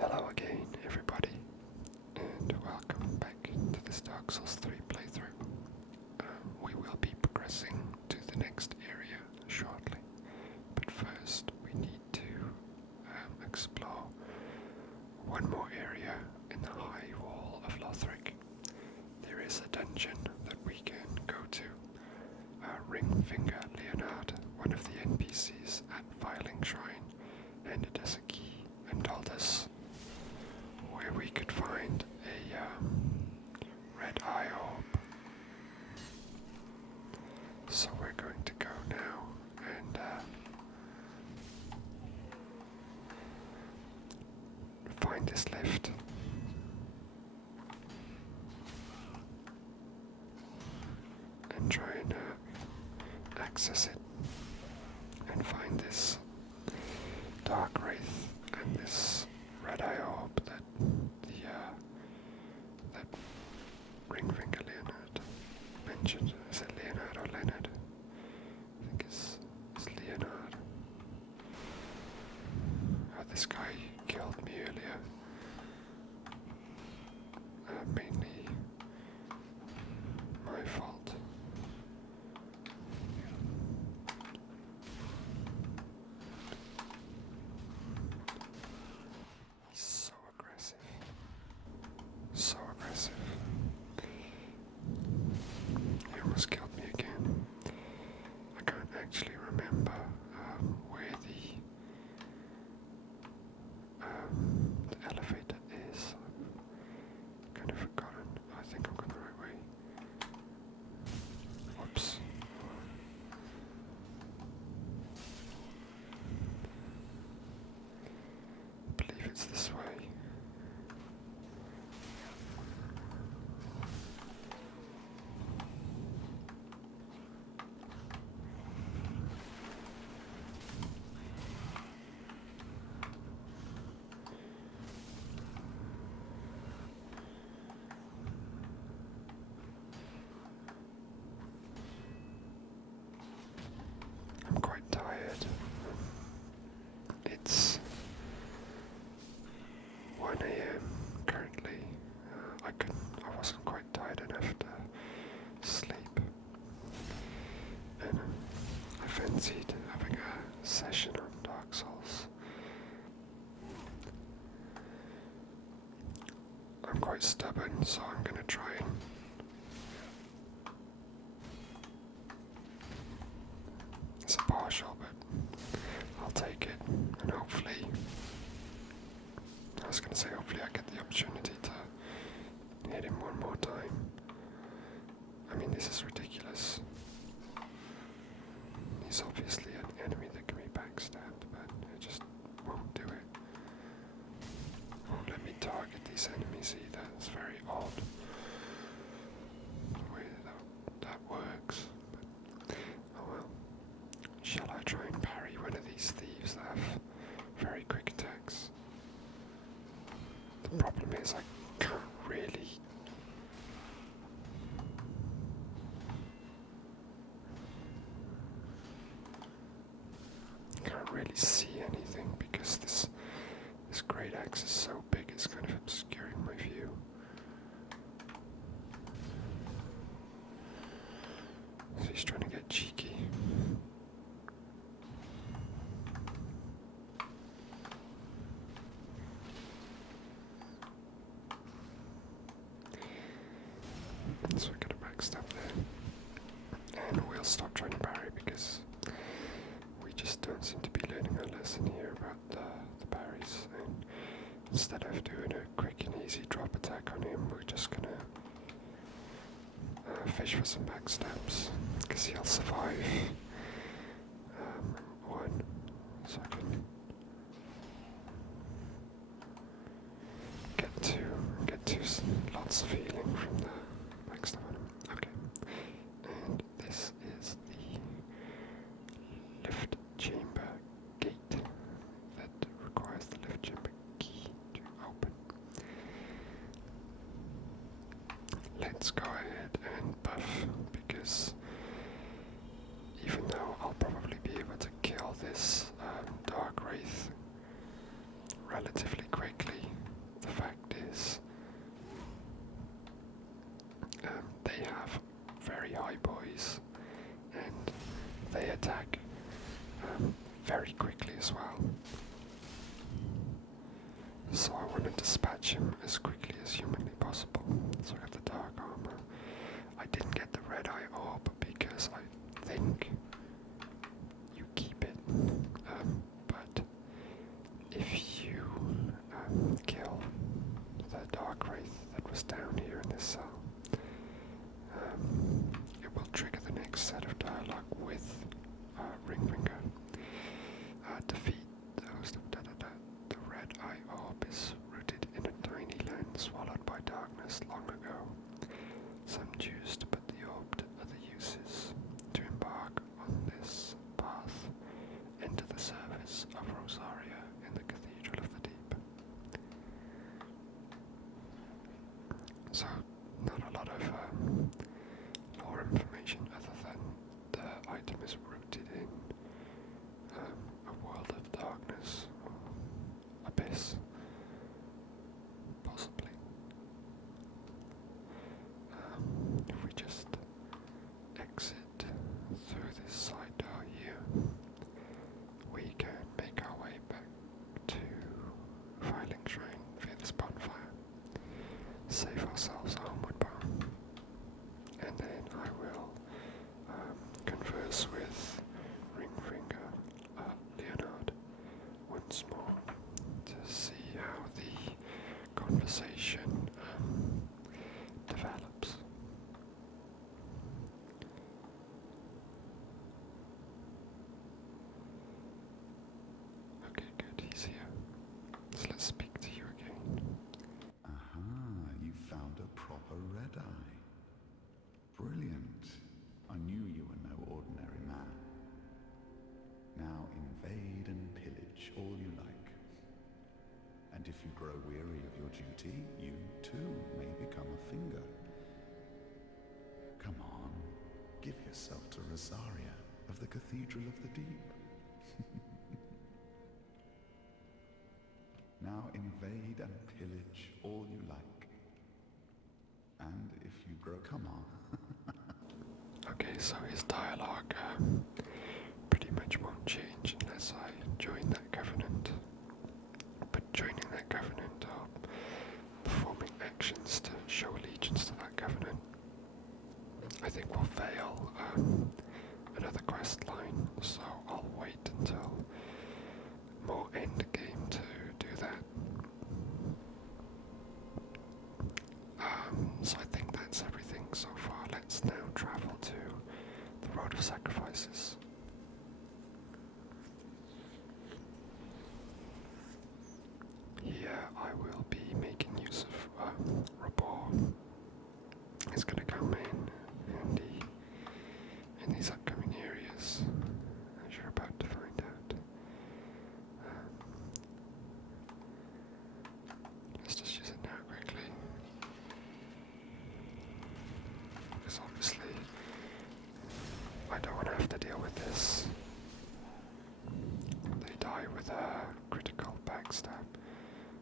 Hello again, everybody, and welcome back to this Dark Souls 3 playthrough. We will be progressing to the next area shortly, but first we need to explore one more area in the High Wall of Lothric. There is a dungeon that we can go to. Ringfinger Leonard, one of the NPCs at Filing Shrine, handed us a key and told us where we could find a red eye orb. So we're going to go now and find this lift. And try and access it and find this dark wraith and this red eye orb that that Ringfinger Leonard mentioned. Is it Leonard or Leonard? I think it's Leonard. Oh, this guy killed me earlier. Mainly my fault. He's so aggressive. So aggressive. He almost killed me again. I can't actually remember where the elevator is. I've kind of forgotten. I think I'm going the right way. Whoops. I believe it's this way. I'm quite tired. It's 1 a.m. currently. I wasn't quite tired enough to sleep. And I fancied having a session on Dark Souls. I'm quite stubborn, so I'm gonna try and it's a partial, but I'll take it, and hopefully, I was going to say hopefully I get the opportunity to hit him one more time. I mean, this is ridiculous. He's obviously an enemy that can be backstabbed, but it just won't do it. Won't let me target these enemies either. It's very odd the way that works. But, oh well. Shall I try and parry one of these thieves that have very quick attacks? The problem is I can't really see anything because this great axe is so big it's kind of obscuring my view. So he's trying to get cheeky. So we're going to backstab there. And we'll stop trying to parry because we just don't seem to be learning our lesson here about the parries. And instead of doing a quick and easy drop attack on him, we're just going to fish for some backstabs because he'll survive one. So I can get to lots of healing from the backstab on him. Okay. And this is the lift chamber gate that requires the lift chamber key to open. Let's go ahead and buff because even though I'll probably be able to kill this dark die, boys. And they attack very quickly as well. So I want to dispatch him as quickly as humanly possible. So I got the dark armor. I didn't get the red eye orb because I think you keep it. But if you kill the dark wraith that was down here in this cell, it will trigger the next set of dialogue with Ringfinger. Defeat those. The red eye orb is rooted in a tiny land swallowed by darkness long ago. Some choose to put the orb to other uses, to embark on this path into the service of Rosaria in the Cathedral of the Deep. So, not a lot of lore information other than the item is rooted in a world of darkness or abyss, possibly. If we just exit through this side door here, we can make our way back to Firelink Shrine via this bonfire, save ourselves a homeward bound, and then I will converse with Ringfinger Leonard once more to see how the conversation develops. Okay, good, he's here. So let's speak to you again. Aha, you found a proper red eye. Brilliant. I knew you were no ordinary man. Now invade and pillage all you like. And if you grow weary of your duty, you too may become a finger. Come on, give yourself to Rosaria of the Cathedral of the Deep. Now invade and pillage all you like. And if you grow, come on. Okay, so his dialogue pretty much won't change unless I join that covenant. But joining that covenant or performing actions to show allegiance to that covenant, I think will fail another quest line, so I'll wait until more end game to do that. So I think that's everything so far. Let's now travel to the Road of Sacrifices. Here I will be making use of rapport. It's going to come in handy in these upcoming areas, as you're about to find out. Let's just use it now quickly. Because obviously I don't want to have to deal with this. They die with a critical backstab.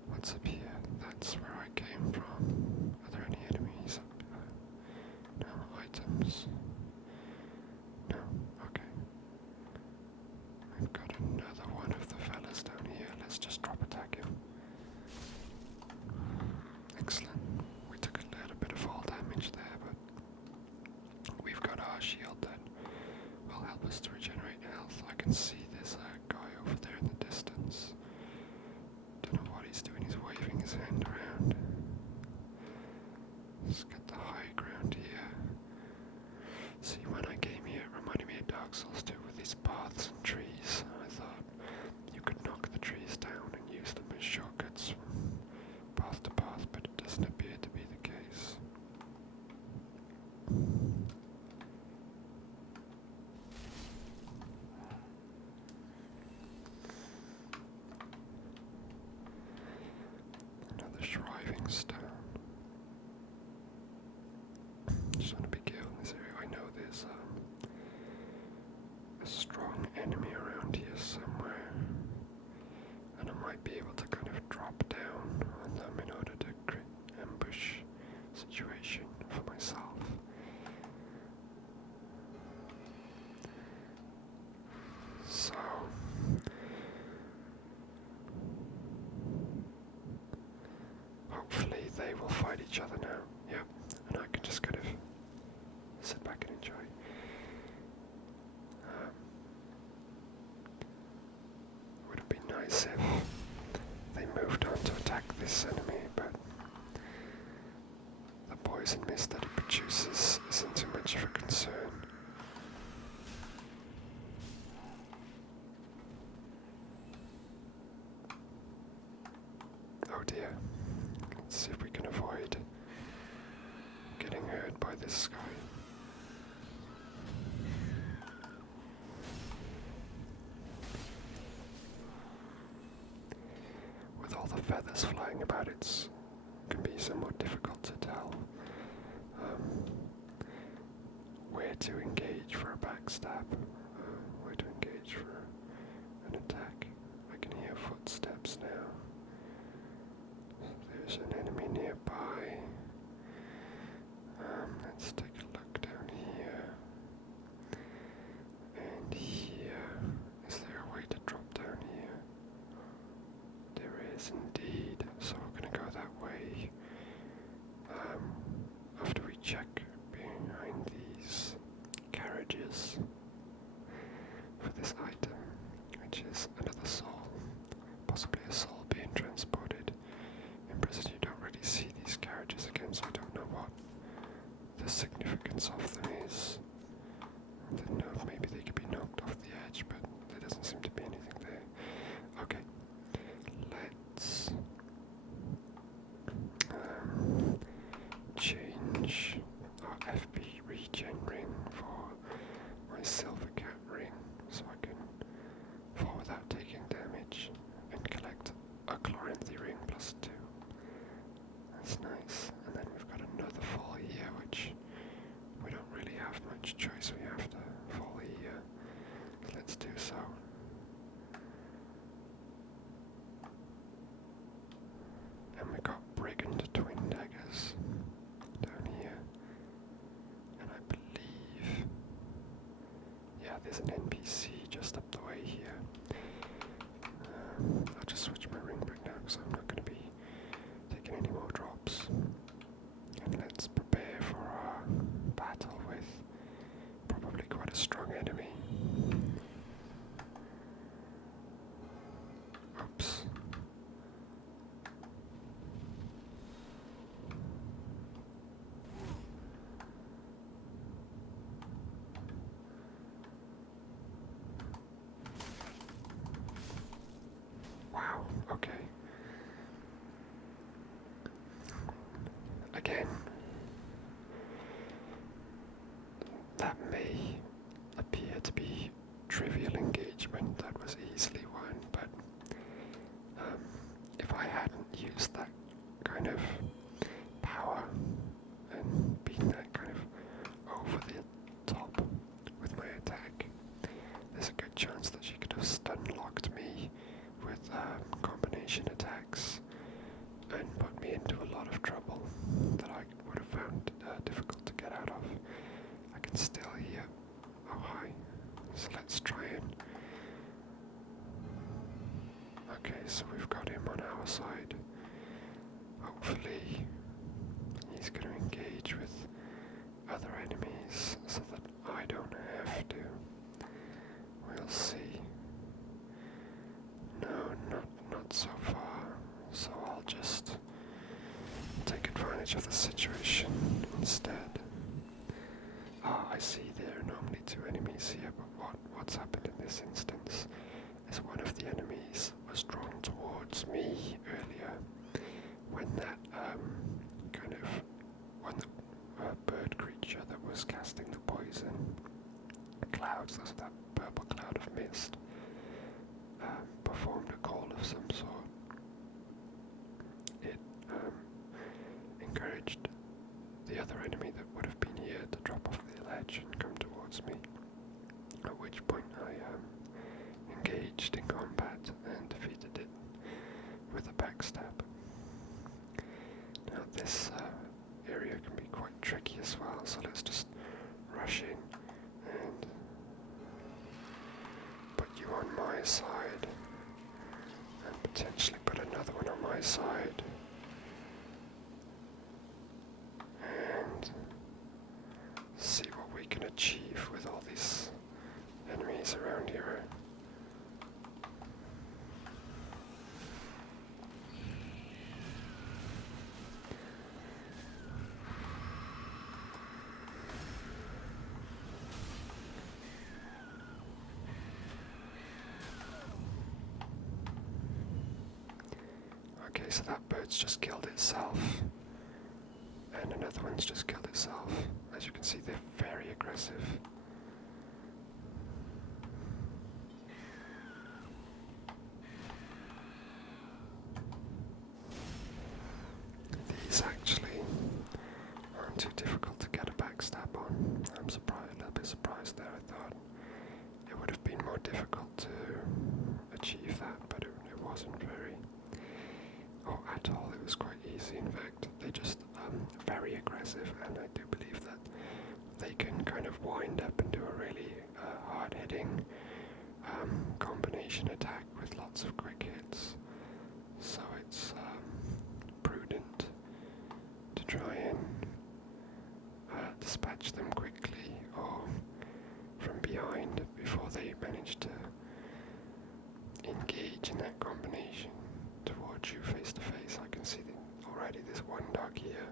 What's up here? That's where I came from. Are there any enemies up here? No items. No, okay. We've got another one of the fellas down here. Let's just drop attack him. Excellent. We took a little bit of fall damage there, but we've got our shield that will help us to regenerate health. I can see there's a guy over there in the distance. Don't know what he's doing. He's waving his hand around. Let's get the high ground here. See, when I came here, it reminded me of Dark Souls 2 with these paths and trees. I thought you could knock the trees down and use them as shortcuts from path to path, but it doesn't appear to be the case. Another shriving stone. Just want to be careful in this area. I know there's a strong enemy around here somewhere, and I might be able to kind of drop down on them in order to create an ambush situation for myself. feathers flying about, it can be somewhat difficult to tell where to engage for a backstab, where to engage for an attack. I can hear footsteps now. There's an enemy nearby. Let's take a look down here. And here. Is there a way to drop down here? There is indeed. So we're going to go that way. After we check behind these carriages for this item, which is another soul, possibly a soul being transported. In prison you don't really see these carriages again, so I don't know what the significance of them is. I didn't know if maybe they could be knocked off the edge, but there doesn't seem to be anything there. Okay, let's change our FP regen ring for my silver cat ring, so I can fall without taking damage and collect a Chloranthy ring +2. That's nice. And then we've got another fall here, which we don't really have much choice. We have to fall here. So let's do so. And we got Brigand Twin Daggers down here. And I believe, yeah, there's an NPC just up the way here. I'll just switch my ring back now because I'm not going to be taking any more drops. And let's prepare for our battle with probably quite a strong enemy. Oops. Wow, okay. Again, that may appear to be trivial engagement that was easily won, but if I hadn't used that kind of power and been that kind of over the top with my attack, there's a good chance that she could have stun-locked me with combination attacks and put me into a lot of trouble that I would have found difficult to get out of. I can still hear. Oh, hi. So let's try and. Okay, so we've got him on our side. Hopefully, he's going to engage with other enemies so that I don't have to. We'll see. No, not so far. So I'll just take advantage of the situation instead. I see there are normally 2 enemies here, but what's happened in this instance is one of the enemies was drawn towards me earlier when that when the bird creature that was casting the poison clouds, that purple cloud of mist, performed a call of some sort. It encouraged the other enemy that would have been here to drop off the ledge and come towards me, at which point I engaged in combat and defeated it with a backstab. Now this area can be quite tricky as well, so let's just rush in and put you on my side and potentially put another one on my side. And see what we can achieve with all these enemies around here. Okay, so that bird's just killed itself. And another one's just killed itself. As you can see, they're very aggressive. was there, I thought it would have been more difficult to achieve that, but it wasn't at all. It was quite easy. In fact, they just very aggressive, and I do believe that they can kind of wind up and do a really hard-hitting combination attack with lots of quick hits. So it's prudent to try and dispatch them quickly or from behind before they manage to engage in that combination towards you face to face. I can see already there's one dog here,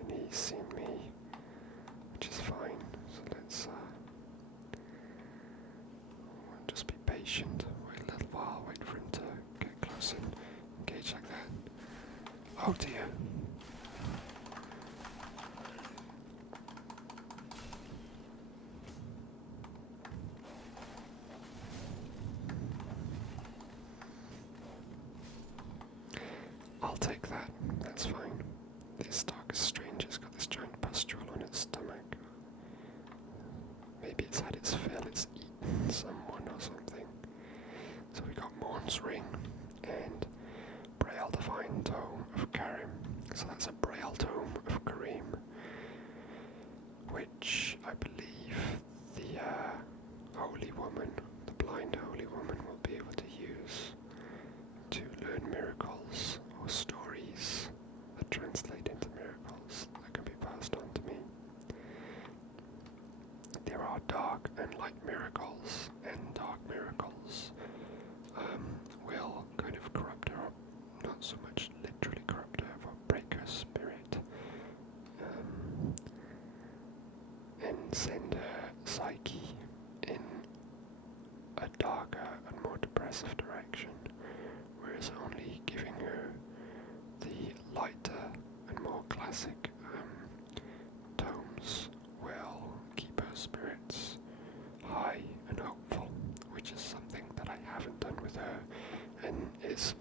and he's seen me, which is fine. So let's just be patient, wait a little while, wait for him to get close and engage like that. Oh dear. I'll take that, that's fine. This dog is strange, it's got this giant pustule on its stomach. Maybe it's had its fill, it's eaten someone or something. So we got Morn's Ring and Braille Divine Tome of Karim. So that's a Braille Tome of Karim, which I believe the Holy Woman, the blind Holy Woman, will be able to use to learn miracles or stories that translate into miracles that can be passed on to me. There are dark and light miracles, and dark miracles will kind of corrupt her, not so much literally corrupt her, but break her spirit, and send her psyche in a darker and more depressive direction, whereas only giving her the lighter and more classic tomes will keep her spirits high and hopeful, which is something that I haven't done with her, and is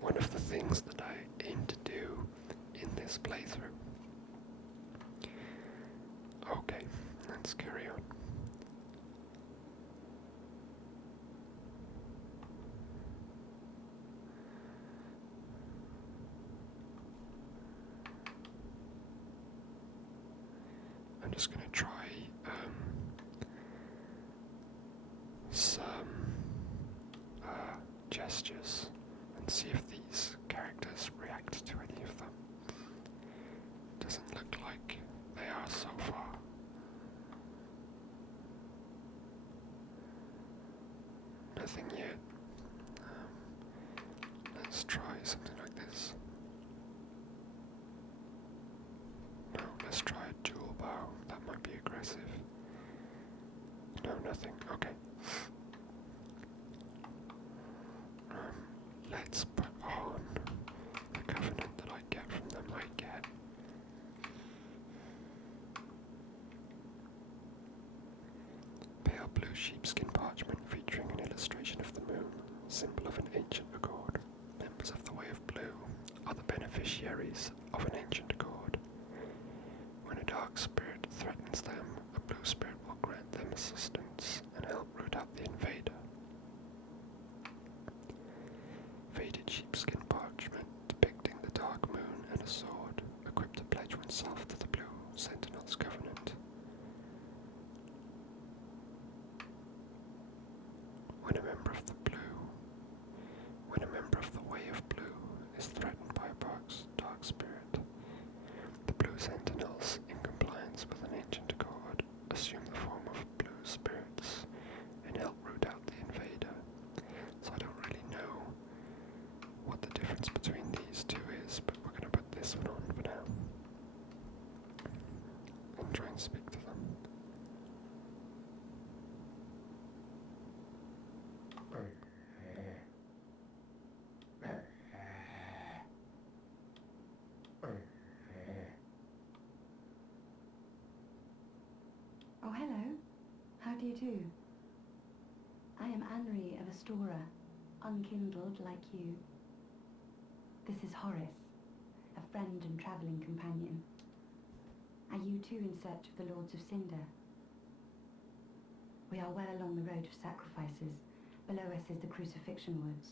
one of the things that I aim to do in this playthrough. Okay, let's carry on. I'm just going to try some gestures and see if these characters react to any of them. Doesn't look like they are so far. Nothing yet. Let's try something like this. No, let's try a dual bow. That might be aggressive. No, nothing. Okay. Let's put on the covenant that I get from them. I get pale blue sheepskin parchment featuring an illustration of the moon, symbol of an ancient accord. Members of the Way of Blue are the beneficiaries of an ancient accord. When a dark spirit threatens them, a blue spirit will grant them assistance and help root out the invader. Faded sheepskin parchment depicting the dark moon and a sword, equipped to pledge oneself to the Blue Sentinel's covenant. When a member of the Way of Blue is threatened by a dark spirit, the Blue Sentinels, in compliance with an ancient accord, assume the form of blue spirits and help root out the invader. So I don't really know what the difference between these two is, but we're going to put this one on for now and try and speak to them. Oh, hello. How do you do? I am Anri of Astora, unkindled like you. This is Horace, a friend and travelling companion. Are you too in search of the Lords of Cinder? We are well along the road of sacrifices. Below us is the Crucifixion Woods.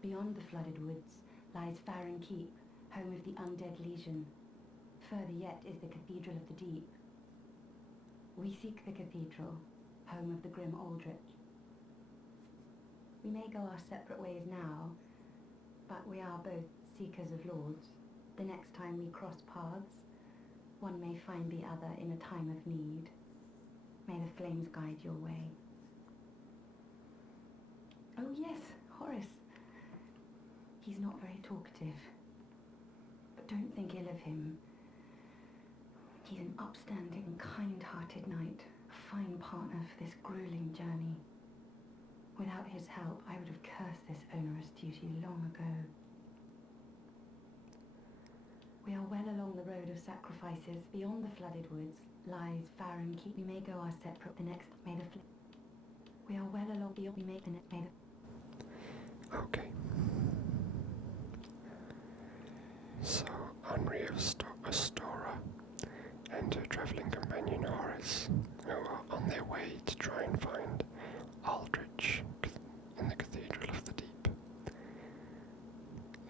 Beyond the flooded woods lies Farron Keep, home of the Undead Legion. Further yet is the Cathedral of the Deep. We seek the cathedral, home of the grim Aldrich. We may go our separate ways now, but we are both seekers of lords. The next time we cross paths, one may find the other in a time of need. May the flames guide your way. Oh yes, Horace. He's not very talkative. But don't think ill of him. He's an upstanding, kind-hearted knight, a fine partner for this grueling journey. Without his help, I would have cursed this onerous duty long ago. We are well along the road of sacrifices. Beyond the flooded woods lies Farron Keep. We may go our separate. The next may the. We are well along beyond. We make the next. May the. Okay. So, Henri of Astora and her travelling companion Horace, who are on their way to try and find Aldrich in the Cathedral of the Deep.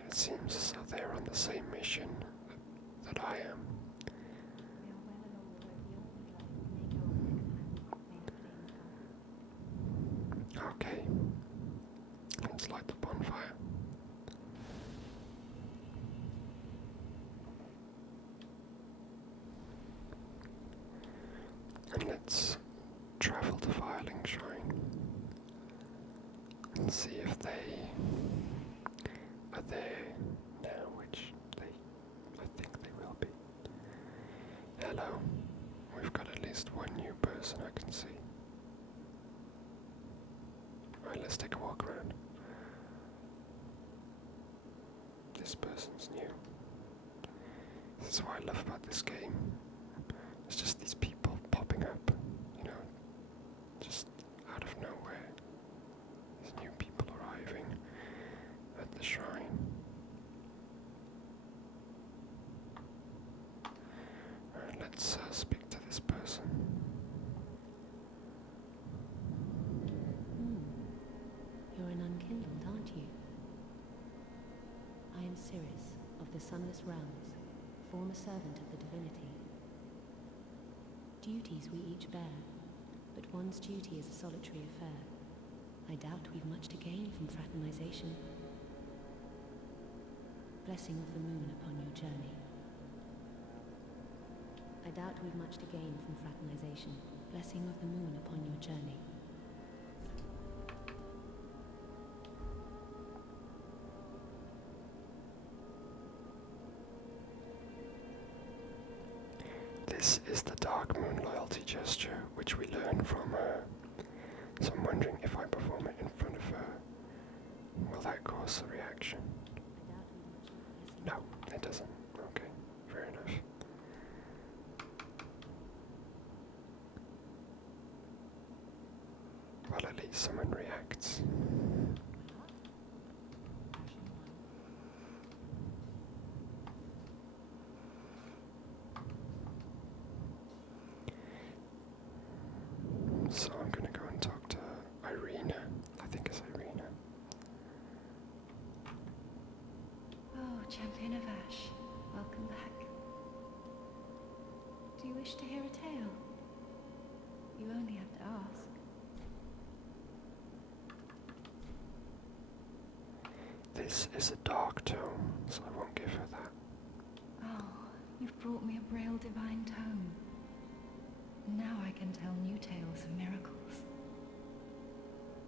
It seems as though they're on the same mission that I am. Okay. Let's light the bonfire. And let's travel to Firling Shrine and see if they are there now, which I think they will be. Hello. We've got at least one new person I can see. Alright, let's take a walk around. This person's new. This is what I love about this game. It's just these people popping up, you know, just out of nowhere. These new people arriving at the shrine. Alright, let's speak to this person. You're an unkindled, aren't you? I am Cyrus, of the Sunless Realms, former servant of the divinity. Duties we each bear, but one's duty is a solitary affair. I doubt we've much to gain from fraternization. Blessing of the moon upon your journey. I doubt we've much to gain from fraternization. Blessing of the moon upon your journey. This is the Dark Moon loyalty gesture, which we learn from her. So I'm wondering if I perform it in front of her, will that cause a reaction? No, it doesn't. Okay, fair enough. Well, at least someone reacts. So I'm gonna go and talk to Irina. I think it's Irina. Oh, Champion of Ash, welcome back. Do you wish to hear a tale? You only have to ask. This is a dark tome, so I won't give her that. Oh, you've brought me a Braille Divine Tome. Now I can tell new tales of miracles.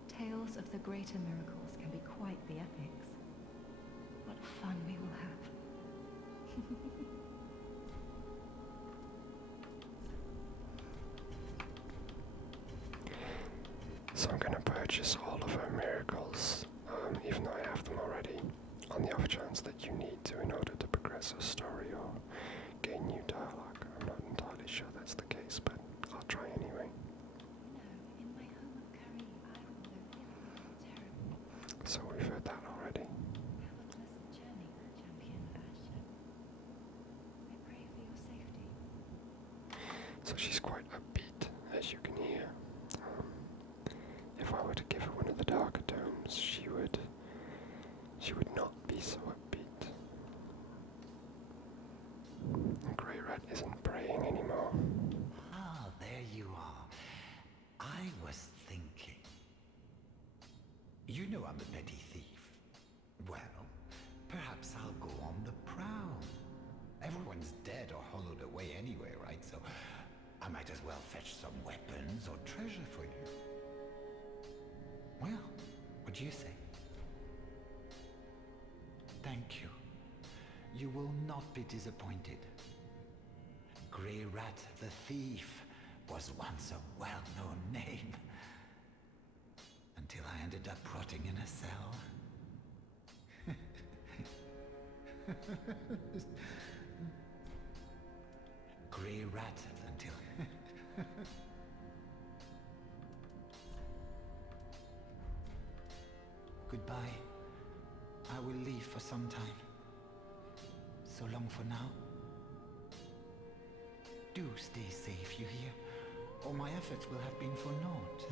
Tales of the greater miracles can be quite the epics. What fun we will have. So I'm gonna purchase all of her miracles, even though I have them already, on the off chance that you need to in order to progress a story or gain new dialogue. I'm not entirely sure that's the case, but I'll try anyway. You know, in my home of Kari, I will live terrible. So we've heard that already. Have a pleasant journey, Champion of Ash. I pray for your safety. So she's quite upbeat, as you can hear. If I were to give her one of the darker tomes, she would not be so upbeat. Grey Rat isn't praying anymore. Ah, there you are. I was thinking. You know I'm a petty thief. Well, perhaps I'll go on the prowl. Everyone's dead or hollowed away anyway, right? So I might as well fetch some weapons or treasure for you. Well, what do you say? Thank you. You will not be disappointed. Grey Rat the Thief was once a well-known name. Until I ended up rotting in a cell. Grey Rat until... Goodbye. I will leave for some time. So long for now. Do stay safe, you hear? Or my efforts will have been for naught.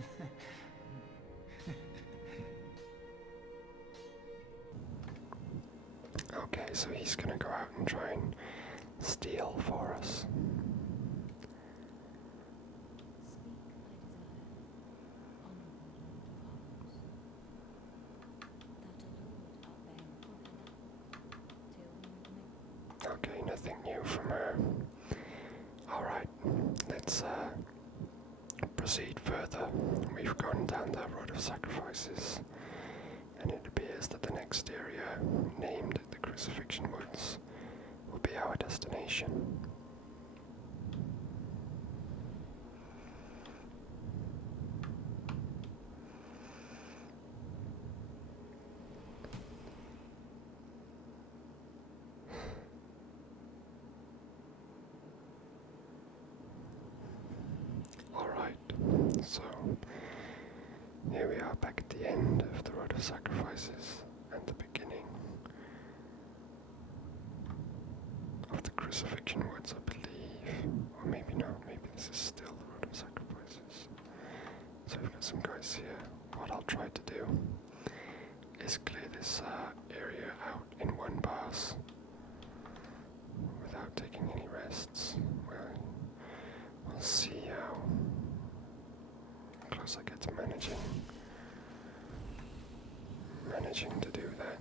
Okay, so he's gonna go out and try and steal for us. Okay, nothing new from her. Alright, let's proceed further. We've gone down the road of sacrifices, and it appears that the next area, named the Crucifixion Woods, will be our destination. So, here we are back at the end of the Road of Sacrifices and the beginning of the Crucifixion Woods, I believe. Or maybe not, maybe this is still the Road of Sacrifices. So we've got some guys here. What I'll try to do is clear this area out in one pass without taking any rests. We'll see how close I get to managing to do that.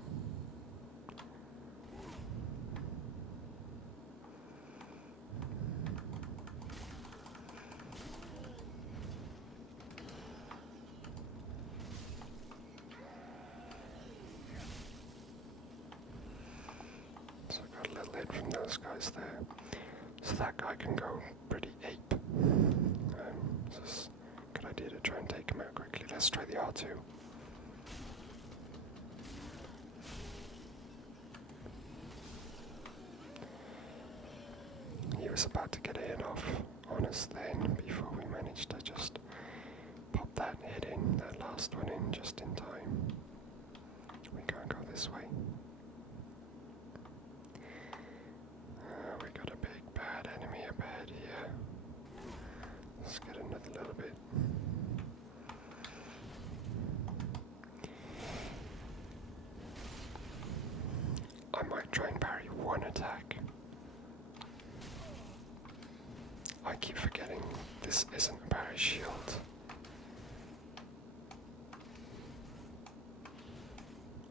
So I got a little hit from those guys there. So that guy can go pretty ape. So it's a good idea to try and take him out quickly. Let's try the R2. He was about to get a hit off on us then before we managed to just pop that hit in, that last one in just in time. We can't go this way. We got a big bad enemy up ahead here. Let's get another little bit. I might try and parry one attack. I keep forgetting this isn't a parry shield.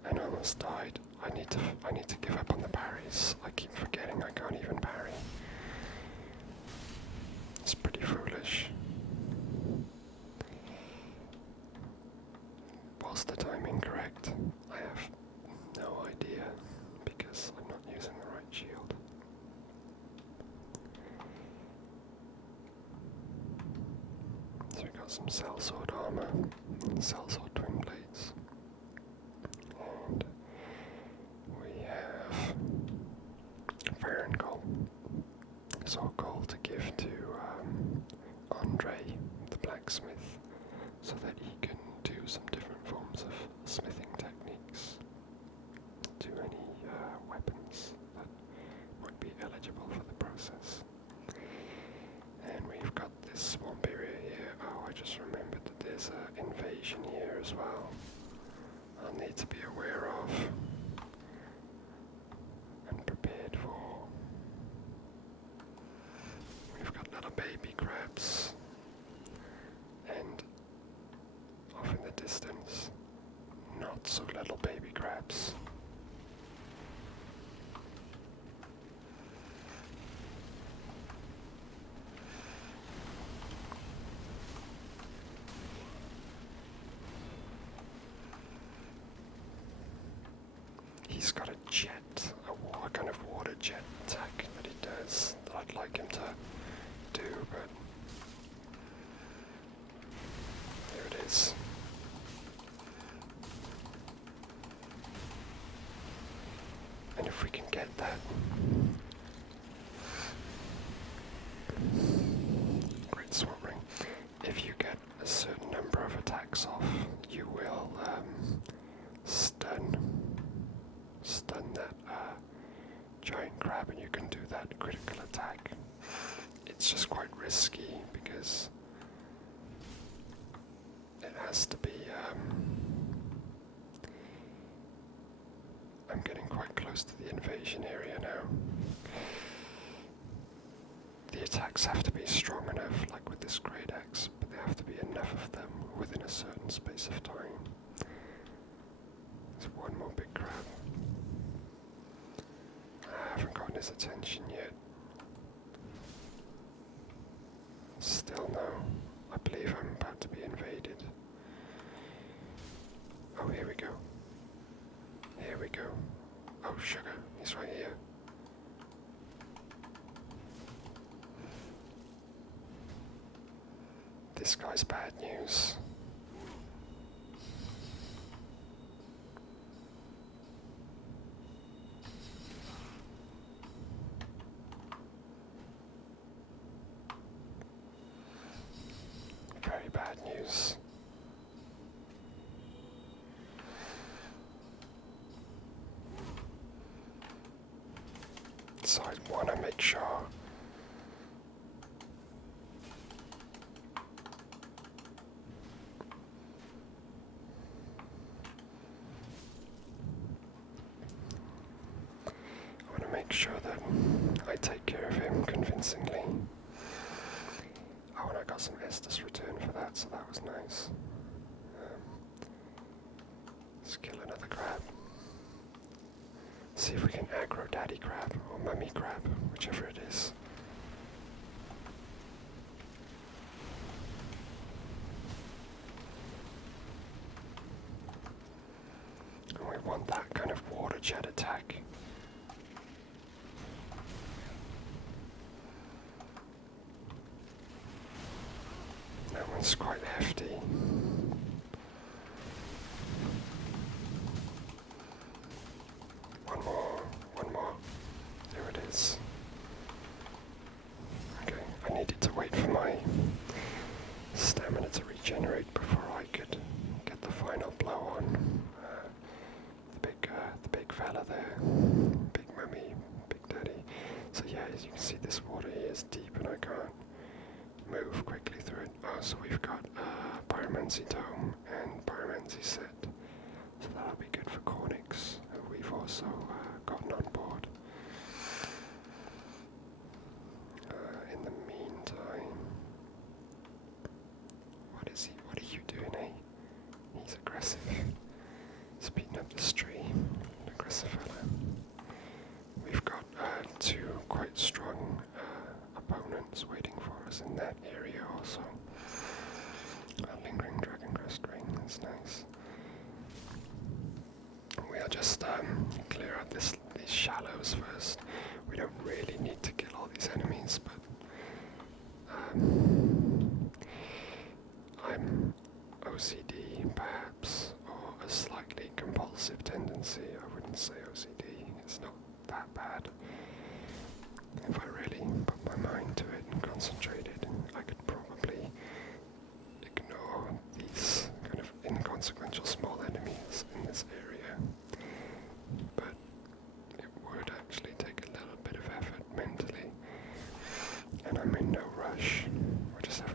And I almost died. I need to give up on the parries. I keep forgetting I can't even parry. It's pretty foolish. Was the timing correct? I have no idea because I'm not using the right shield. So we got some sellsword armor, sellsword twin blades, and we have Farron gold. So gold to give to Andre, the blacksmith, so that he can do some different forms of smithing techniques to any weapons that might be eligible for the process. And we've got this swamp area here. Oh, I just remembered that there's an invasion here as well. I'll need to be aware of and prepared for. We've got little baby crabs, and off in the distance, not so little baby crabs. He's got a jet, a kind of water jet attack that he does that I'd like him to do, but there it is. And if we can get that, great swamp ring. If you get a certain number of attacks off, you will stun that giant crab, and you can do that critical attack. It's just quite risky because it has to be. I'm getting quite close to the invasion area now. The attacks have to be strong enough, like with this great axe, but there have to be enough of them within a certain space of time. There's one more big crab. I haven't gotten his attention yet. Still no. I believe I'm about to be invaded. Oh, here we go. Here we go. Oh, sugar. He's right here. This guy's bad news. Very bad news. So I want to make sure that I take care of him convincingly. Oh, and I got some Estus return for that, so that was nice. Let's kill another crab. See if we can aggro Daddy Crab, or Mummy Crab, whichever it is. And we want that kind of water jet attack. That one's quite hefty. One more. There it is. Okay, I needed to wait for my stamina to regenerate before I could get the final blow on the big fella there. Big Mummy, Big Daddy. So yeah, as you can see, this water here is deep and I can't move quickly through it. Oh, so we've got Pyromancy Tome and Pyromancy Set. So that'll be good for Cornix, who we've also gotten on board. In the meantime, what is he? What are you doing, eh? He's aggressive. He's beating up this tree. An aggressive fella. We've got two quite strong opponents waiting for us in that area also. A lingering dragon crest ring, that's nice. We'll just clear out these shallows first. We don't really need to kill all these enemies, but I'm OCD perhaps, or a slightly compulsive tendency. I wouldn't say OCD, it's not that bad. If I really put my mind to it and concentrated, I could probably ignore these kind of inconsequential small enemies in this area. But it would actually take a little bit of effort mentally. And I'm in no rush. We're just having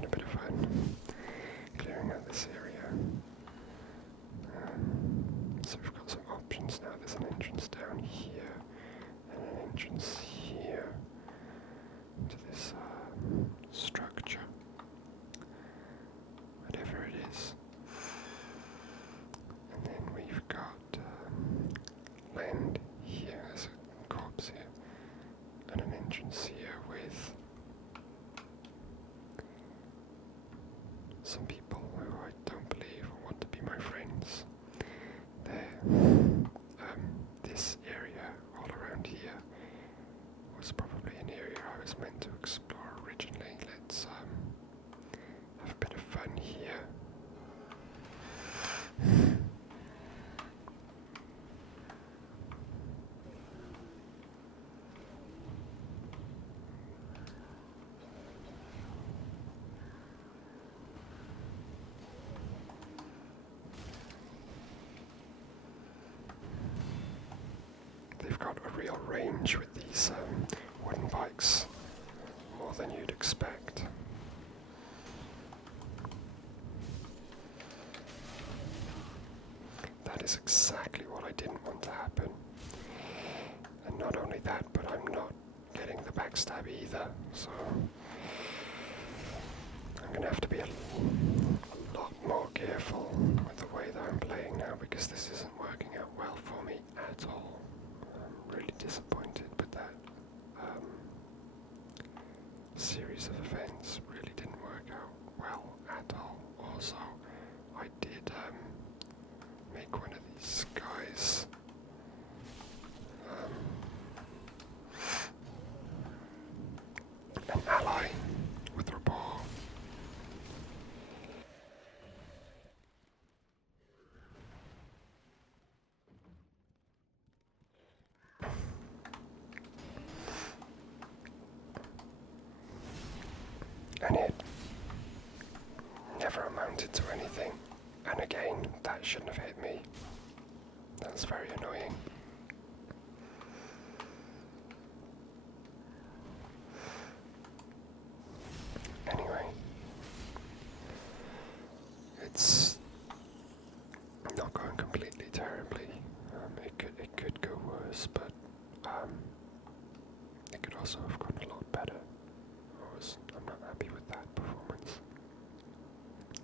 some people who I don't believe want to be my friends. There, this area all around here was probably an area I was meant to explore originally. Let's have a bit of fun here. They've got a real range with these wooden bikes, more than you'd expect. That is exactly what I didn't want to happen. And not only that, but I'm not getting the backstab either, so I'm going to have to be a lot more careful with the way that I'm playing now, because this isn't working out well for me at all. I'm really disappointed with that series of events. Really didn't work out well at all. Also, I did make one of these guys an ally with Rabor. And it never amounted to anything. And again, that shouldn't have hit me. That's very annoying. Anyway, it's not going completely terribly. It could go worse, but it could also have gone a lot better. I'm not happy with that performance.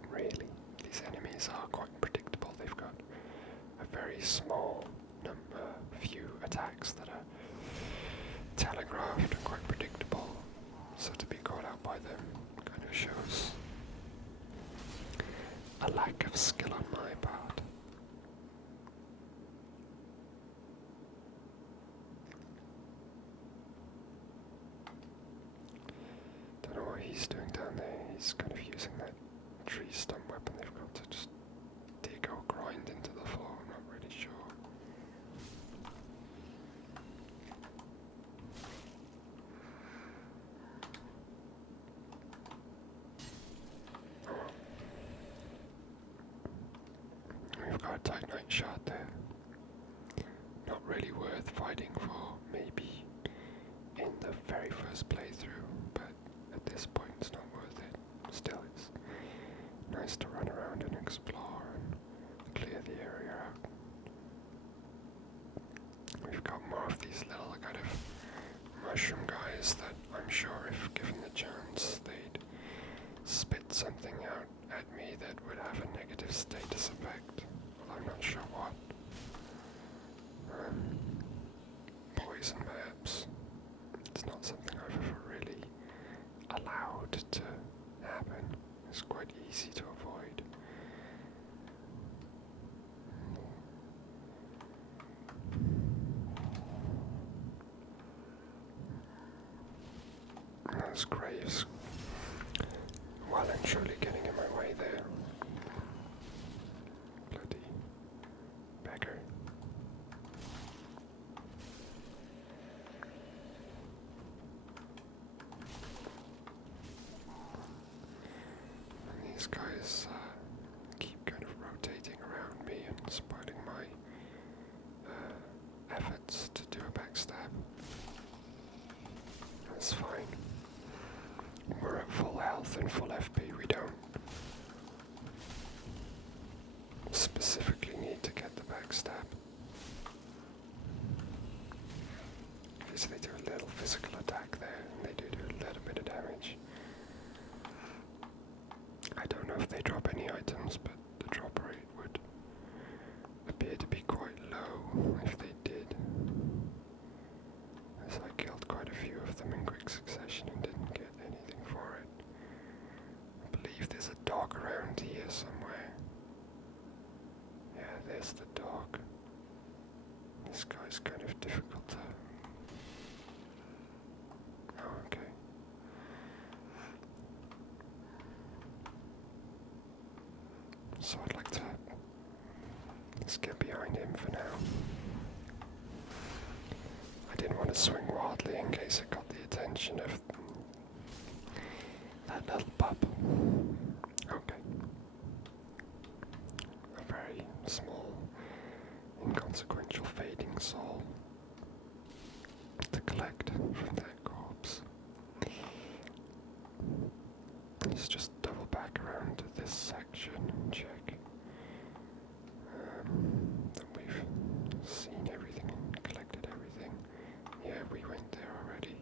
Really, these enemies are quite predictable. They've got a very small few attacks that are telegraphed and quite predictable. So to be caught out by them kind of shows a lack of skill on my part. Don't know what he's doing down there. He's kind of using that tree stump weapon they've got to just dig or grind into the floor. I'm not really sure. We've got a Titanite shard there. Not really worth fighting for, maybe in the very first playthrough, but at this point it's not worth it. Still, it's nice to run around and explore and clear the area out. We've got more of these little kind of mushroom guys that I'm sure if given the chance they'd spit something out at me that would have a negative status effect. Well, I'm not sure what. Poison perhaps. It's not something I've ever really allowed to happen. It's quite easy to avoid. Those graves, well and truly getting in my way there. Bloody beggar. And these guys keep kind of rotating around me and spoiling my efforts to do a backstab. That's fine. We're at full health and full FP. We don't specifically need to get the backstab. Okay, so they do a little physical attack there, and they do a little bit of damage. I don't know if they drop any items, but the drop rate would appear to be quite low if they did. As I killed quite a few of them in quick succession and didn't get anything for it. I believe there's a dog around around here somewhere. Yeah, there's the dog. This guy's kind of difficult to... Oh, okay. So I'd like to just get behind him for now. I didn't want to swing wildly in case it got the attention of that little pup. Okay. A very small, inconsequential fading soul to collect from that corpse. Let's just double back around to this section and check that we've seen everything and collected everything. Yeah, we went there already.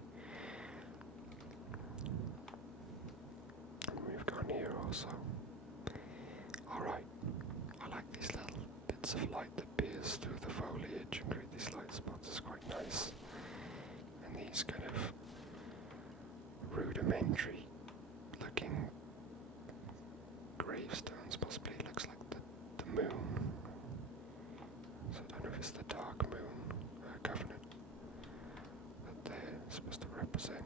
And we've gone here also. Alright, I like these little bits of light that pierce through the foliage and create these light spots. It's quite nice. And these kind of rudimentary looking gravestones, possibly looks like the moon. So I don't know if it's the dark moon covenant that they're supposed to represent.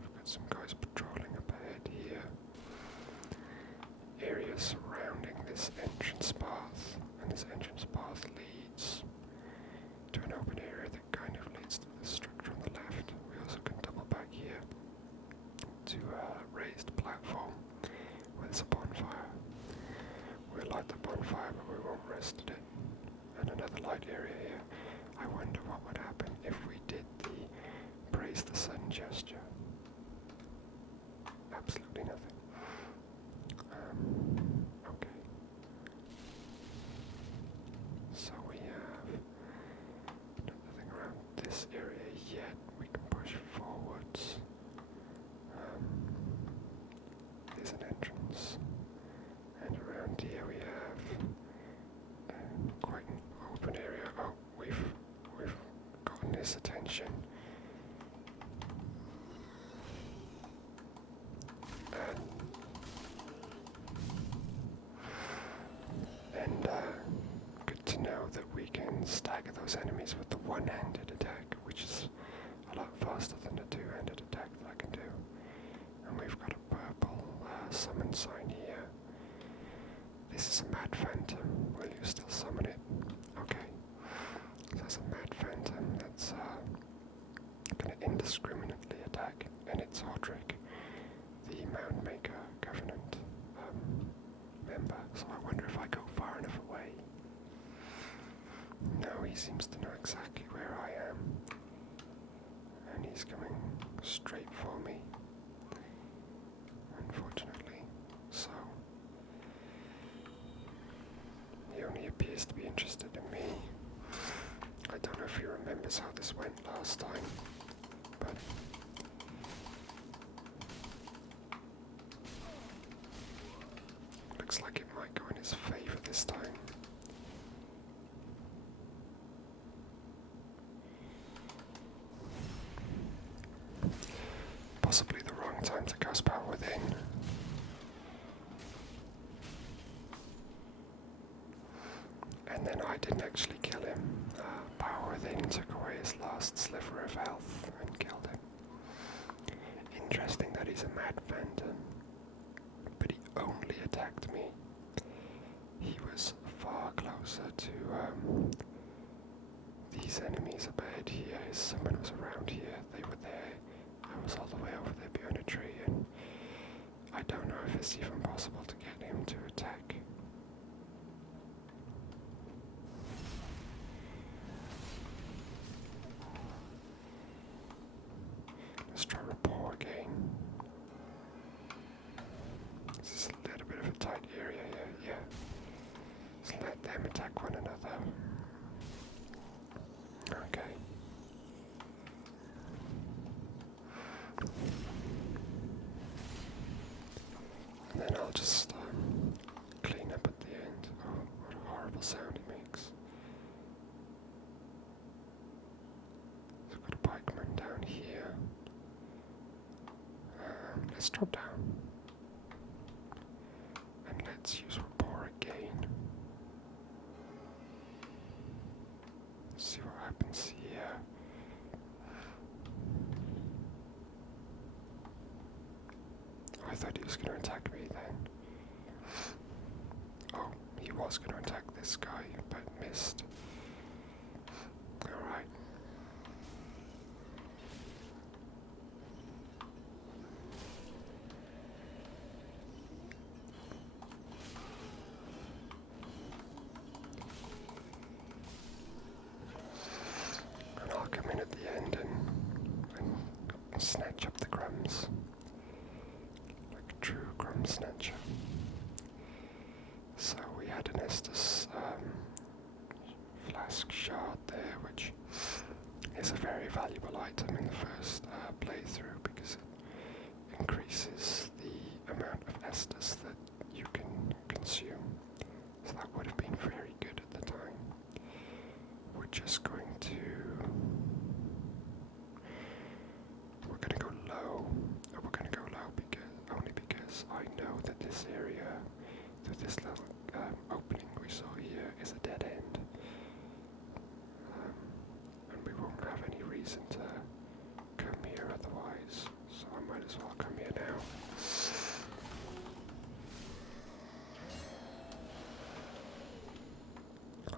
We've got some guys patrolling up ahead here. Area surrounding this entrance path, and this entrance path leads to an open area that kind of leads to the structure on the left. We also can double back here to a raised platform where there's a bonfire. We'll light the bonfire, but we won't rest at it. And another light area here. I wonder what would happen if we did the praise the sun gesture. Absolutely nothing. Okay. So we have nothing around this area yet. We can push forwards. There's an entrance. And around here we have quite an open area. Oh, we've gotten his attention. And good to know that we can stagger those enemies with the one-handed attack, which is a lot faster than the two-handed attack that I can do. And we've got a purple summon sign here. This is a mad phantom. Will you still summon it? Okay. So that's a mad phantom that's going to indiscriminately attack, and it's Hodrick, the Moundmaker Covenant member. So I wonder if I go far enough away. No, he seems to know exactly where I am, and he's coming straight for me, unfortunately. So he only appears to be interested in me. I don't know if he remembers how this went last time, but looks like it might go in his favor this time. Possibly the wrong time to cast Power Within. And then I didn't actually kill him. Power Within took away his last sliver of health and killed him. Interesting that he's a mad phantom, but he only attacked me. He was far closer to these enemies up ahead here. His summon was around here. They were there. I was all the way over there behind a tree, and I don't know if it's even possible to get him to attack. Let's try rapport again. This is a little bit of a tight area here, yeah. Let's let them attack one another. Okay. And then I'll just clean up at the end. Oh, what a horrible sound he makes. So I've got a pikeman down here. Let's drop down. And let's thought he was going to attack me then. Oh, he was going to attack this guy, but missed. Alright. And I'll come in at the end and snatch up the crumbs. Like a true crumb snatcher. So we had an Estus flask shard there, which is a very valuable item in the first playthrough because it increases the amount of Estus that you can consume. So that would have been very good at the time. We're just going to... We're going to go low. We're going to go low only because I know that this area, through this little opening we saw here, is a dead end. And we won't have any reason to come here otherwise. So I might as well come here now.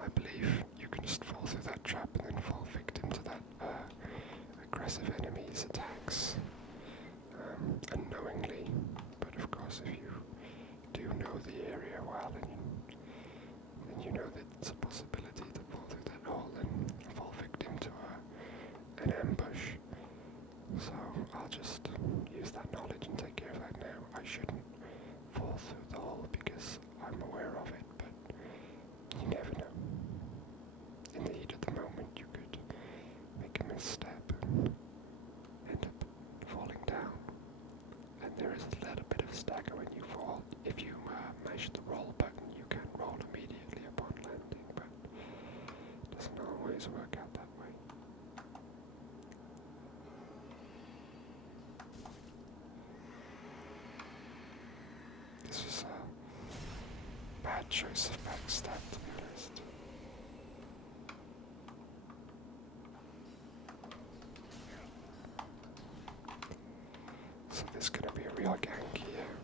I believe you can just fall through that trap and then fall victim to that aggressive enemy's attacks unknowingly. But of course, if you do know the area well, then you know that it's a possibility to fall through that hole and fall victim to an ambush. So I'll just use that knowledge and take care of that now. I shouldn't fall through the hole because I'm aware of it, but you never know. In the heat of the moment, you could make a misstep and end up falling down. And there is a little bit of stagger when you fall. If you mash the roll button, you can roll immediately upon landing, but it doesn't always work out that way. This was a bad choice of backstab, to be honest. So there's going to be a real gank here.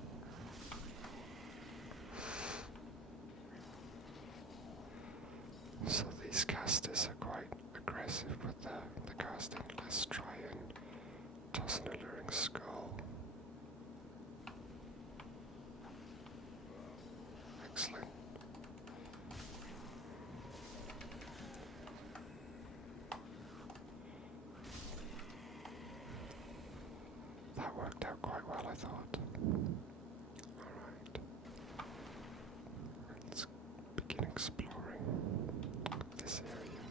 So these casters are quite aggressive with the casting. Let's try and toss an alluring skull. Excellent. That worked out quite well, I thought. Alright. Let's begin exploring this area,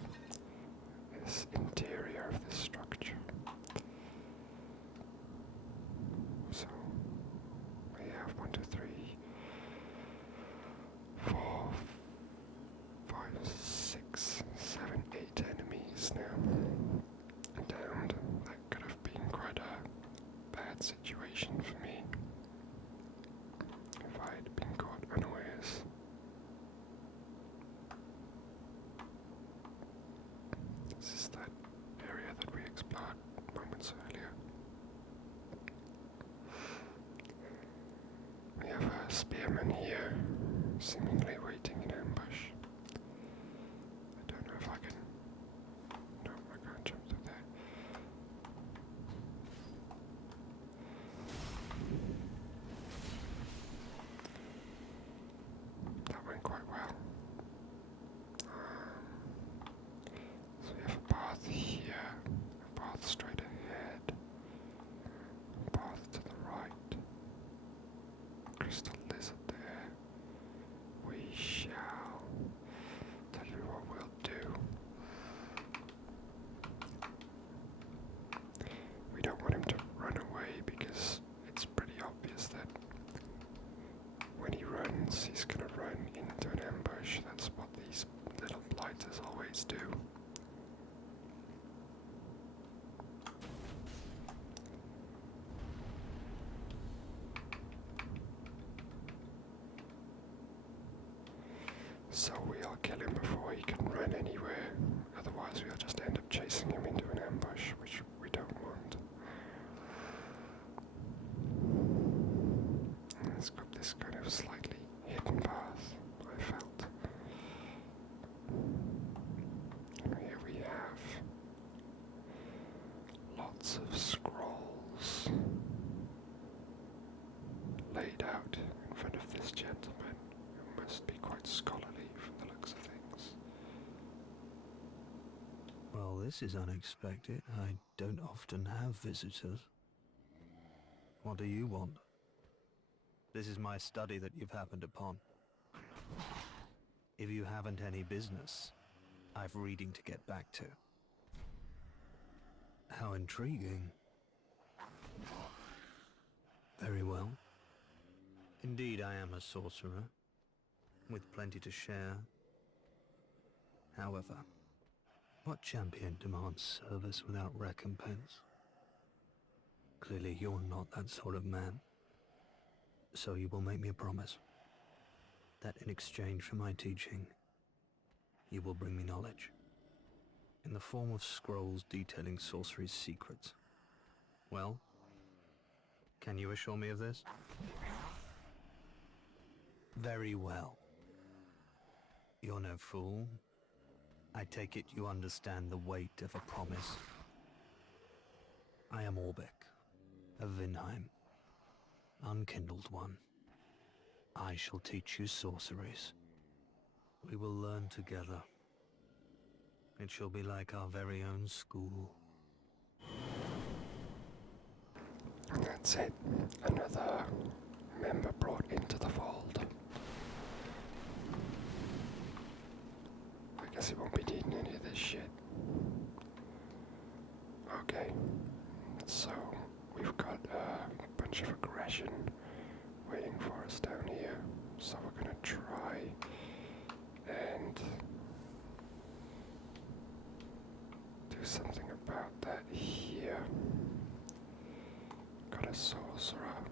this interior of this structure. So, we have 1, 2, 3, 4, 5, 6, 7, 8 enemies now. Downed. That could have been quite a bad situation for me if I had been caught unawares. This is that area that we explored moments earlier. We have a spearman here, seemingly waiting in ambush. I don't know if I can... No, I can't jump through there. That went quite well. So we have a path here, a path straight ahead, a path to the right, crystal lizard there. We shall tell you what we'll do. We don't want him to run away because it's pretty obvious that when he runs, he's going to run into an ambush. That's what these little blighters always do. So we'll kill him before he can run anywhere. Otherwise, we'll just end up chasing him into an ambush, which we don't want. a slightly hidden path, I felt. And here we have lots of scrolls laid out in front of this gentleman, who must be quite scholarly from the looks of things. Well, this is unexpected. I don't often have visitors. What do you want? This is my study that you've happened upon. If you haven't any business, I've reading to get back to. How intriguing. Very well. Indeed, I am a sorcerer, with plenty to share. However, what champion demands service without recompense? Clearly, you're not that sort of man. So you will make me a promise that in exchange for my teaching, you will bring me knowledge in the form of scrolls detailing sorcery's secrets. Well, can you assure me of this? Very well. You're no fool. I take it you understand the weight of a promise. I am Orbeck, of Vinheim, unkindled one. I shall teach you sorceries. We will learn together. It shall be like our very own school. And that's it. Another member brought into the fold. I guess he won't be needing any of this shit. Okay, so we've got a bunch of aggression waiting for us down here. So we're gonna try and do something about that here. Got a sorcerer.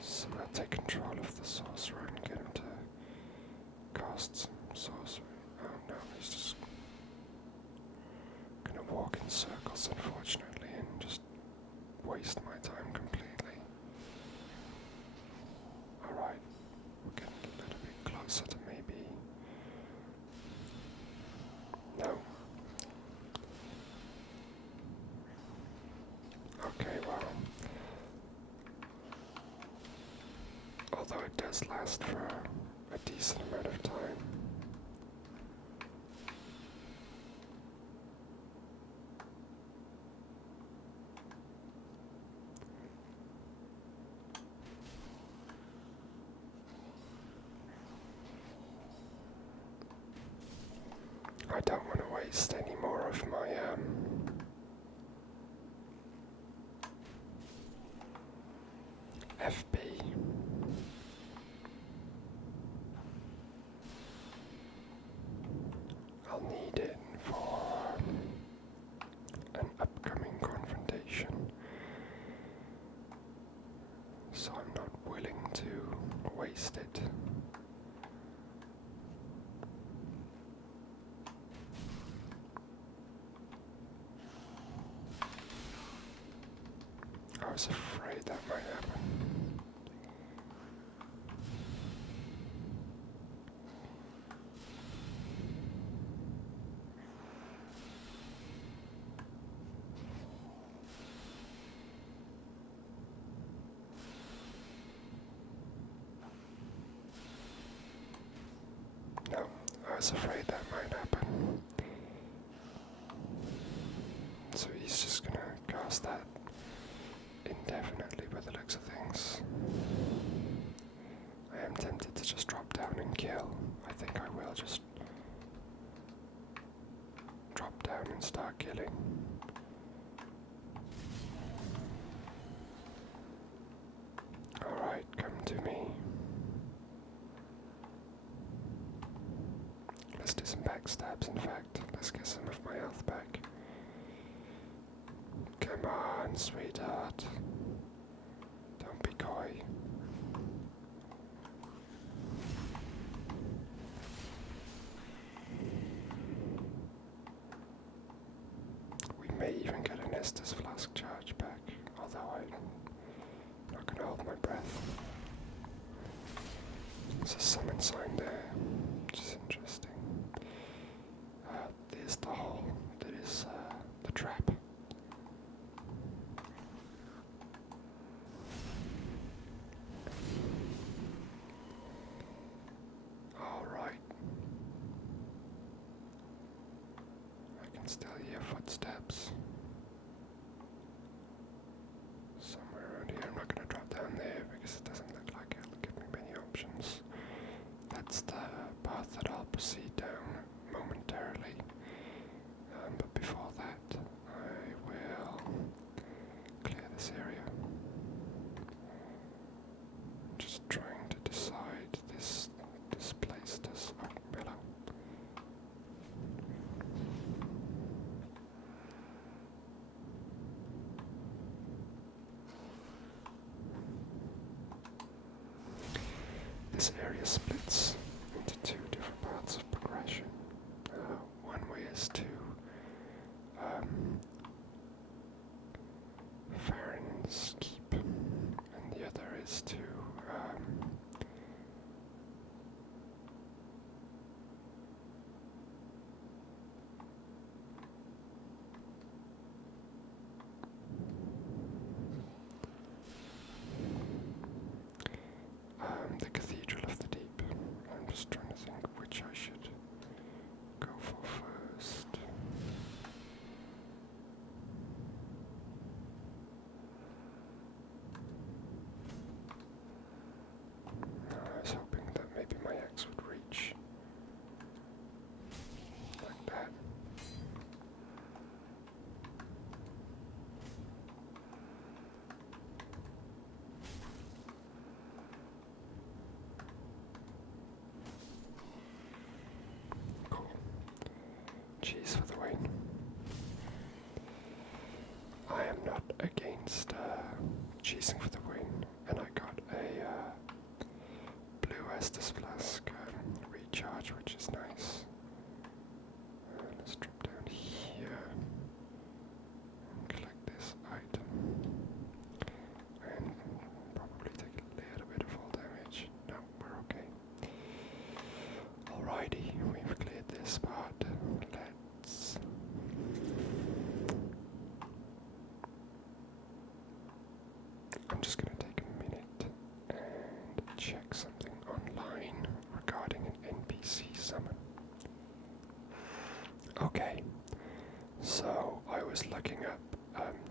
So I'll take control of the sorcerer and get him to cast some sorcery. Oh no, he's just gonna walk in circles, unfortunately, and just waste my time completely. Alright, we're getting a little bit closer to maybe... No. Okay, well... Although it does last for a decent amount of time. I don't want to waste any more of my FP. I'll need it for an upcoming confrontation, so I'm not willing to waste it. I was afraid that might happen. No, I was afraid that might happen. So he's just gonna cast that indefinitely by the looks of things. I am tempted to just drop down and kill. I think I will just drop down and start killing. Alright, come to me. Let's do some backstabs, in fact. Let's get some of my health back. Come on, sweetheart. Don't be coy. We may even get an Estus Flask charge back, although I'm not going to hold my breath. There's a summon sign there, which is interesting. There's the hole. That is the trap. Alright. I can still hear footsteps. Somewhere around here. I'm not going to drop down there because it doesn't look like it'll give me many options. That's the path that I'll proceed down momentarily. But before that, I will clear this area. I'm just trying to decide this place does. Oh, hello. This area splits into two different paths of progression. One way is to Farron's Keep, and the other is to the Cathedral of the Deep. I'm just trying to think which I should go for first. I was hoping that maybe my axe would reach like that. Cool. Cheese for the win. I am not against cheesing for the win, and I got a blue Estus flask recharge, which is nice. Let's drop down here and collect this item, and probably take a little bit of fall damage. No, we're okay. Alrighty, we've cleared this part. Let's I'm just going to take a minute and check something online regarding an NPC summon. Okay, so I was looking up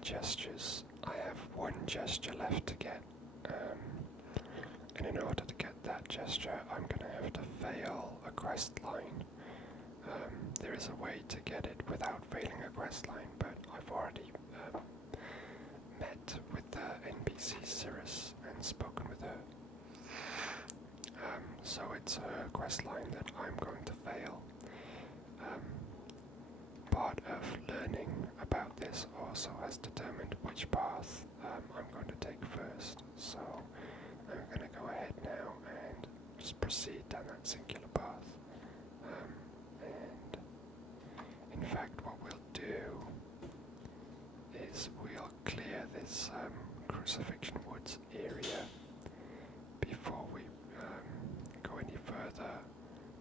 gestures. I have one gesture left to get, and in order to get that gesture, I'm going to have to fail a quest line. There is a way to get it without failing a quest line, but I've already met with the NPC Cirrus and spoken with her. So it's a quest line that I'm going to fail. Part of learning about this also has determined which path I'm going to take first. So I'm going to go ahead now and just proceed down that singular path. And in fact, what we'll do is we'll clear this Crucifixion Woods area before we go any further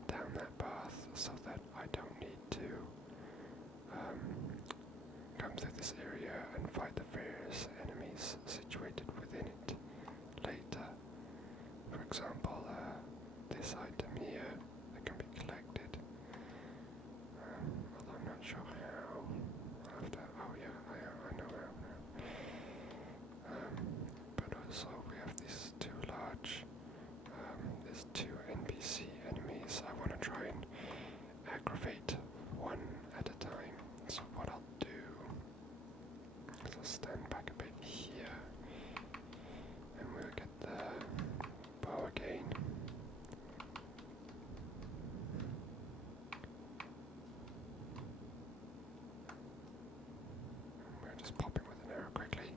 down that path, so that I don't need to come through this area and fight the various enemies situated within it later. For example, this item here that can be collected, although I'm not sure how. Oh yeah, I know how now. But also we have these two large, there's two NPC enemies. I want to try and aggravate one at a time. So what I'll do is I'll stand back a bit here, and we'll get the bow again. We'll just pop him with an arrow quickly.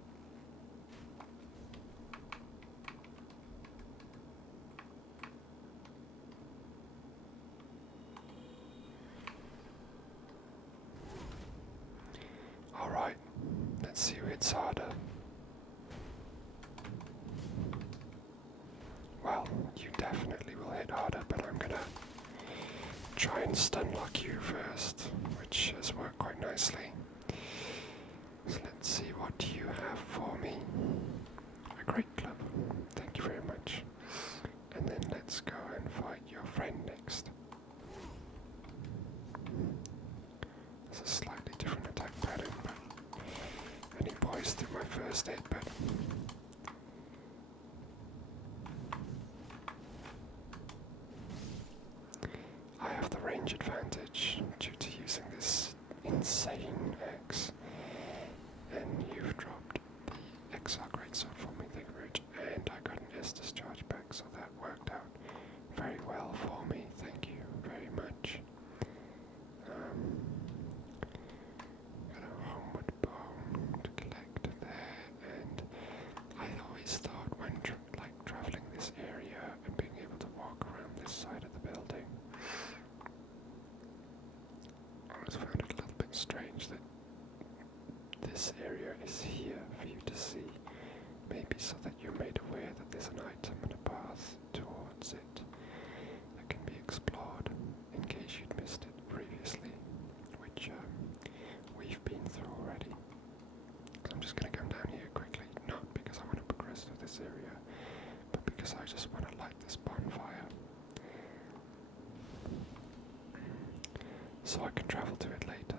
Alright, let's see who hits harder. Well, you definitely will hit try and stun lock you first, which has worked quite nicely. So let's see what you have for me. A great club. Thank you very much. And then let's go and fight your friend next. It's a slightly different attack pattern, but only poised through my first hit, but I have the range advantage due to using this insane axe. And you've dropped the Exile Greatsword for me, thank you very much. And I got an Estus charge back, so that worked out very well for me. Thank you very much. Got a homeward bone to collect there, and I always thought when traveling this area and being able to walk around this side of the building, I always found it a little bit strange that this area is here for you to see, maybe so that you're made aware that there's an item and a path towards it that can be explored in case you'd missed it previously, which we've been through already. So I'm just going to come down here quickly, not because I want to progress through this area, but because I just want to light this bonfire so I can travel to it later.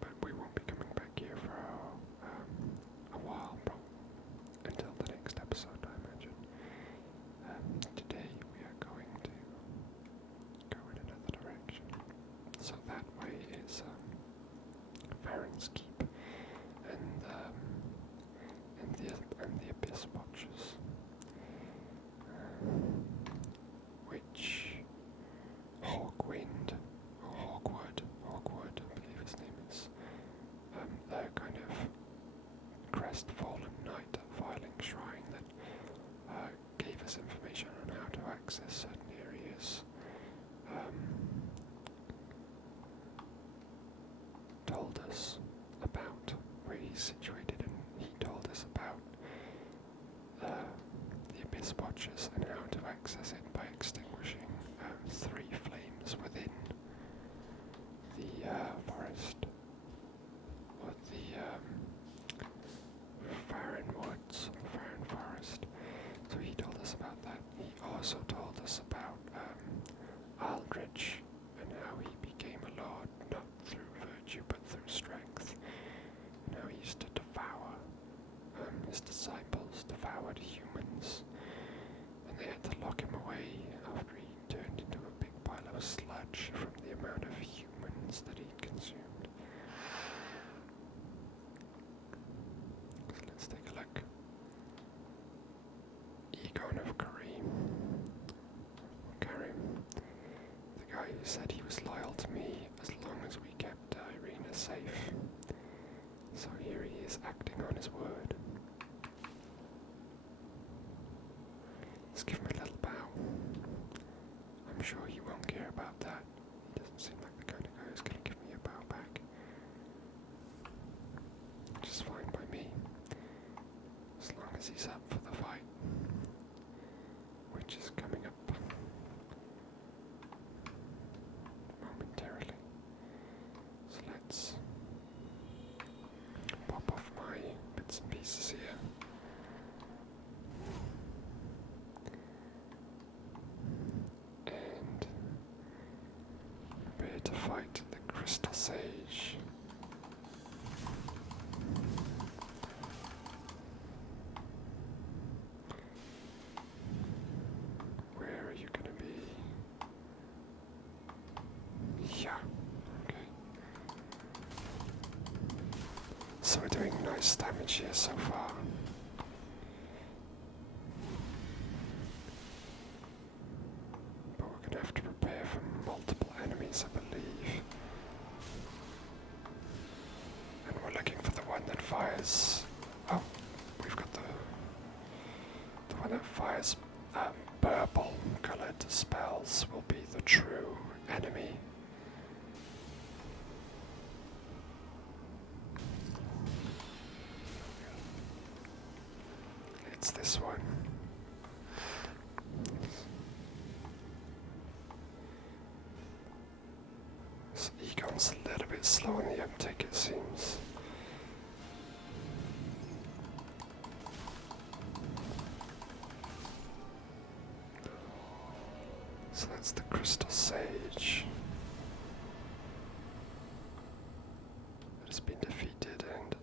But we won't be coming back here for a while, until the next episode, I imagine. Today we are going to go in another direction. So that way is Farron's Keep and the Abyss Watchers, which Hawkwind, or Hawkwood, I believe his name is, the kind of crestfallen knight filing shrine that gave us information on how to access certain areas. Told us about where he's situated, and he told us about the Abyss Watchers and how to access it by extinguishing 3 flames within the forest, or the Farron Woods, Farron Forest. So he told us about that. He also told us about Aldrich and how he became a lord, not through virtue but through strength, and how he used to devour his disciples, devoured humans, and they had to lock him away after he turned into a big pile of sludge from the amount of humans that he'd consumed. So let's take a look. Egon of Karim, the guy who said he was loyal to me as long as we kept Irina safe. So here he is acting on his word. Let's give him a little bow. I'm sure he won't care about that. He doesn't seem like the kind of guy who's going to give me a bow back. Which is fine by me, as long as he's up for the fight, which is coming up momentarily. So let's pop off my bits and pieces here. And prepare to fight the Crystal Sage. Where are you gonna be? Yeah, okay. So we're doing nice damage here so far. But we're gonna have to prepare for multiple enemies, I believe. And we're looking for the one that fires. Oh, we've got the one that fires purple colored spells will be the true enemy. It's this one. slow on the uptake, it seems. So that's the Crystal Sage. It has been defeated, and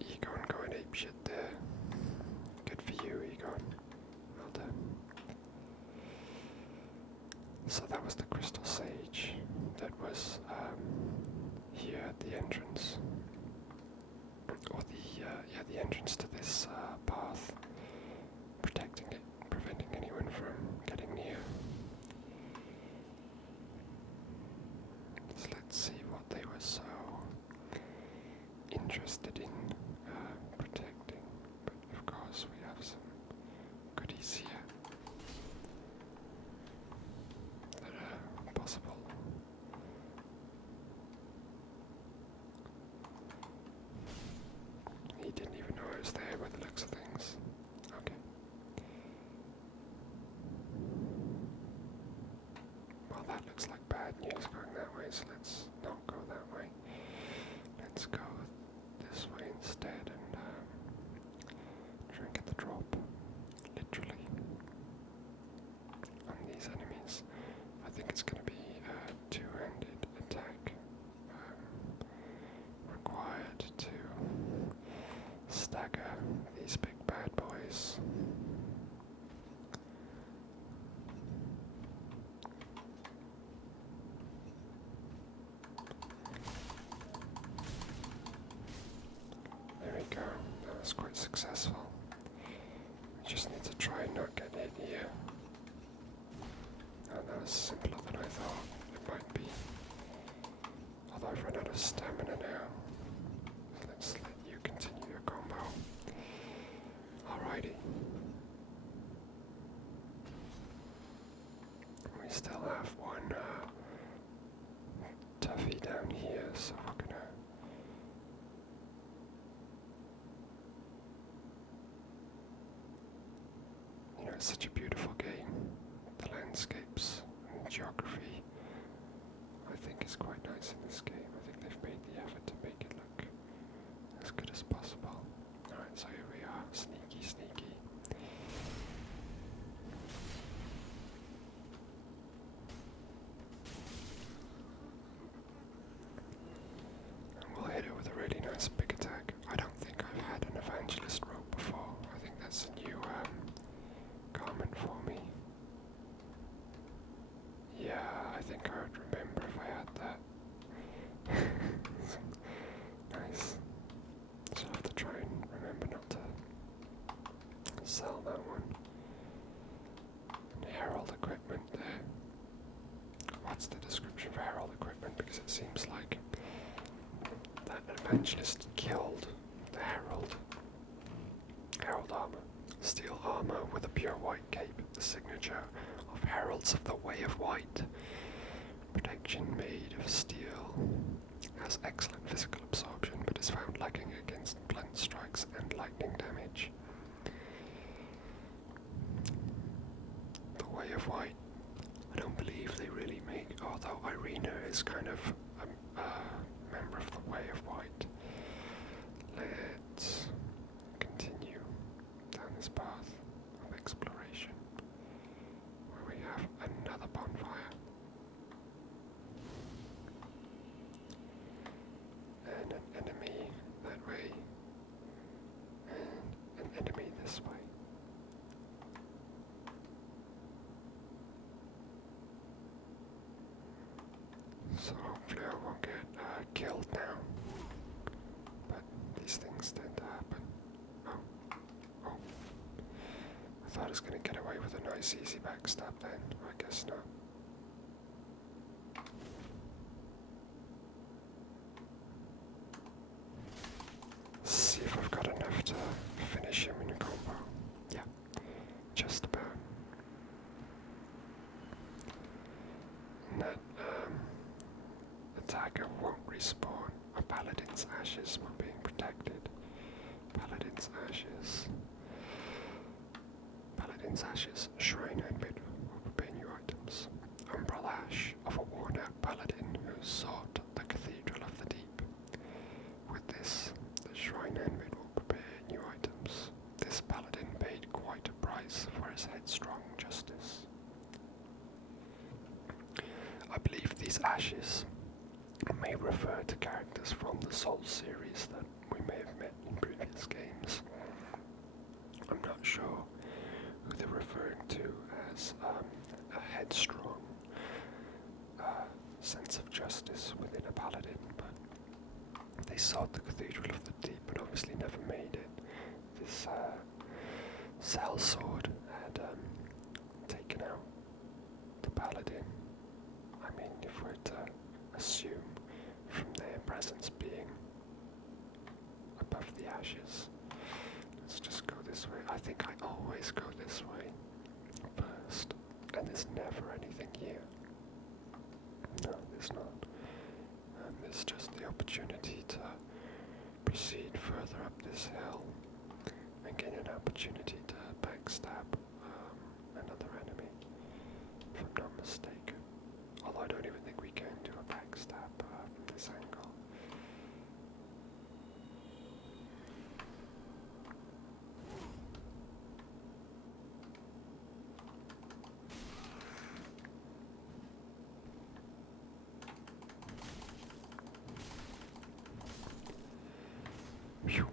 Egon going apeshit there. Good for you, Egon. Well done. So that was the Crystal Sage. That was here at the entrance, or the entrance to this path, protecting it, preventing anyone from getting near. So let's see what they were so interested in protecting. But of course, we have some goodies here that are possible. He didn't even know I was there by the looks of things. Okay. Well, that looks like bad news going that way, so let's not go that way. Let's go this way instead and try and get the drop, literally, on these enemies. I think it's going to be a two-handed attack required to stagger these big bad boys. There we go. That was quite successful. We just need to try and not get hit here. Oh, that was simpler than I thought it might be. Although I've run out of stamina now. So let's let you continue your combo. Alrighty. We still have one toughie down here, so we're gonna it's such a beautiful game. The landscapes and geography, I think, is quite nice in this game. I think they've made the effort to make it look as good as possible. Alright, so here we are. Sneaky, sneaky. And we'll hit it with a really nice big attack. I don't think I've had an Evangelist rope before. I think that's a new garment for me. Yeah, I think I would remember if I had that. Nice. So I have to try and remember not to sell that one. And Herald equipment there. What's the description for Herald equipment? Because it seems like that Evangelist killed the Herald. Herald armor. Steel armor with a pure white cape, the signature of Heralds of the Way of White. Protection made of steel. Has excellent physical absorption, but is found lacking against blunt strikes and lightning damage. The Way of White. I don't believe they really make, although Irina is kind of a member of the Way of White. Let's continue down this path of exploration, where we have another bonfire. And an enemy that way. And an enemy this way. So hopefully I won't get killed now. But these things tend to happen. Oh. I thought I was going to get away with a nice easy backstab then. I guess not. See if I've got enough to finish him in a combo. Yeah, just about. And that attacker won't respawn. A paladin's ashes were being protected. Paladin's ashes. Paladin's ashes. Shrine and bid will prepare new items. Umbral ash of a worn-out paladin who sought the as headstrong justice. I believe these ashes may refer to characters from the Soul series that we may have met in previous games. I'm not sure who they're referring to as a headstrong sense of justice within a paladin, but they sought the Cathedral of the Deep but obviously never made it. This sellsword had taken out the paladin. I mean, if we're to assume from their presence being above the ashes, let's just go this way. I think I always go this way first, and there's never anything here. No, there's not. And there's just the opportunity to proceed further up this hill and get an opportunity to backstab another enemy, if I'm not mistaken. Although I don't even think we can do a backstab from this angle. Phew.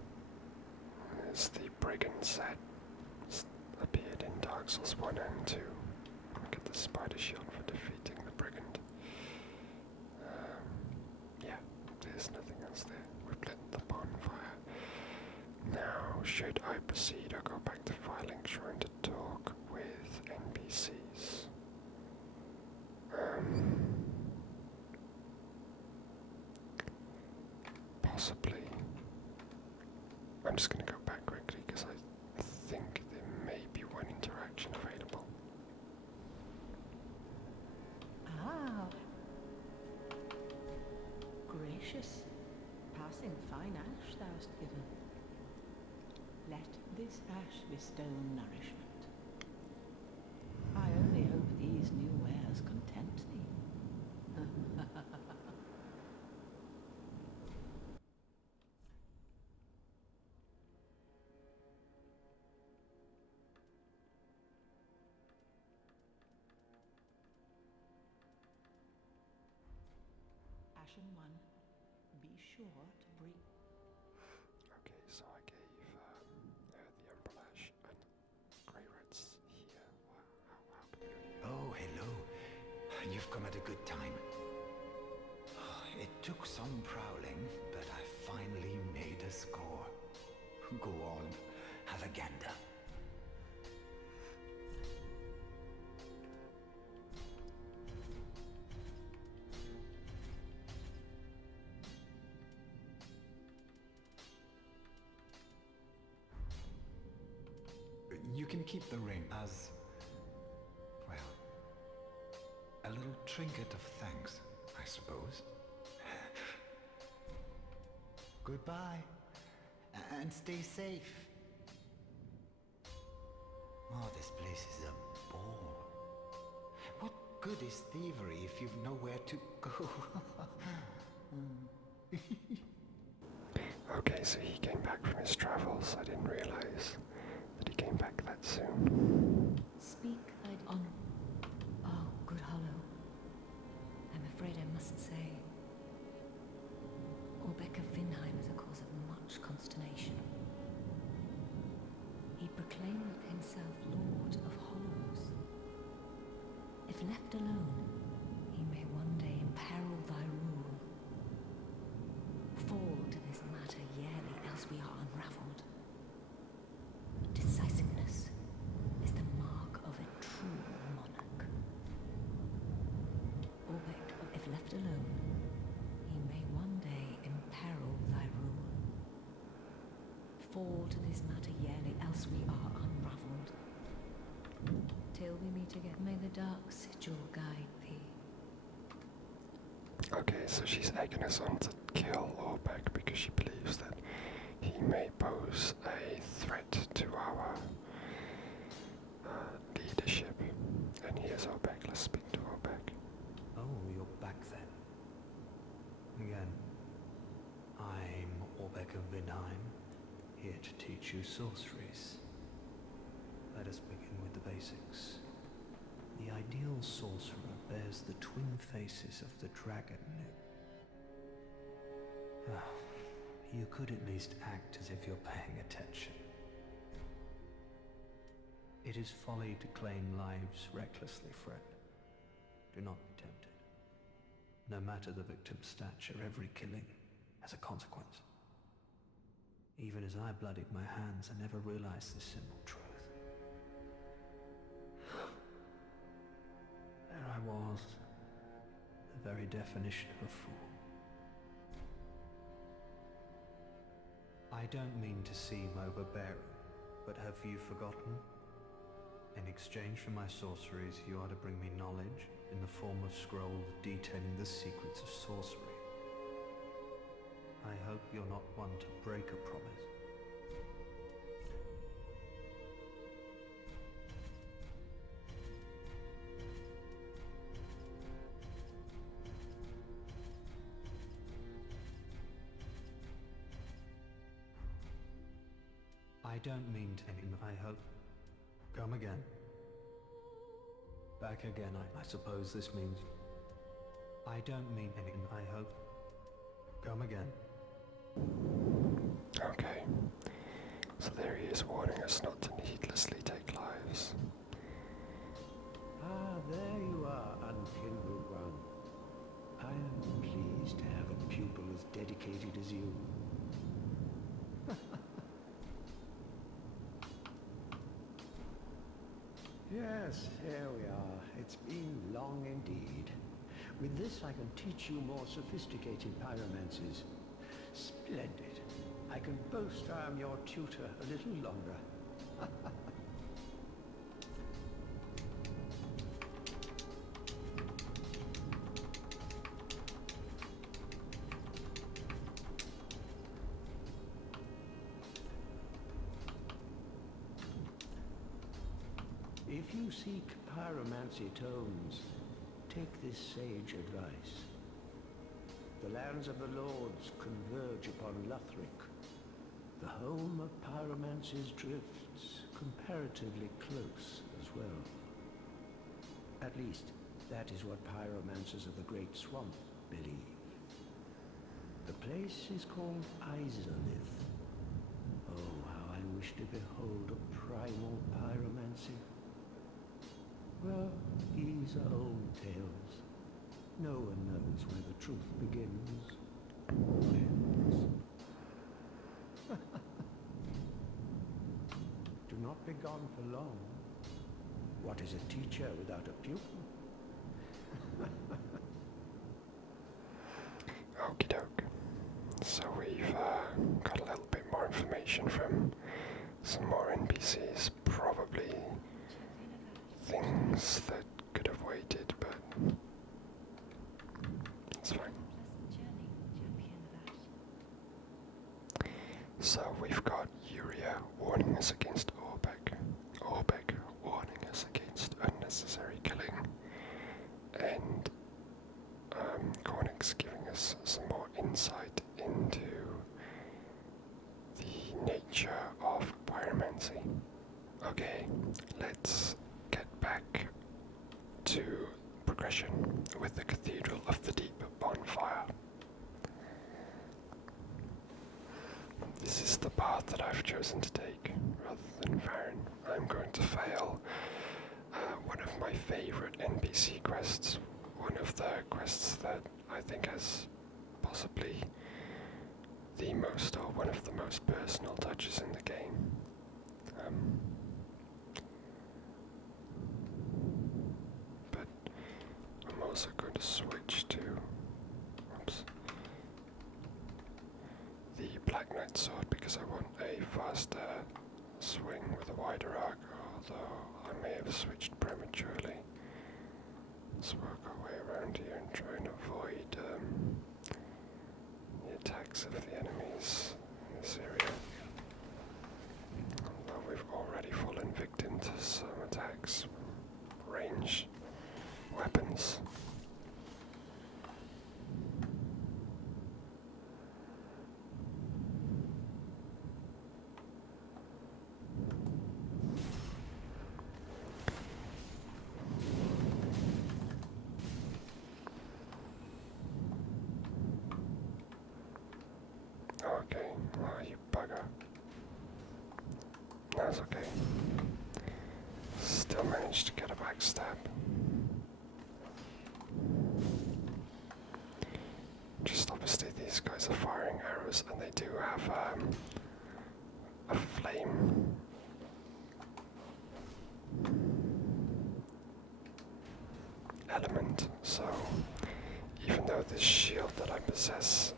As the brigands that appeared in Dark Souls 1 and 2. Get the spider shield for defeating the brigand. Yeah, there's nothing else there. We've lit the bonfire. Now, should I proceed or go back to Firelink Shrine to talk with NPCs? Possibly. I'm just going to go back quickly because I think there may be one interaction available. Ah. Gracious. Passing fine ash thou hast given. Let this ash bestow nourishment. I only hope these new wares content thee. Ashen one, be sure to bring. Okay, so I gave her the Umbral Ash and Grey Rats here. How Oh, hello. You've come at a good time. It took some prowling, but I finally made a score. Go on, have a gander. You can keep the ring as, well, a little trinket of thanks, I suppose. Goodbye, and stay safe. Oh, this place is a bore. What good is thievery if you've nowhere to go? Okay, so he came back from his travels. I didn't realize that he came back that soon. Speak on... Oh, good Hollow. I'm afraid I must say... Orbeck of Vinheim is a cause of much consternation. He proclaimed himself Lord of Hollows. If left alone, he may one day imperil thy rule. Fall to this matter yearly, else we are unravelled. Decisiveness is the mark of a true monarch. Orbeck, if left alone, he may one day imperil thy rule. Fall to this matter yearly, else we are unravelled. Till we meet again, may the dark sigil guide thee. Okay, so she's egging us on to kill Orbeck because she believes that he may pose a threat to our leadership. And here's Orbeck. Let's speak to Orbeck. Oh, you're back then. Again, I'm Orbeck of Vinheim, here to teach you sorceries. Let us begin with the the basics. The ideal sorcerer bears the twin faces of the dragon. You could at least act as if you're paying attention. It is folly to claim lives recklessly, friend. Do not be tempted. No matter the victim's stature, every killing has a consequence. Even as I bloodied my hands, I never realized this simple truth. There I was, the very definition of a fool. I don't mean to seem overbearing, but have you forgotten? In exchange for my sorceries, you are to bring me knowledge in the form of scrolls detailing the secrets of sorcery. I hope you're not one to break a promise. I don't mean to, I hope. Come again. Back again, I suppose this means. I don't mean anything, I hope. Come again. Okay. So there he is warning us not to needlessly take lives. Ah, there you are, unkindled one. I am pleased to have a pupil as dedicated as you. Yes, here we are. It's been long indeed. With this, I can teach you more sophisticated pyromancies. Splendid. I can boast I am your tutor a little longer. If you seek pyromancy tomes, take this sage advice. The lands of the Lords converge upon Lothric. The home of pyromancy's drifts comparatively close as well. At least, that is what pyromancers of the Great Swamp believe. The place is called Izalith. Oh, how I wish to behold a primal pyromancy. Well, these are old tales. No one knows where the truth begins or ends. Do not be gone for long. What is a teacher without a pupil? Okie doke. So we've got a little bit more information from some more NPCs, probably things that could have waited, but it's fine. Pleasant journey, Champion of Ash. So we've got Yuria warning us against Orbeck, Orbeck warning us against unnecessary killing, and Cornix giving us some more insight into the nature of pyromancy. Okay, let's get back to progression with the Cathedral of the Deep bonfire. This is the path that I've chosen to take rather than Farron. I'm going to fail one of my favorite NPC quests, one of the quests that I think has possibly the most or one of the most personal touches in the game. But I'm also going to switch to the Black Knight sword because I want a faster swing with a wider arc, although I may have switched prematurely. Let's work our way around here and try and avoid the attacks of the enemies in this area. Although we've already fallen victim to some attacks, range weapons. That's okay. Still managed to get a backstab. Just obviously these guys are firing arrows and they do have a flame element, so even though this shield that I possess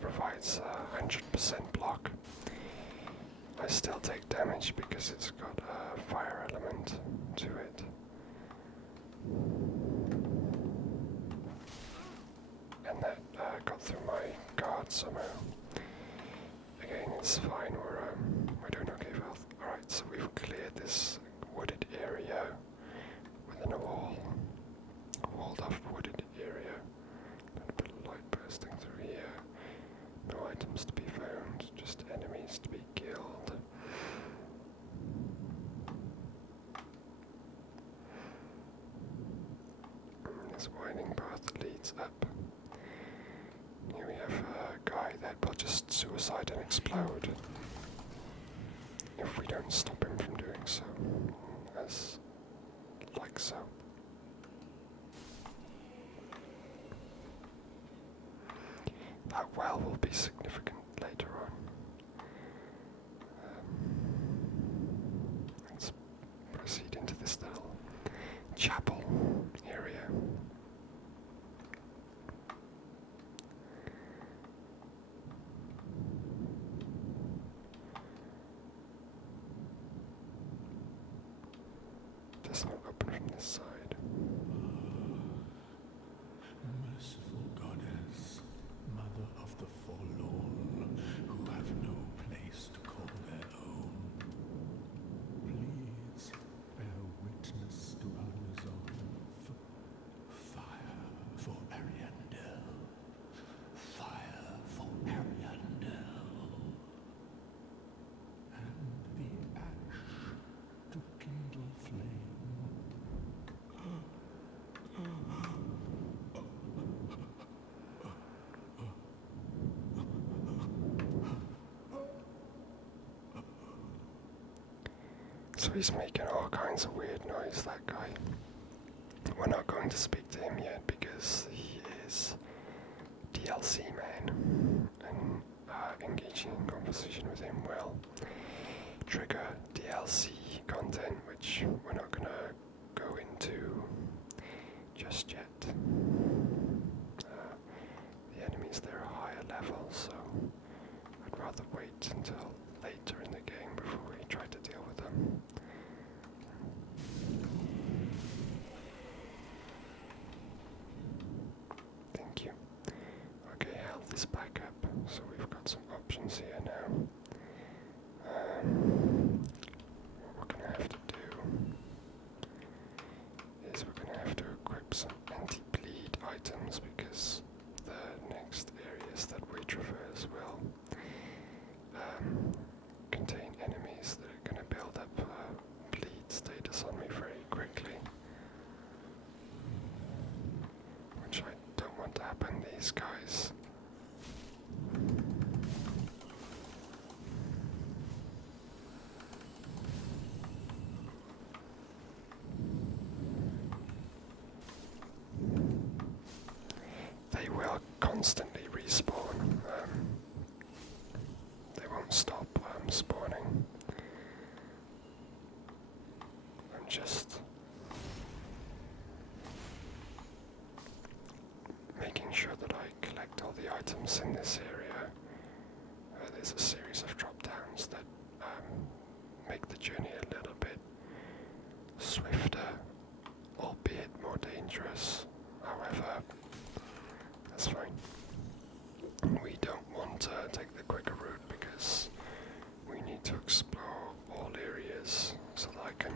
provides 100% block, I still take damage because it's got a fire element to it. And that got through my guard somehow. Again, it's fine, we're doing okay with health. Alright, so we've cleared this wooded area within a walled off wooded area. A little bit of light bursting through here. No items to be found, just enemies to be killed. This winding path leads up. Here we have a guy that will just suicide and explode if we don't stop him from doing so, as like so. That well will be significant later on. Let's proceed into this little chapel area. Does not open from this side. Merciful goddess, mother of the forlorn, who have no place to call their own, please bear witness to our resolve. Fire for Ariandel. Fire for Ariandel. And the ash to kindle flame. So he's making all kinds of weird noise, that guy. We're not going to speak to him yet because he is DLC man, and engaging in conversation with him will trigger DLC content, which we're not going to go into just yet. The enemies there are higher level, so I'd rather wait until later in the game before we try to deal with them. Thank you. Okay, health is back up, so we've got some options here now. What we're gonna have to do is we're gonna have to equip some anti-bleed items because the next areas that we traverse will contain enemies that are gonna build up bleed status on me very quickly. Which I don't want to happen, these guys. They will constantly respawn. They won't stop spawning. I'm just making sure that I collect all the items in this area. There's a series of drop downs that make the journey a little bit swifter, albeit more dangerous. However, that's fine. We don't want to take the quicker route because we need to explore all areas so that I can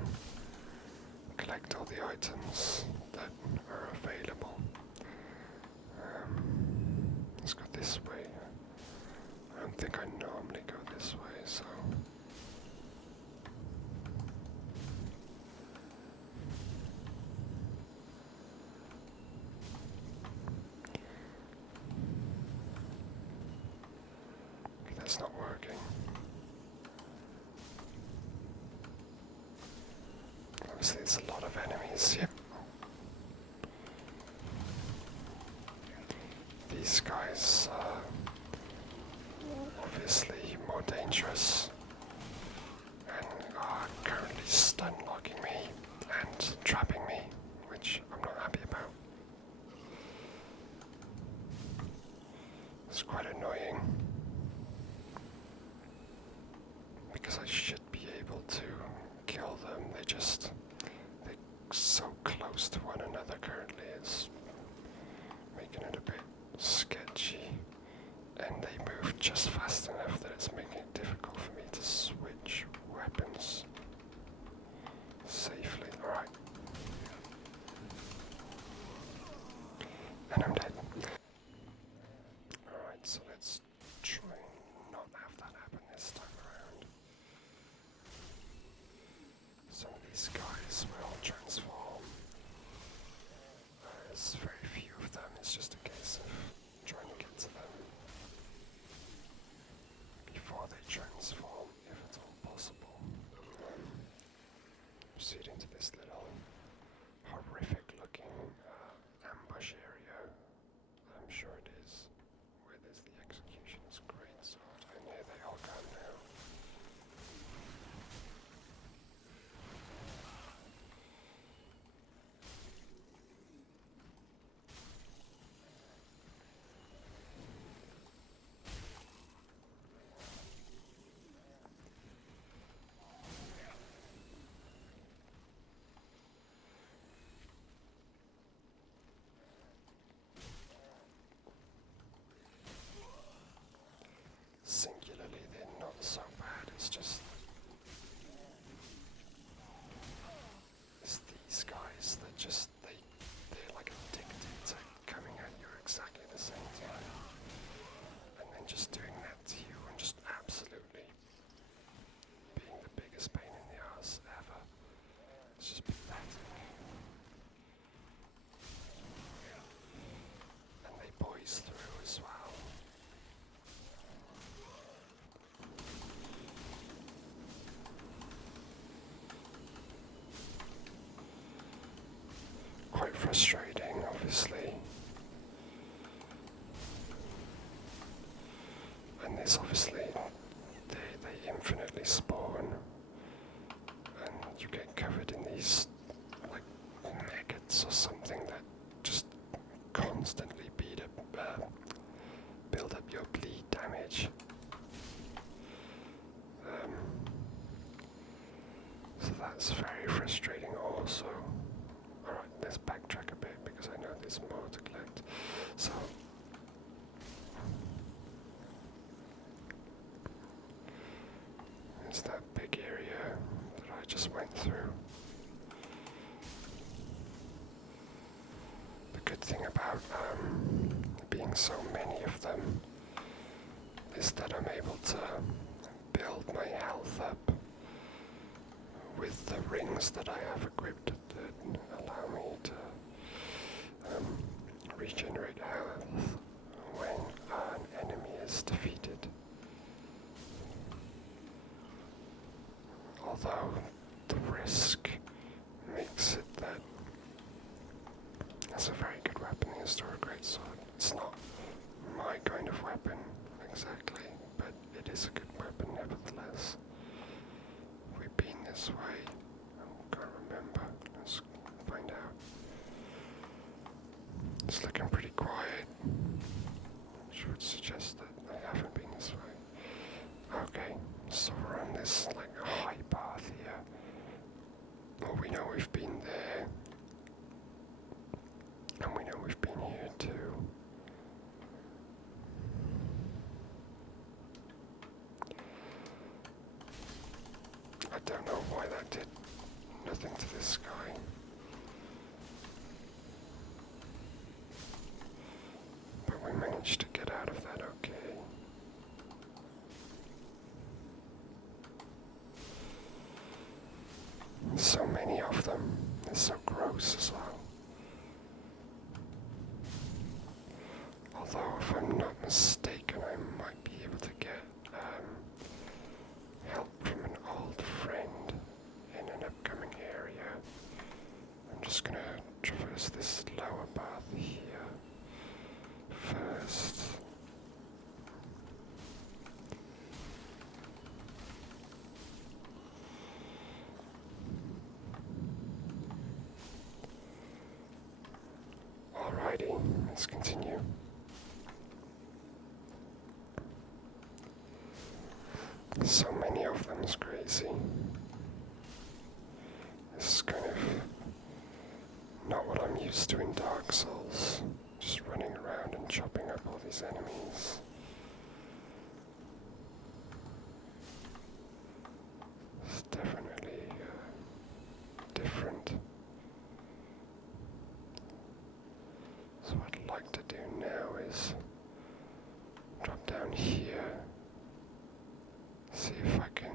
collect all the items that are available. Let's go this way. I don't think I normally go this way, so... Okay, that's not working. obviously there's a lot of enemies here. These guys are obviously more dangerous and are currently stun locking me and trapping me, which I'm not happy about. It's quite annoying because I should be able to kill them. They're so close to one another currently. It's making it a bit sketchy, and they move just fast enough that it's making it difficult for me to switch weapons safely. Alright. And I'm dead. Alright, so let's try and not have that happen this time around. Some of these guys will transform. There's very few of them, it's just a case of trying to get to them before they transform, if at all possible. Proceed into this little horrific looking ambush area. I'm sure it is, where there's the executioner's great sword, and here they all come now. Singularly, they're not so bad, it's just it's these guys that just they're like addicted to coming at you exactly the same time and then just doing that to you and just absolutely being the biggest pain in the ass ever. It's just pathetic. And they poise through as well. Quite frustrating, obviously. And there's obviously, they infinitely spawn, and you get covered in these, like, maggots or something that just constantly build up your bleed damage. So that's very frustrating also. Alright, let's backtrack a bit because I know there's more to collect. So, it's that big area that I just went through. The good thing about being so many of them is that I'm able to build my health up with the rings that I have equipped that allow me to regenerate health when an enemy is defeated. Although the risk makes it that it's a very good weapon, the Historic Greatsword. It's not my kind of weapon exactly, but it is a good weapon nevertheless. We've been this way. I can't remember. Let's find out. It's looking pretty quiet, which would suggest that I haven't been this way. Okay, so we're on this like high path here. Well, we know we've been there, and we know we've been here too. I don't know why that did nothing to this guy. But we managed to get out of that okay. So many of them. They're so gross as well. Although, if I'm not mistaken, I might be able to get help from an old friend in an upcoming area. let's continue. So many of them is crazy. This is kind of not what I'm used to in Dark Souls. Just running around and chopping up all these enemies. It's definitely different. So what I'd like to do now is drop down here, see if I can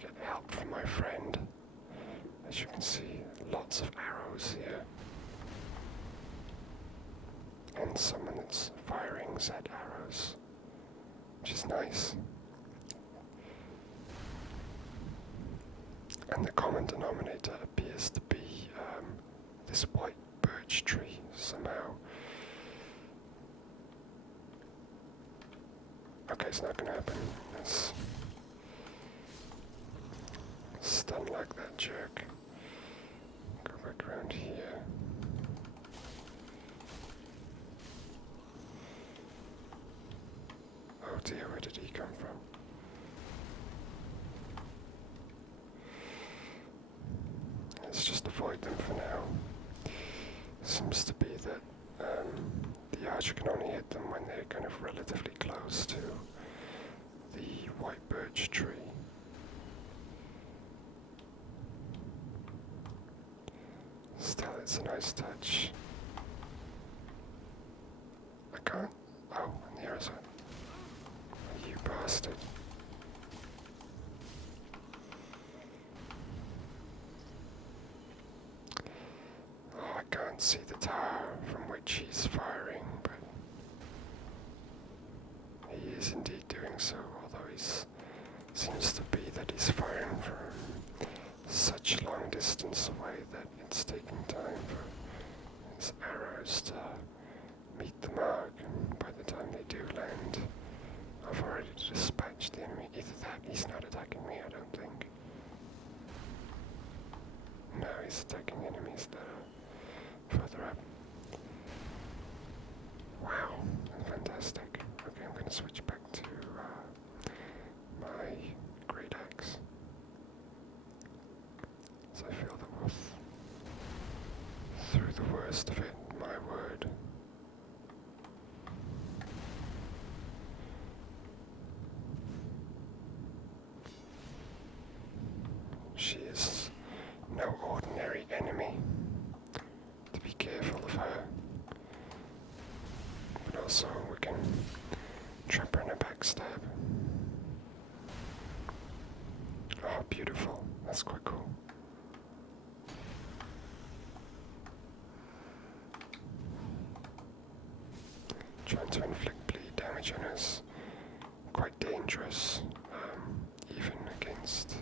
get help from my friend. As you can see, lots of arrows here. And someone that's firing Z arrows, which is nice. And the common denominator appears to be this white birch tree somehow. Okay, it's not gonna happen. Let's stun like that jerk. Go back around here. Oh dear, where did he come from? Let's just avoid them for now. Seems to be that the archer can only hit them when they're kind of relatively close to the white birch tree. Still, it's a nice touch. I can't. Oh, and the arrows are. You bastard. Oh, I can't see the tower from which he's firing, but he is indeed doing so, although seems to be that he's firing from such long distance away that it's taking time for his arrows to meet the mark, and by the time they do land, I've already dispatched the enemy. Either that, he's not attacking me, I don't think. No, he's attacking enemies that are further up. Wow, fantastic. Okay, I'm gonna switch back to my great axe. So I feel that we're through the worst of it, my word. She is no ordinary enemy. To be careful of her. But also we can trap her in a backstab. Oh, beautiful. That's quite cool. Trying to inflict bleed damage on us. Quite dangerous, even against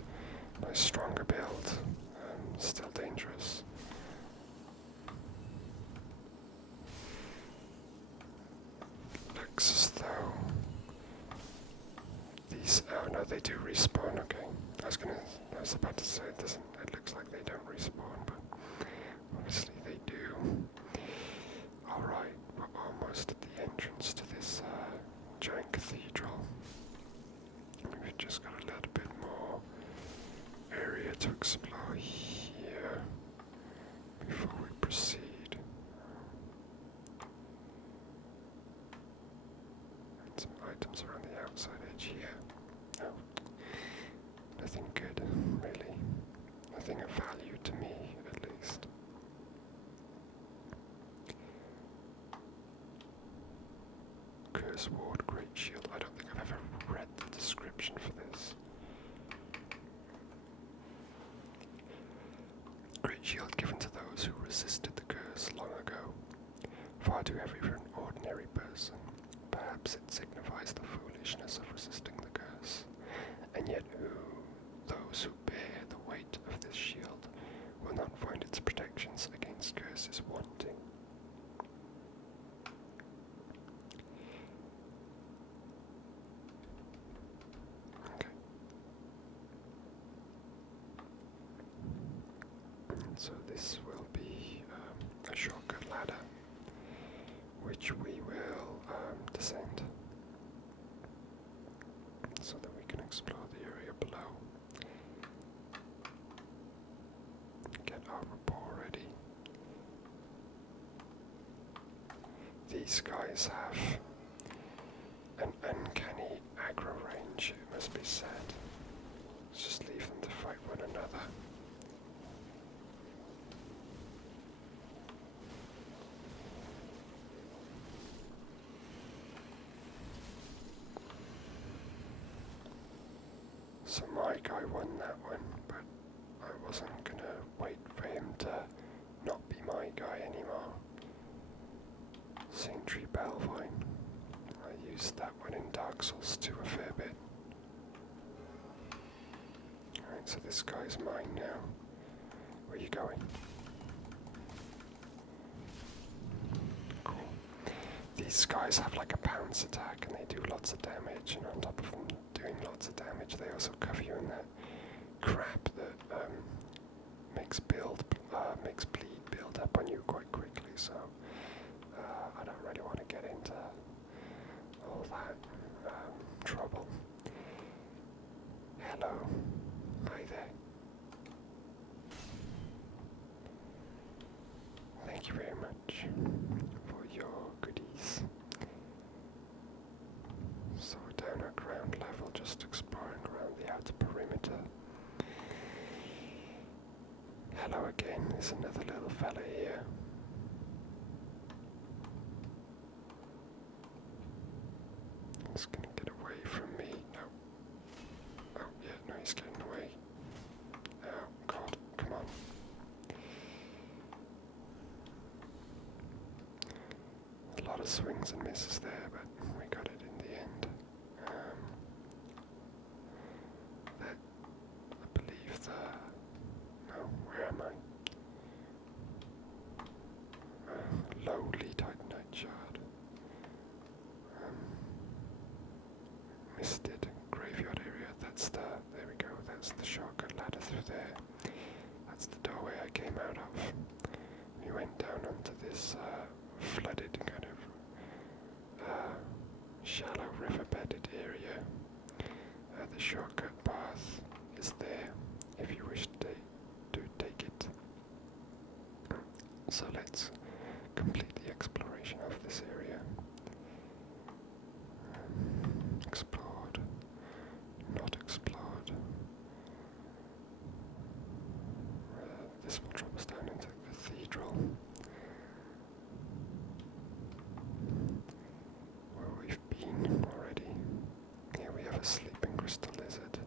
my stronger build. Still dangerous. Looks as though these. Oh no, they do respawn. Okay, I was about to say it doesn't. It looks like they don't respawn, but obviously they do. All right, we're almost at the entrance to this giant cathedral. We've just got a little bit more area to explore here before we proceed. And some items around the outside edge here. No, nothing good, really. Nothing of value to me, at least. Curse Ward, Great Shield. I don't think I've ever read the description for this. Great shield given to those who resisted the curse long ago. Far too heavy for an ordinary person. Perhaps it signifies the foolishness of resisting the curse. And yet those who bear the weight of this shield will not find its protections against curses wanting. Okay. So this will be a shortcut ladder, which which we will descend so that we can explore the area below. Get our rapport ready. These guys have an uncanny aggro range, it must be said. Let's just leave them to fight one another. So my guy won that one, but I wasn't gonna wait for him to not be my guy anymore. Saintry Belvine. I used that one in Dark Souls 2 a fair bit. Alright, so this guy's mine now. Where are you going? Cool. These guys have like a pounce attack and they do lots of damage, and on top of them doing lots of damage, they also cover you in that crap that makes bleed build up on you quite quickly, so I don't really want to get into all that trouble. Hello. Hi there. Thank you very much for your goodies. So we're down at ground level, just exploring around the outer perimeter. Hello again, there's another little fella here. He's gonna get away from me. No. Oh, yeah, no, he's getting away. Oh, God, come on. A lot of swings and misses there, but we got it in the end. That, I believe no, where am I? Lowly Titanite shard. Misted graveyard area. There we go. That's the shortcut ladder through there. That's the doorway I came out of. We went down onto this flooded kind of shallow river-bedded area. The shortcut path is there if you wish to take it. So let's complete the exploration of this area. Explored, not explored. This will drop us down into the cathedral, where we've been already. Here we have a sleeping crystal lizard.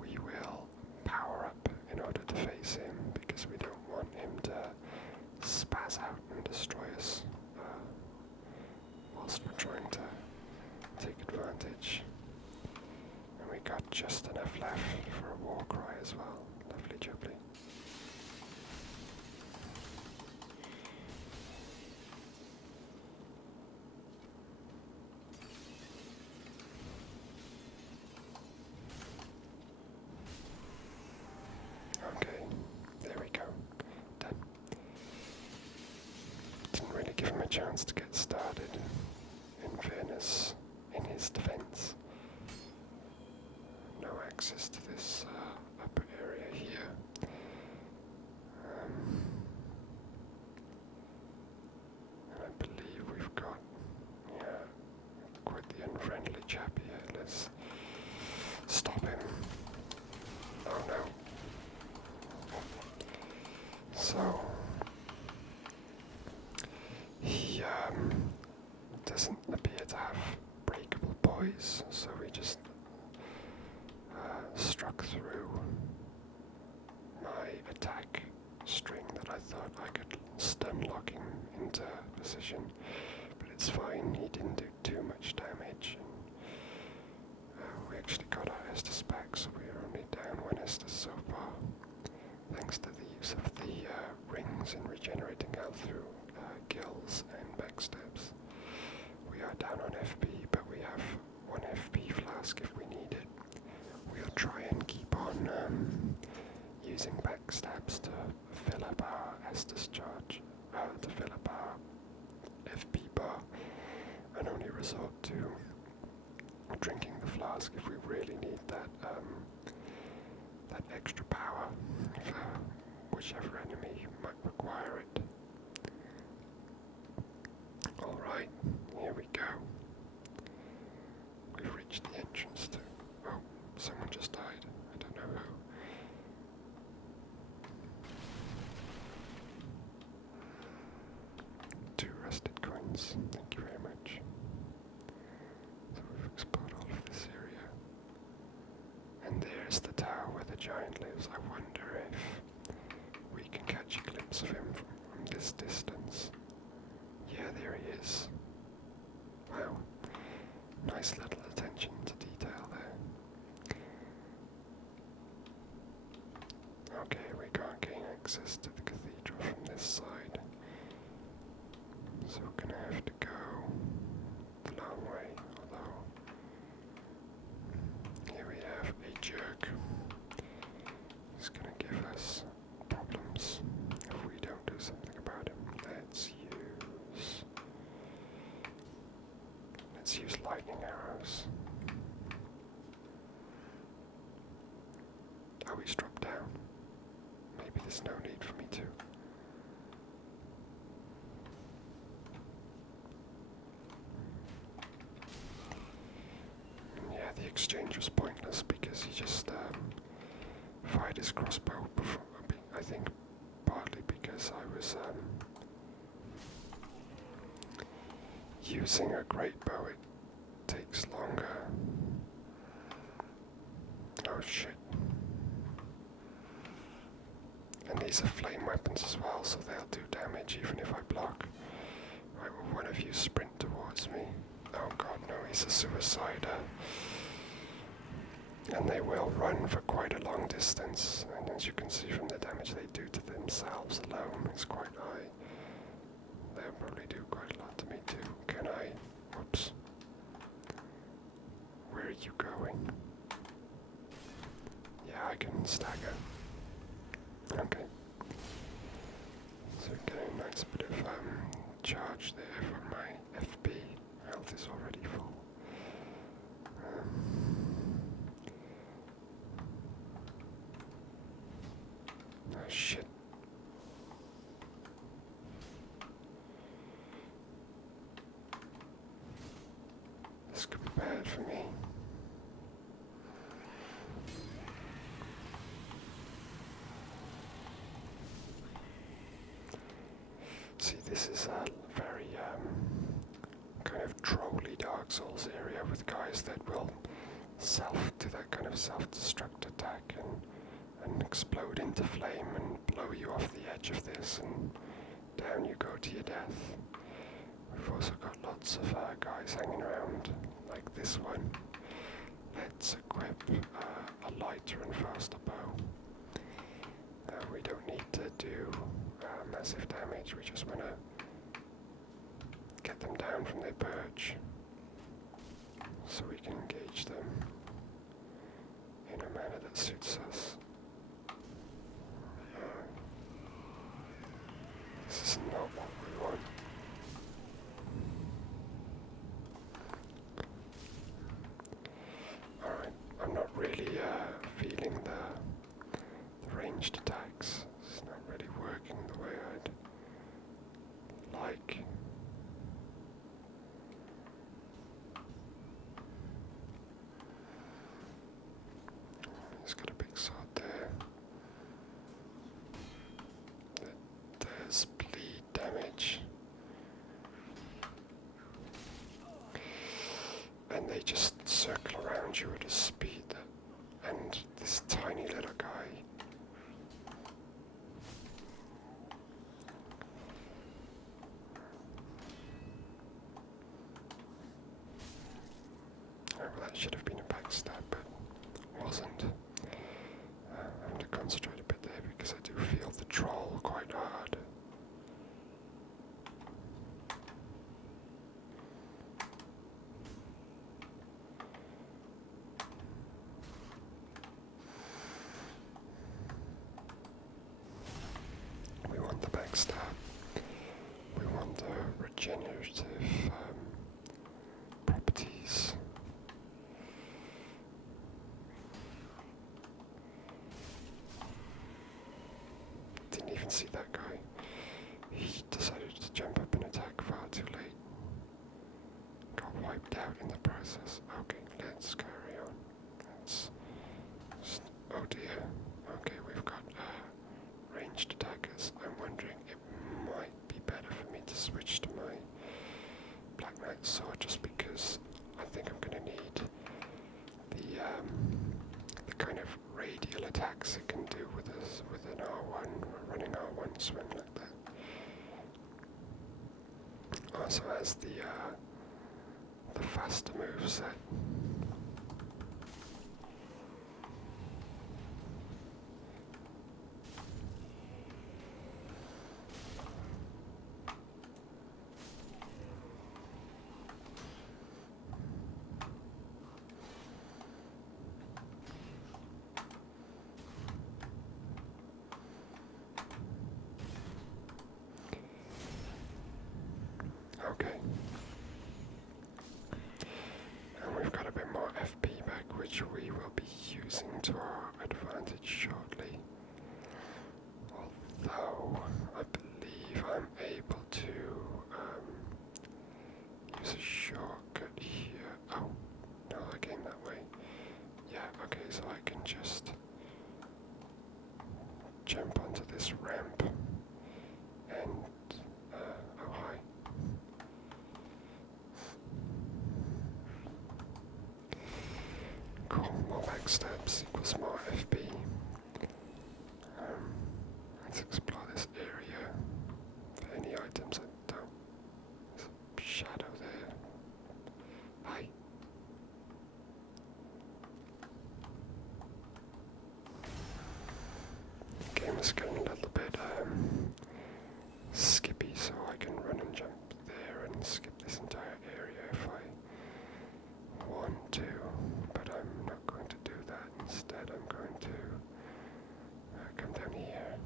We will power up in order to face him, because we don't want him to spaz out and destroy us whilst we're trying to take advantage. And we got just enough left for a war cry as well. Lovely jubbly. Okay, there we go. Done. Didn't really give him a chance to get started, in fairness, in his defense. No access to this upper area here. And I believe we've got, quite the unfriendly chap here. Let's stop him. Oh no. So, he doesn't appear to have breakable poise, so we just struck through my attack string that I thought I could stun lock him into position, but it's fine, he didn't do too much damage. And, we actually got our Estus back, so we are only down one Estus so far, thanks to the use of the rings and regenerating health through kills and backstabs. We are down on FP, but we have one FP flask if we need it. We'll try and keep on using backstabs to fill up our Estus charge, to fill up our FP bar. resort to drinking the flask if we really need that that extra power for whichever enemy might require it. Alright, here we go. We've reached the entrance to... Oh, someone just died. I don't know who. Two rusted coins. Thank you very much. So we've explored all of this area. And there's the tower where the giant lives. I wonder if we can catch a glimpse of him from this distance. Yeah, there he is. Wow. Nice little attention to detail there. Okay, we can't gain access to the cathedral from this side. So we're gonna have to go the long way, although here we have a jerk who's gonna give us problems if we don't do something about him. Let's use lightning arrows. Oh, he's dropped down. Maybe there's no need for me to. Yeah, the exchange was pointless because he just fired his crossbow before, I think partly because I was using a great bow. It takes longer. Oh shit. And these are flame weapons as well, so they'll do damage even if I block. Right, will one of you sprint towards me? Oh god, no, he's a suicider. And they will run for quite a long distance, and as you can see from the damage they do to themselves alone, it's quite high. They'll probably do quite a lot to me too. Can I? Whoops. Where are you going? Yeah, I can stagger. Okay. So getting a nice bit of charge there for my FP. Health is already full. Oh shit. This could be bad for me. See, this is a very kind of trolly Dark Souls area with guys that will do that kind of self-destruct attack and explode into flame and blow you off the edge of this, and down you go to your death. We've also got lots of guys hanging around, like this one. Let's equip a lighter and faster bow. We don't need to do massive damage, we just want to get them down from their perch so we can engage them in a manner that suits us. This is not what we want. Alright, I'm not really feeling the ranged attacks. It's not really working the way I'd like. He's got a big sword there. That does bleed damage. And they just circle around you at a speed. And this tiny little guy. Oh, well, that should have been a backstab, but wasn't. I have to concentrate a bit there because I do feel the troll quite hard. We want the backstab. We want the regenerative even see that guy. He decided to jump up and attack far too late. Got wiped out in the process. Okay, let's carry on. Oh dear. Okay, we've got ranged attackers. I'm wondering it might be better for me to switch to my Black Knight sword just because I think I'm going to need the kind of radial attacks it can do with an R1, running R1 swing like that. Also has the faster moveset. Okay. And we've got a bit more FP back, which we will be using to our advantage shortly. Although, I believe I'm able to use a shortcut here. Oh, no, I came that way. Yeah, okay, so I can just jump onto this ramp and, oh hi. Cool, more backstabs equals more FP. Let's explore this area for any items I don't. There's a shadow there. Hi. The game is getting a little bit skippy, so I can run and jump there and skip this entire area if I want to, but I'm not going to do that. Instead, I'm going to come down here.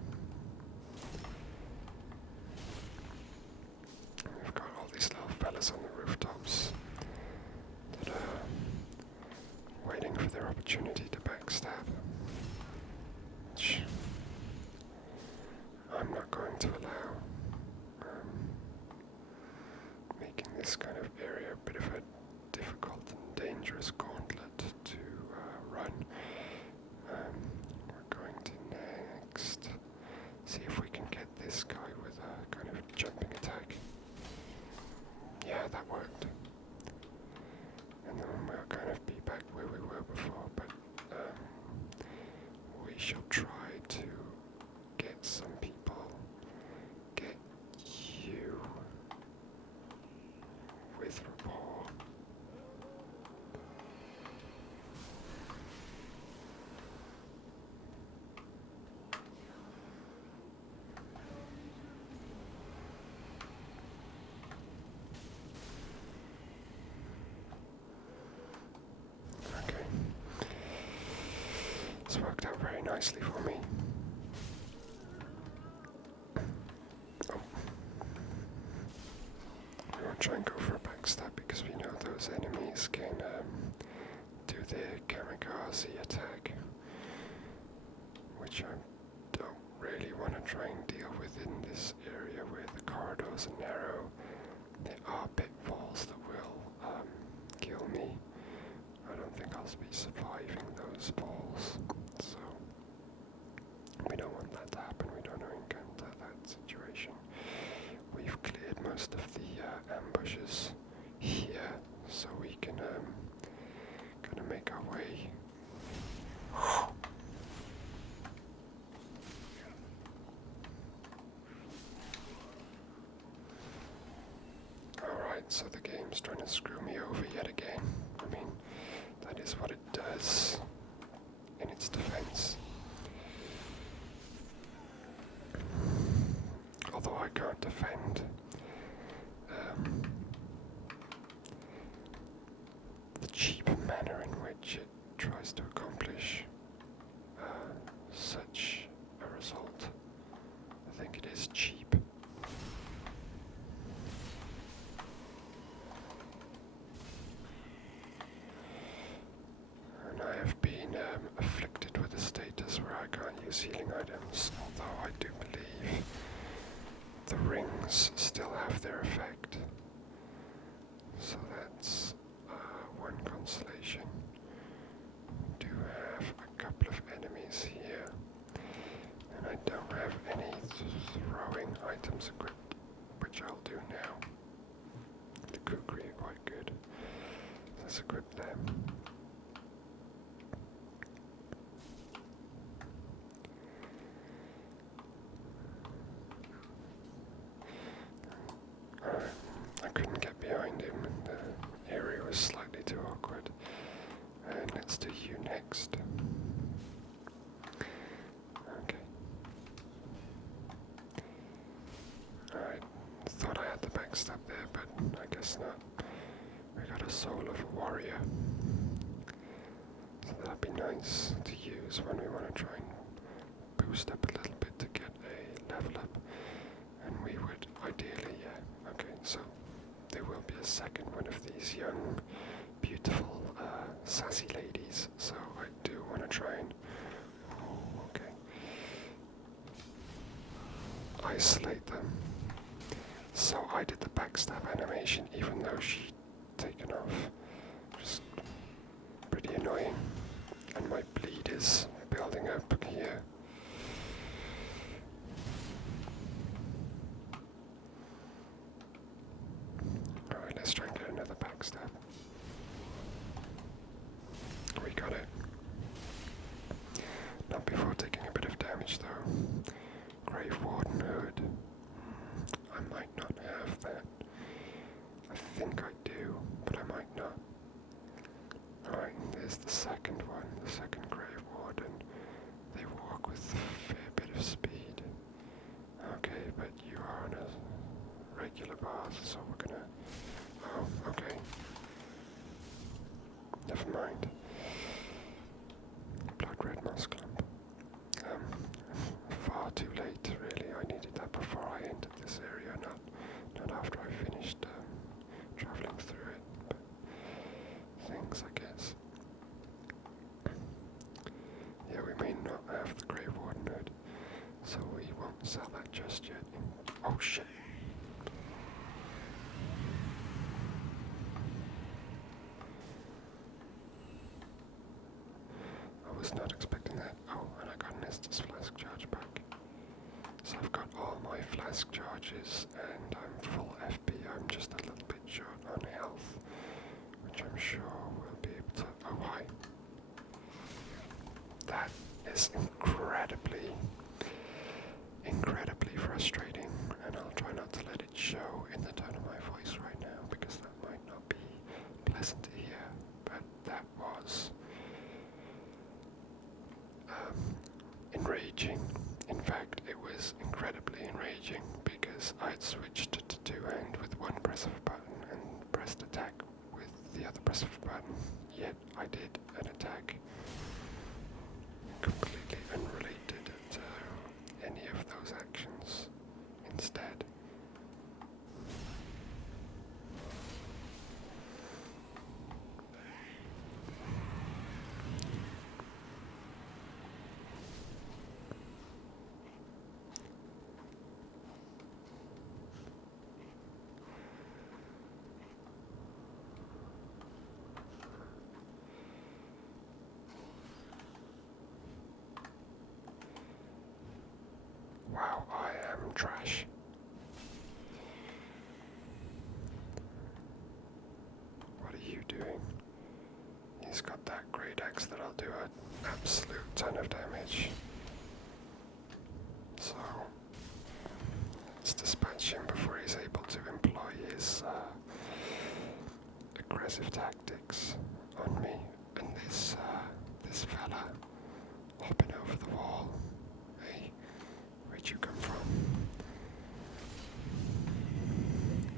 We've got all these little fellas on the rooftops that are waiting for their opportunity to backstab. Which I'm not going to allow. Making this kind of area a bit of a difficult and dangerous gauntlet to run. We're going to next see if we can get this guy with a kind of jumping attack. Yeah, that worked. And then we'll kind of be back where we were before, but we shall try to get some people, get you with rapport. Okay. It's worked out very nicely for me. Oh. We won't try and go for a backstab because we know those enemies can do their kamikaze attack, which I don't really want to try and deal with in this area where the corridors are narrow. There are pitfalls that will kill me. I don't think I'll be surviving those falls, so we don't want that to happen. We don't encounter that situation. We've cleared most of the ambushes here, so we can kind of make our way. Alright, so the game's trying to screw me over yet again. I mean, that is what it does in its defense. Although I can't defend the cheap manner in which it tries to accomplish such a result. I think it is cheap. And I have been afflicted with a status where I can't use healing items, although I do believe believe the rings still have their effect. So that's one consolation. We do have a couple of enemies here, and I don't have any throwing items equipped, which I'll do now. The kukri are quite good. Let's equip them. I couldn't get behind him, and the area was slightly too awkward. And let's do you next. Okay. Alright, thought I had the backstab there, but I guess not. We got a soul of a warrior. So that'd be nice to use when we want to try and boost up a little bit to get a level up. And we would ideally, yeah. Okay, so there will be a second one of these young, beautiful, sassy ladies. So I do want to try and, okay, isolate them. So I did the backstab animation, even though she'd taken off. Just pretty annoying. And my bleed is building up here. Alright, let's try and get another backstab. We got it. Not before taking a bit of damage though. Grave Warden Hood. I might not have that. I think I do, but I might not. Alright, there's the second one, the second Grave Warden. They walk with a fair bit of speed. Okay, but you are on a regular path, so we're gonna... Oh, okay. Never mind. Blood red moss clump. Far too late, really. I needed that before I entered this area, not after I finished traveling through it. But thanks, I guess. Yeah, we may not have the Grave Warden Hood, so we won't sell that just yet. Oh shit. I was not expecting that. Oh, and I got an Estus flask charge back. So I've got all my flask charges and I'm full FP. I'm just a little bit short on health, which I'm sure we'll be able to... Oh, hi. That is incredibly frustrating, and I'll try not to let it show in the tone of my voice right now, because that might not be pleasant to hear, but that was enraging. In fact, it was incredibly enraging, because I'd switched to two-hand with one press of a button and pressed attack with the other press of a button, yet I did an attack completely unrelated to any of those actions instead. Wow, I am trash. What are you doing? He's got that great axe that'll do an absolute ton of damage. So, let's dispatch him before he's able to employ his aggressive tactics on me. And this fella hopping over the wall. Hey, where'd you come from?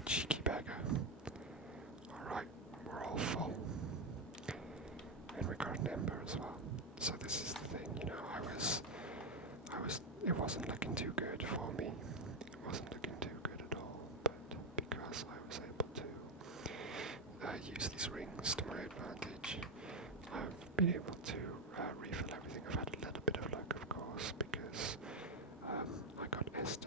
Cheeky beggar. Alright, we're all full. And we got an ember as well. So this is the thing, you know, it wasn't looking too good for me. It wasn't looking too good at all, but because I was able to use these rings to my advantage, I've been able to refill everything. I've had a little bit of luck, of course, because I got Estus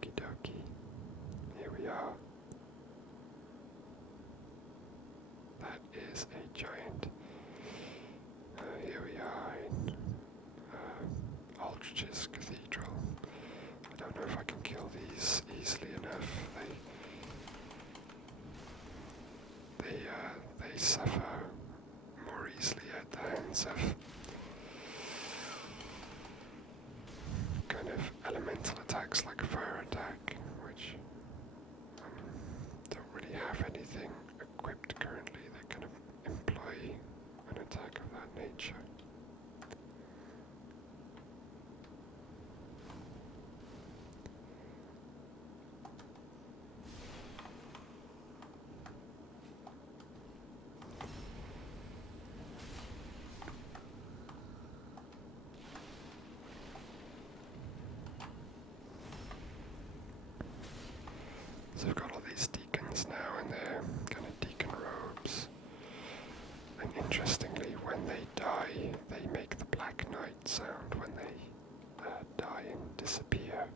Okie dokie. Here we are. That is a giant. Here we are in Aldrich's Cathedral. I don't know if I can kill these easily enough. They suffer more easily at the hands of kind of elemental attacks like a fire attack, which don't really have anything equipped currently that can employ an attack of that nature. So we've got all these deacons now in their kind of deacon robes. And interestingly, when they die, they make the black knight sound when they die and disappear.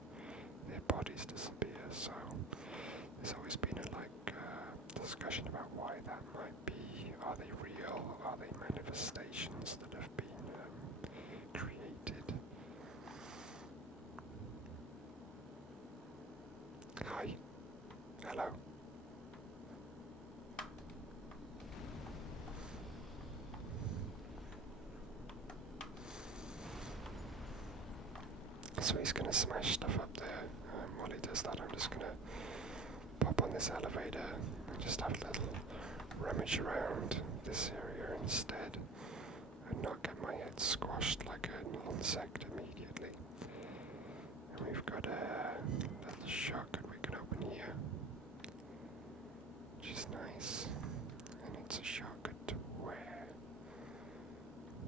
Their bodies disappear. So there's always been a discussion about why that might be. Are they real? Are they manifestations that have been created? Hi. Hello. So he's going to smash stuff up there. While he does that, I'm just going to pop on this elevator and just have a little rummage around this area instead and not get my head squashed like an insect immediately. And we've got a little shotgun we can open here, which is nice. And it's a shotgun to where?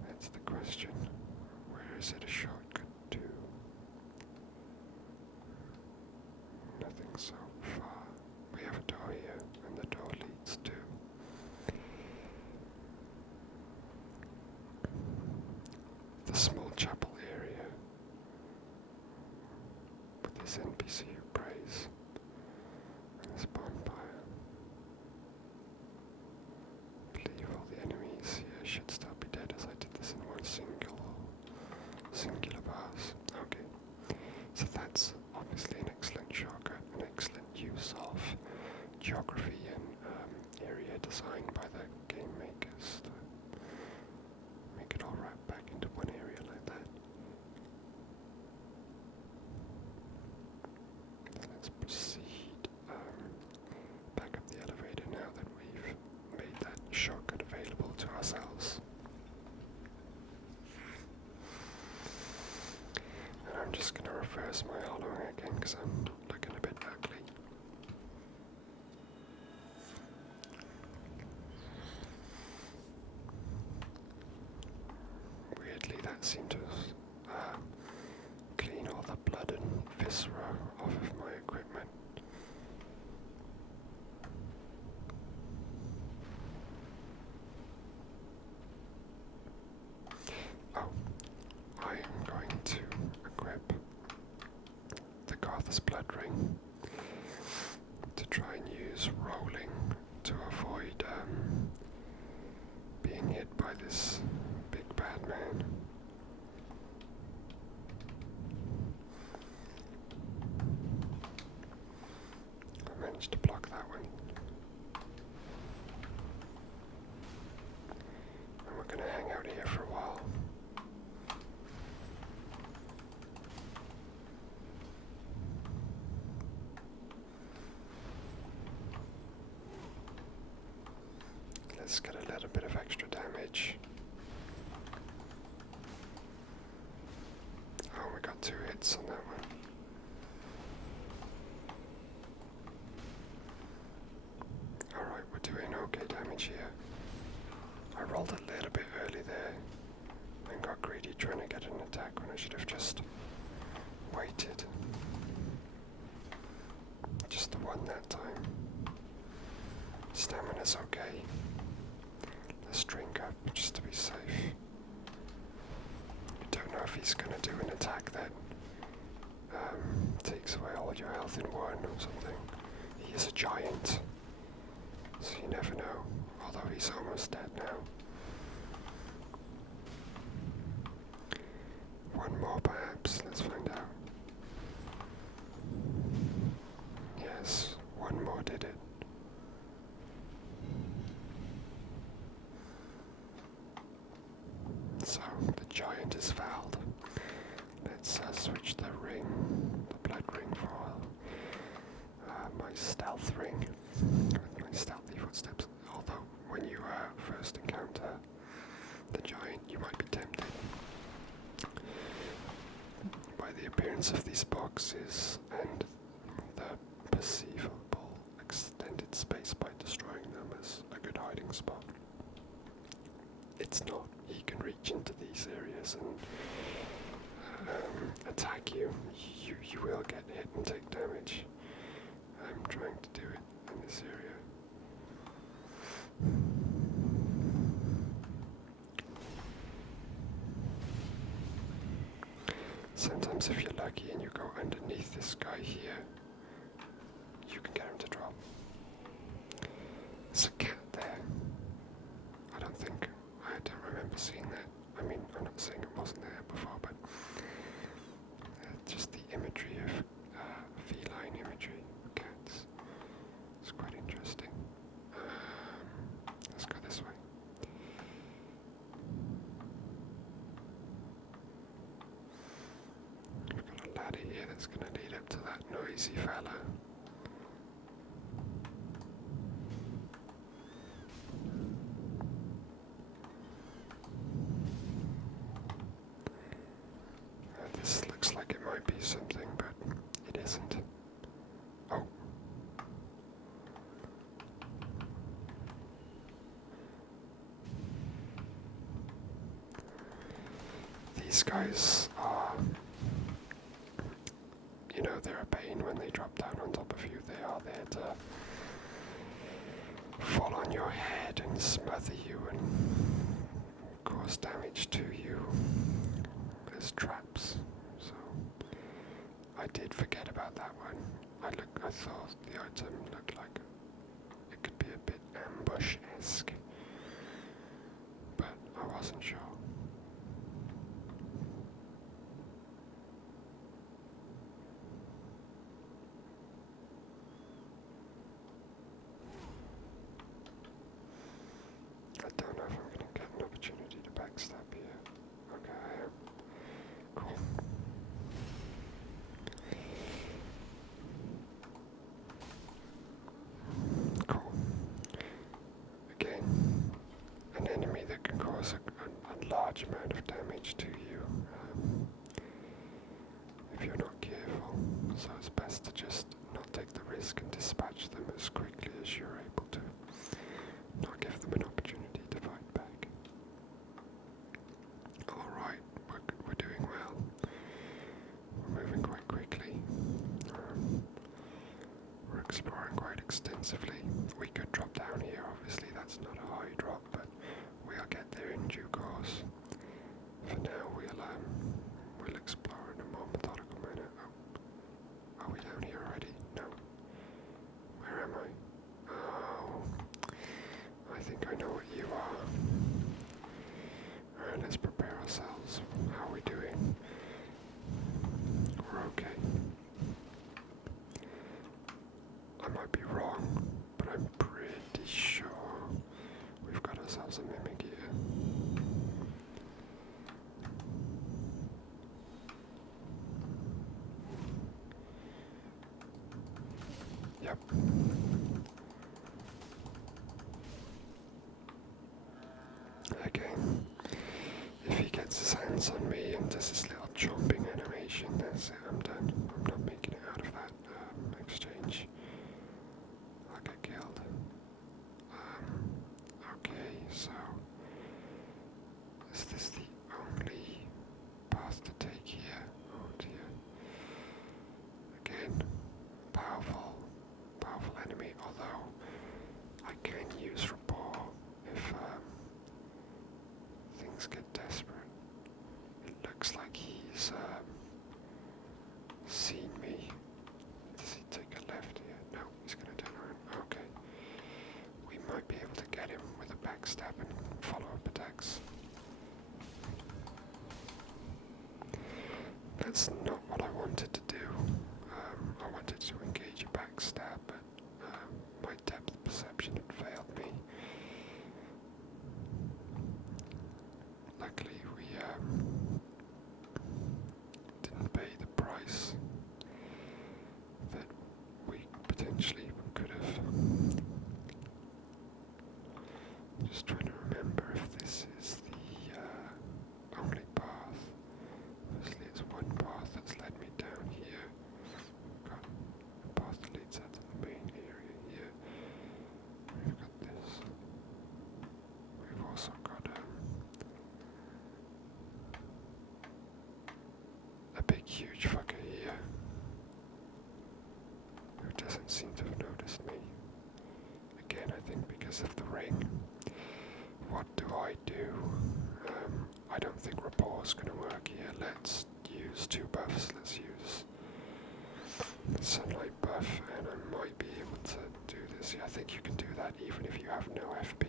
That's the question. Where is it a shotgun to? Nothing so far. We have a door here, and the door leads to the small chapel area with this NPC who prays and this bonfire. I believe all the enemies here should still be dead as I did this in one singular pass. Okay, so that's obviously an excellent shortcut, an excellent use of geography and area design by the game makers to make it all wrap back into one area like that. So let's proceed back up the elevator now that we've made that shortcut available to ourselves. And I'm just going to reverse my hollowing again because I'm looking a bit ugly. Weirdly, that seemed to clean all the blood and viscera off of my equipment. Oh, I am going to equip the Garthus Blood Ring to try and use rolling to avoid being hit by this big bad man. I managed to block that one. And we're going to hang out here for a while. Let's get a little bit of extra damage. Oh, we got 2 hits on that one. Alright, we're doing okay damage here. I rolled a little bit early there and got greedy trying to get an attack when I should have just waited. Just the one that time. Stamina's okay. Let's drink up just to be safe. Don't know if he's gonna do an attack that takes away all your health in one or something. He is a giant, so you never know, although he's almost dead now. One more perhaps, let's find out. Yes, one more did it. So, the giant is fouled. Let's switch the ring, the blood ring for my stealth ring, with my stealthy footsteps. Although, when you first encounter the giant, you might be tempted by the appearance of these boxes and the perceivable extended space by destroying them as a good hiding spot. It's not. He can reach into these areas and attack you. You will get hit and take damage. I'm trying to do it in this area. Sometimes if you're lucky and you go underneath this guy here, you can get him to drop. There's a cat there. I don't remember seeing that. I mean, I'm not saying it wasn't there before, but just the imagery of feline imagery of cats is quite interesting. Let's go this way. We've got a ladder here that's going to lead up to that noisy fella. This looks like it might be something, but it isn't. Oh. These guys are, they're a pain when they drop down on top of you. They are there to fall on your head and smother you and cause damage to you as traps. So I did forget about that one. I thought the item looked like it could be a bit ambush-esque, but I wasn't sure. I don't know if I'm going to get an opportunity to backstab here. Okay, I am. Cool. Cool. Again, an enemy that can cause a large amount of damage to you if you're not careful. So it's best to just not take the risk and dispatch them as quickly as you're able to. Not give them an opportunity to fight back. Alright, we're doing well. We're moving quite quickly. We're exploring quite extensively. We could drop down here, obviously that's not a high drop, but we'll get there in due course. For now, we'll explore in a more methodical manner. Oh, are we down here already? No. Where am I? Oh, I think I know what you are. Alright, let's prepare ourselves. How are we doing? We're okay. I might be wrong, but I'm pretty sure we've got ourselves a mimic here. Yep. Again, if he gets his hands on me and does this little chomping animation, that's it, I'm done. I'm not making it out of that exchange. I'll get killed. Okay, so is this the only path to take here? Oh dear. Again, powerful enemy, although I can use rapport if things get desperate. It looks like he's seen me backstab and follow-up attacks. That's not what I wanted to do. I wanted to engage a backstab, but my depth perception had failed me. Luckily, we didn't pay the price that we potentially could have. Just trying to remember if this is the only path. Obviously, it's one path that's led me down here. We've got a path that leads out to the main area here. We've got this. We've also got a big, huge fucker here who doesn't seem to have noticed me. Again, I think because of the ring. What do I do? I don't think rapport is going to work here. Let's use two buffs. Let's use the sunlight buff, and I might be able to do this. Yeah, I think you can do that even if you have no FP.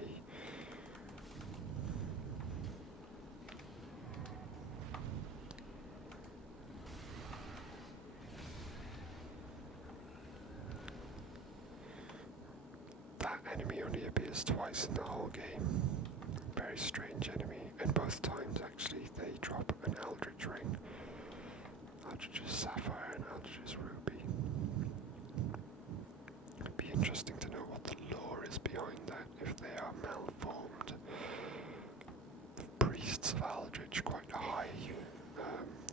That enemy only appears twice in the whole game. Very strange enemy, and both times actually they drop an Eldritch ring. Eldritch's Sapphire and Eldritch's Ruby. It'd be interesting to know what the lore is behind that, if they are malformed priests of Eldritch, quite high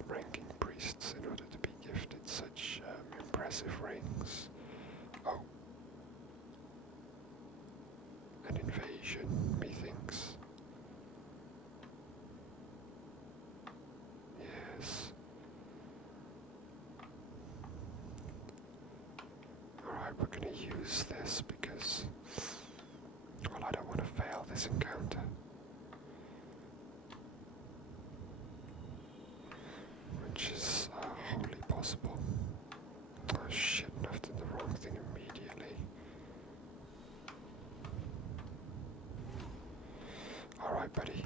ranking priests, in order to be gifted such impressive rings. Oh. An invasion, methinks. Yes. Alright, we're going to use this because, well, I don't want to fail this encounter. Which is wholly possible. Oh shit, I've done the wrong thing immediately. Alright, buddy.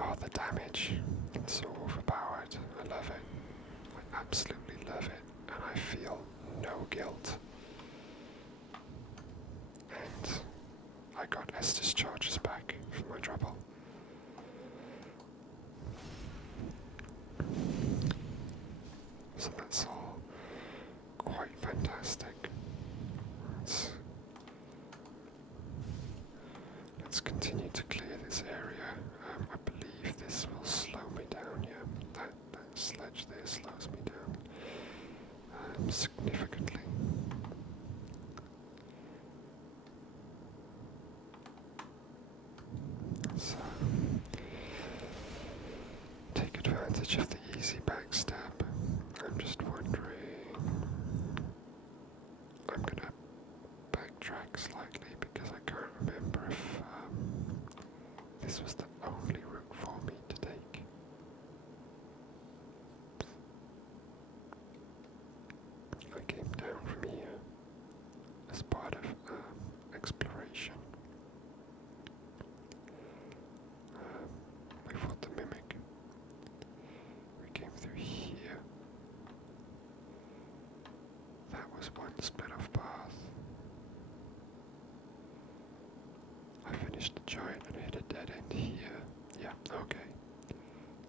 Oh, the damage. It's so overpowered. I love it. I absolutely love it. And I feel no guilt. And I got Estus charges back from my trouble. So that's all quite fantastic. Let's continue to clear this area. I believe this will slow me down, yeah. That sledge there slows me down significantly. So, take advantage of the easy backstab. I'm just wondering, I'm gonna backtrack slightly because I can't remember if this was the only route for me to take. I came down from here as part of exploration. We fought the Mimic. We came through here. That was one split off path. I finished the giant and hit a dead end here. Yeah, okay.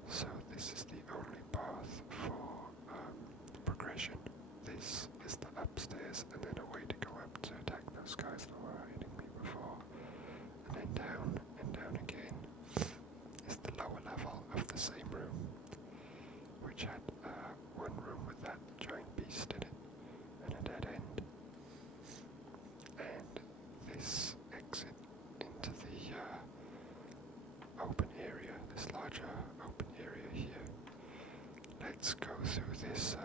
So this is the only path for progression. This is the upstairs and then a way to go up to attack those guys that were hitting me before. And then down and down again is the lower level of the same room, which had one room with that giant beast in it and a dead end. And this exit into the open area, this larger open area here. Let's go through this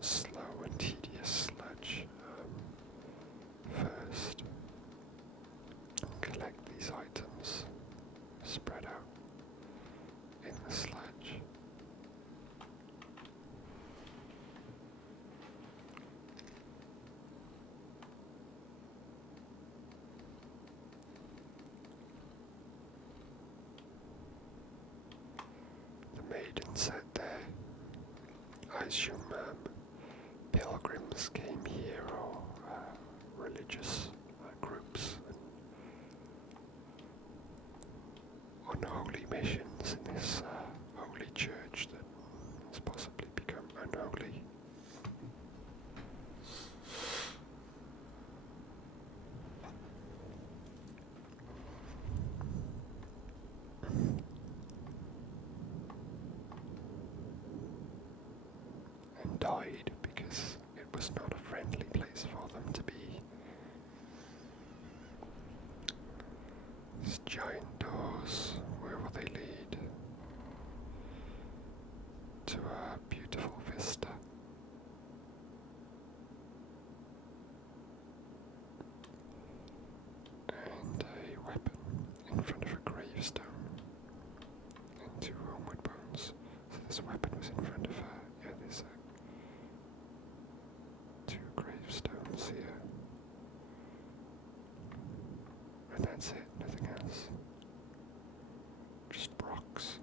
slow and tedious sludge first. Collect these items spread out in the sludge. assume pilgrims came here, or religious groups on holy missions in this holy church that has possibly become unholy. And died because it was not a friendly place for them to be. These giant doors, where will they lead? To a beautiful vista. And a weapon in front of a gravestone. And 2 homeward bones. So this weapon was in front of there's 2 gravestones here. And that's it, nothing else. Just rocks.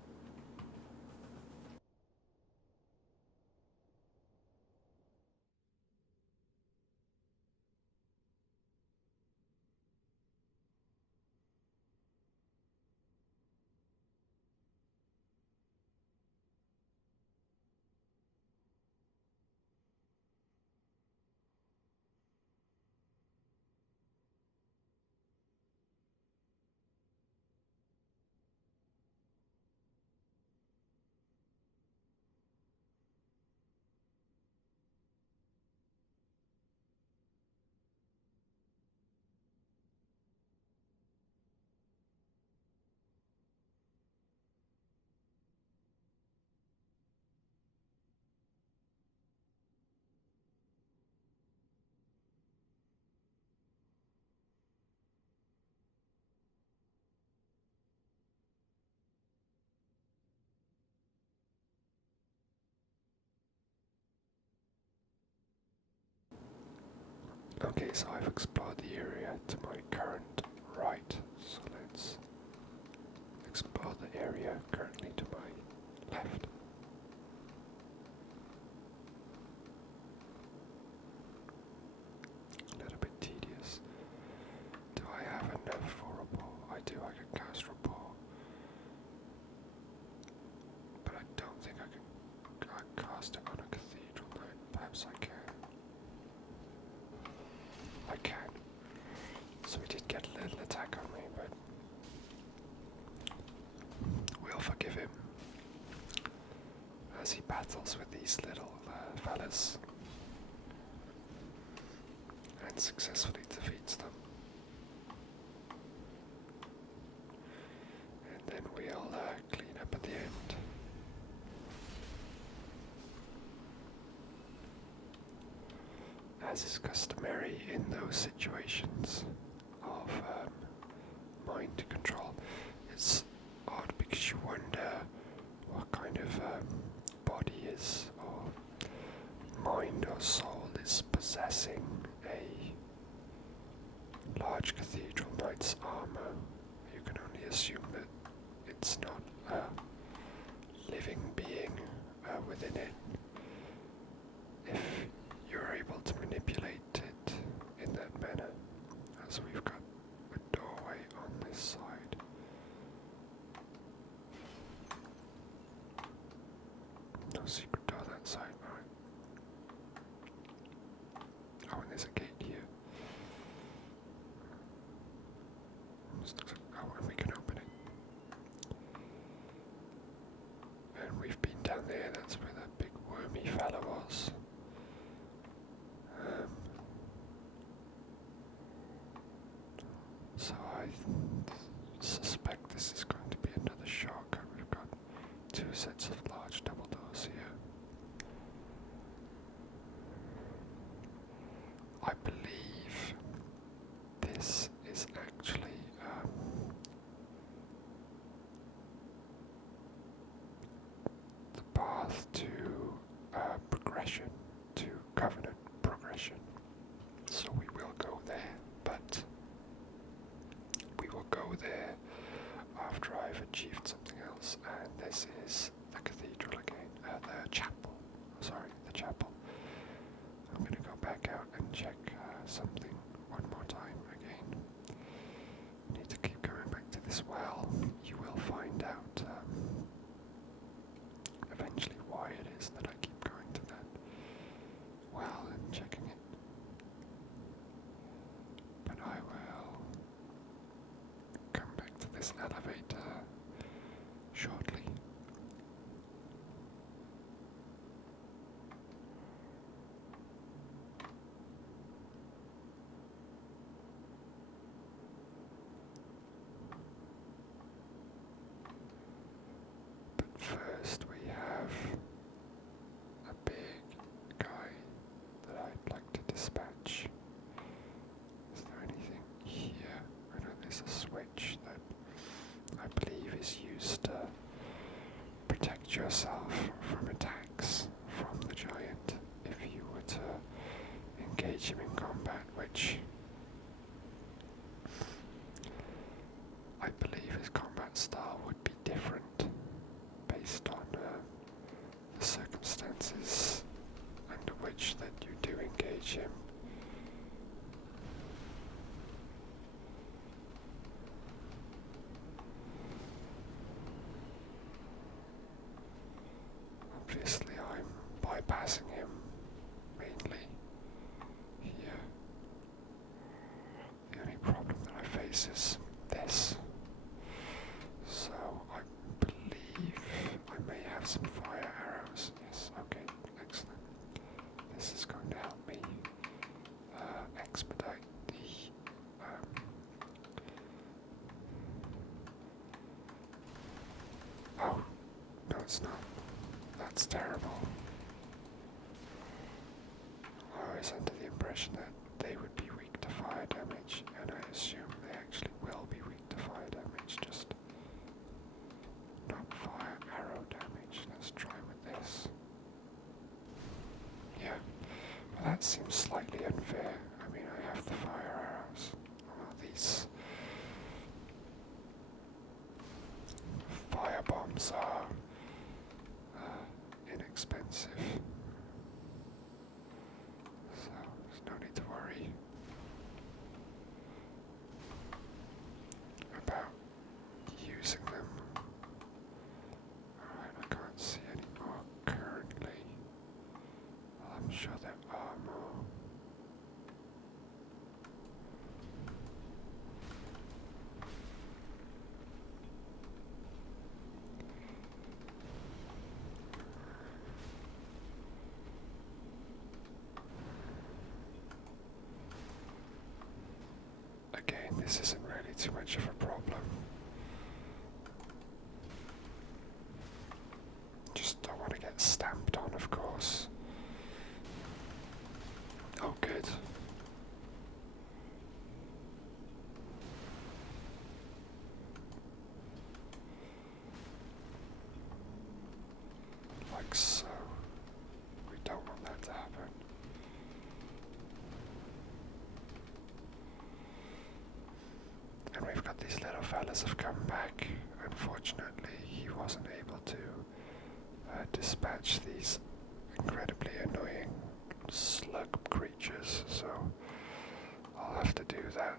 Okay, so I've explored the area to my current right, so let's explore the area currently to my left. A little bit tedious. Do I have enough for rapport? I do, I can cast rapport. But I don't think I can cast it on a cathedral knight. Perhaps I can. I can. So he did get a little attack on me, but we'll forgive him as he battles with these little fellas and successfully defeats them. And then we'll clean up at the end. As is customary in those situations of mind control, it's odd because you wonder what kind of body is, or mind or soul is possessing a large cathedral knight's armor. You can only assume that it's not a living being within it. If you're able to manipulate it in that manner, as we've got a doorway on this side. No secret door that side, right? Oh, and there's a gate here. This looks like, oh, and we can open it. And we've been down there, that's where that big wormy fella was. So I suspect this is going to be another shock. We've got 2 sets of large double doors here. I believe this is actually the path to progression, to Covenant progression. So we will go there, but we will go there after I've achieved something else, and this is the cathedral again, the chapel, sorry. check something one more time again. I need to keep going back to this well. You will find out eventually why it is that I keep going to that well and checking it. But I will come back to this elevator shortly. But first we have a big guy that I'd like to dispatch. Is there anything here? I know there's a switch that I believe is used to protect yourself from attacks from the giant if you were to engage him in combat, which I believe his combat style would be different based on the circumstances under which that you do engage him. Obviously, I'm bypassing him mainly here. The only problem that I face is this. So I believe I may have some fire arrows. Yes, okay, excellent. This is going to help me expedite the oh, no it's not. That's terrible. I was under the impression that they would be weak to fire damage, and I assume they actually will be weak to fire damage, just not fire arrow damage. Let's try with this. Yeah, well that seems slightly unfair. I mean, I have the fire arrows. Well, these fire bombs are inexpensive, so there's no need to worry about using them. Alright, I can't see any more currently. I'm sure there are more. Again, this isn't really too much of a problem. Just don't want to get stamped on, of course. Oh, good. Like so. We don't want that to happen. And we've got these little fellas have come back. Unfortunately, he wasn't able to dispatch these incredibly annoying slug creatures, so I'll have to do that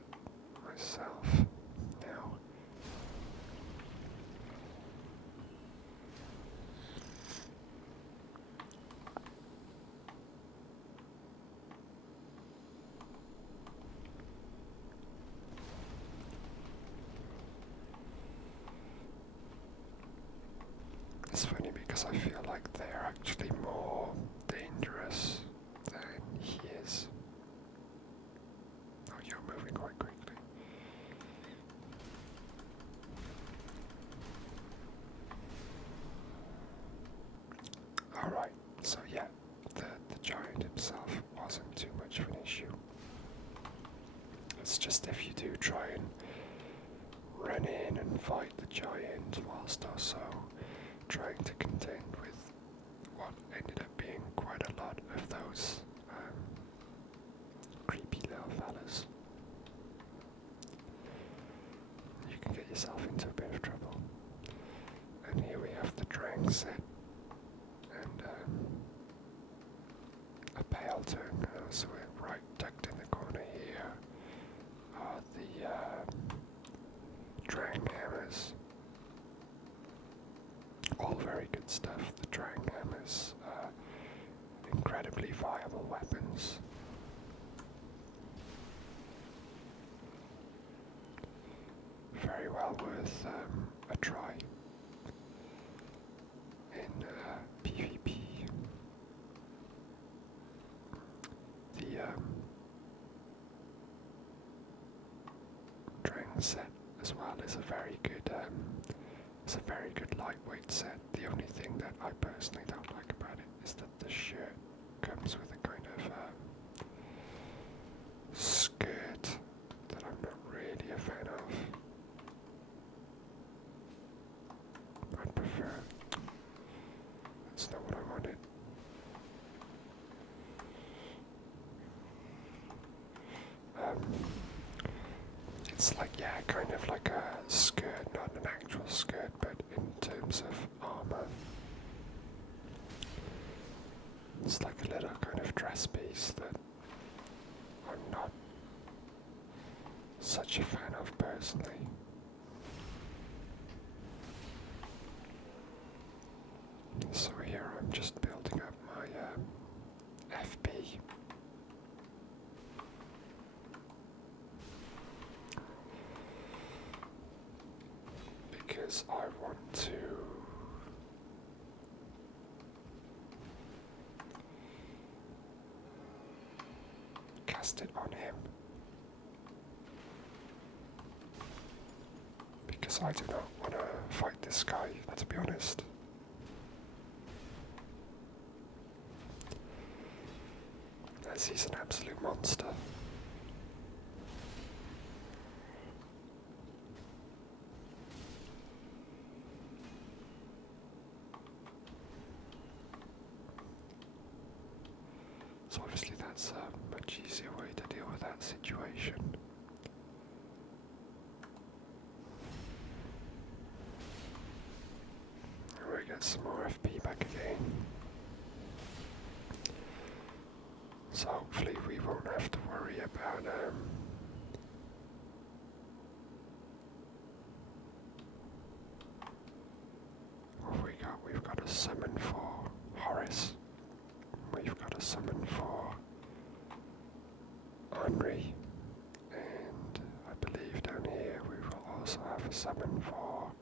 myself now. It's funny because I feel like they're actually more dangerous than he is. Oh, you're moving quite quickly. Alright, so yeah, the giant himself wasn't too much of an issue. It's just if you do try and run in and fight the giant whilst also trying to contend with what ended up being quite a lot of those creepy little fellas, you can get yourself into a bit of trouble. And here we have the Drang set and a pale turn, so we're right tucked All very good stuff. The Drang hammers, incredibly viable weapons. Very well worth a try in PvP. The Drang set as well is a very good lightweight set. The only thing that I personally don't like about it is that the shirt comes with a kind of skirt that I'm not really a fan of. I'd prefer. That's not what I wanted. It's like, yeah, kind of like a skirt, not an actual skirt, but in terms of armor. It's like a little kind of dress piece that I'm not such a fan of personally. So here I'm just building up my FP. Because I want to cast it on him. Because I do not want to fight this guy, to be honest. As he's an absolute monster. So obviously that's a much easier way to deal with that situation. We get some more FP back again. So hopefully we won't have to worry about what have we got? We've got a summon for Horace. We've got a summon for Henri. And I believe down here we will also have a summon for...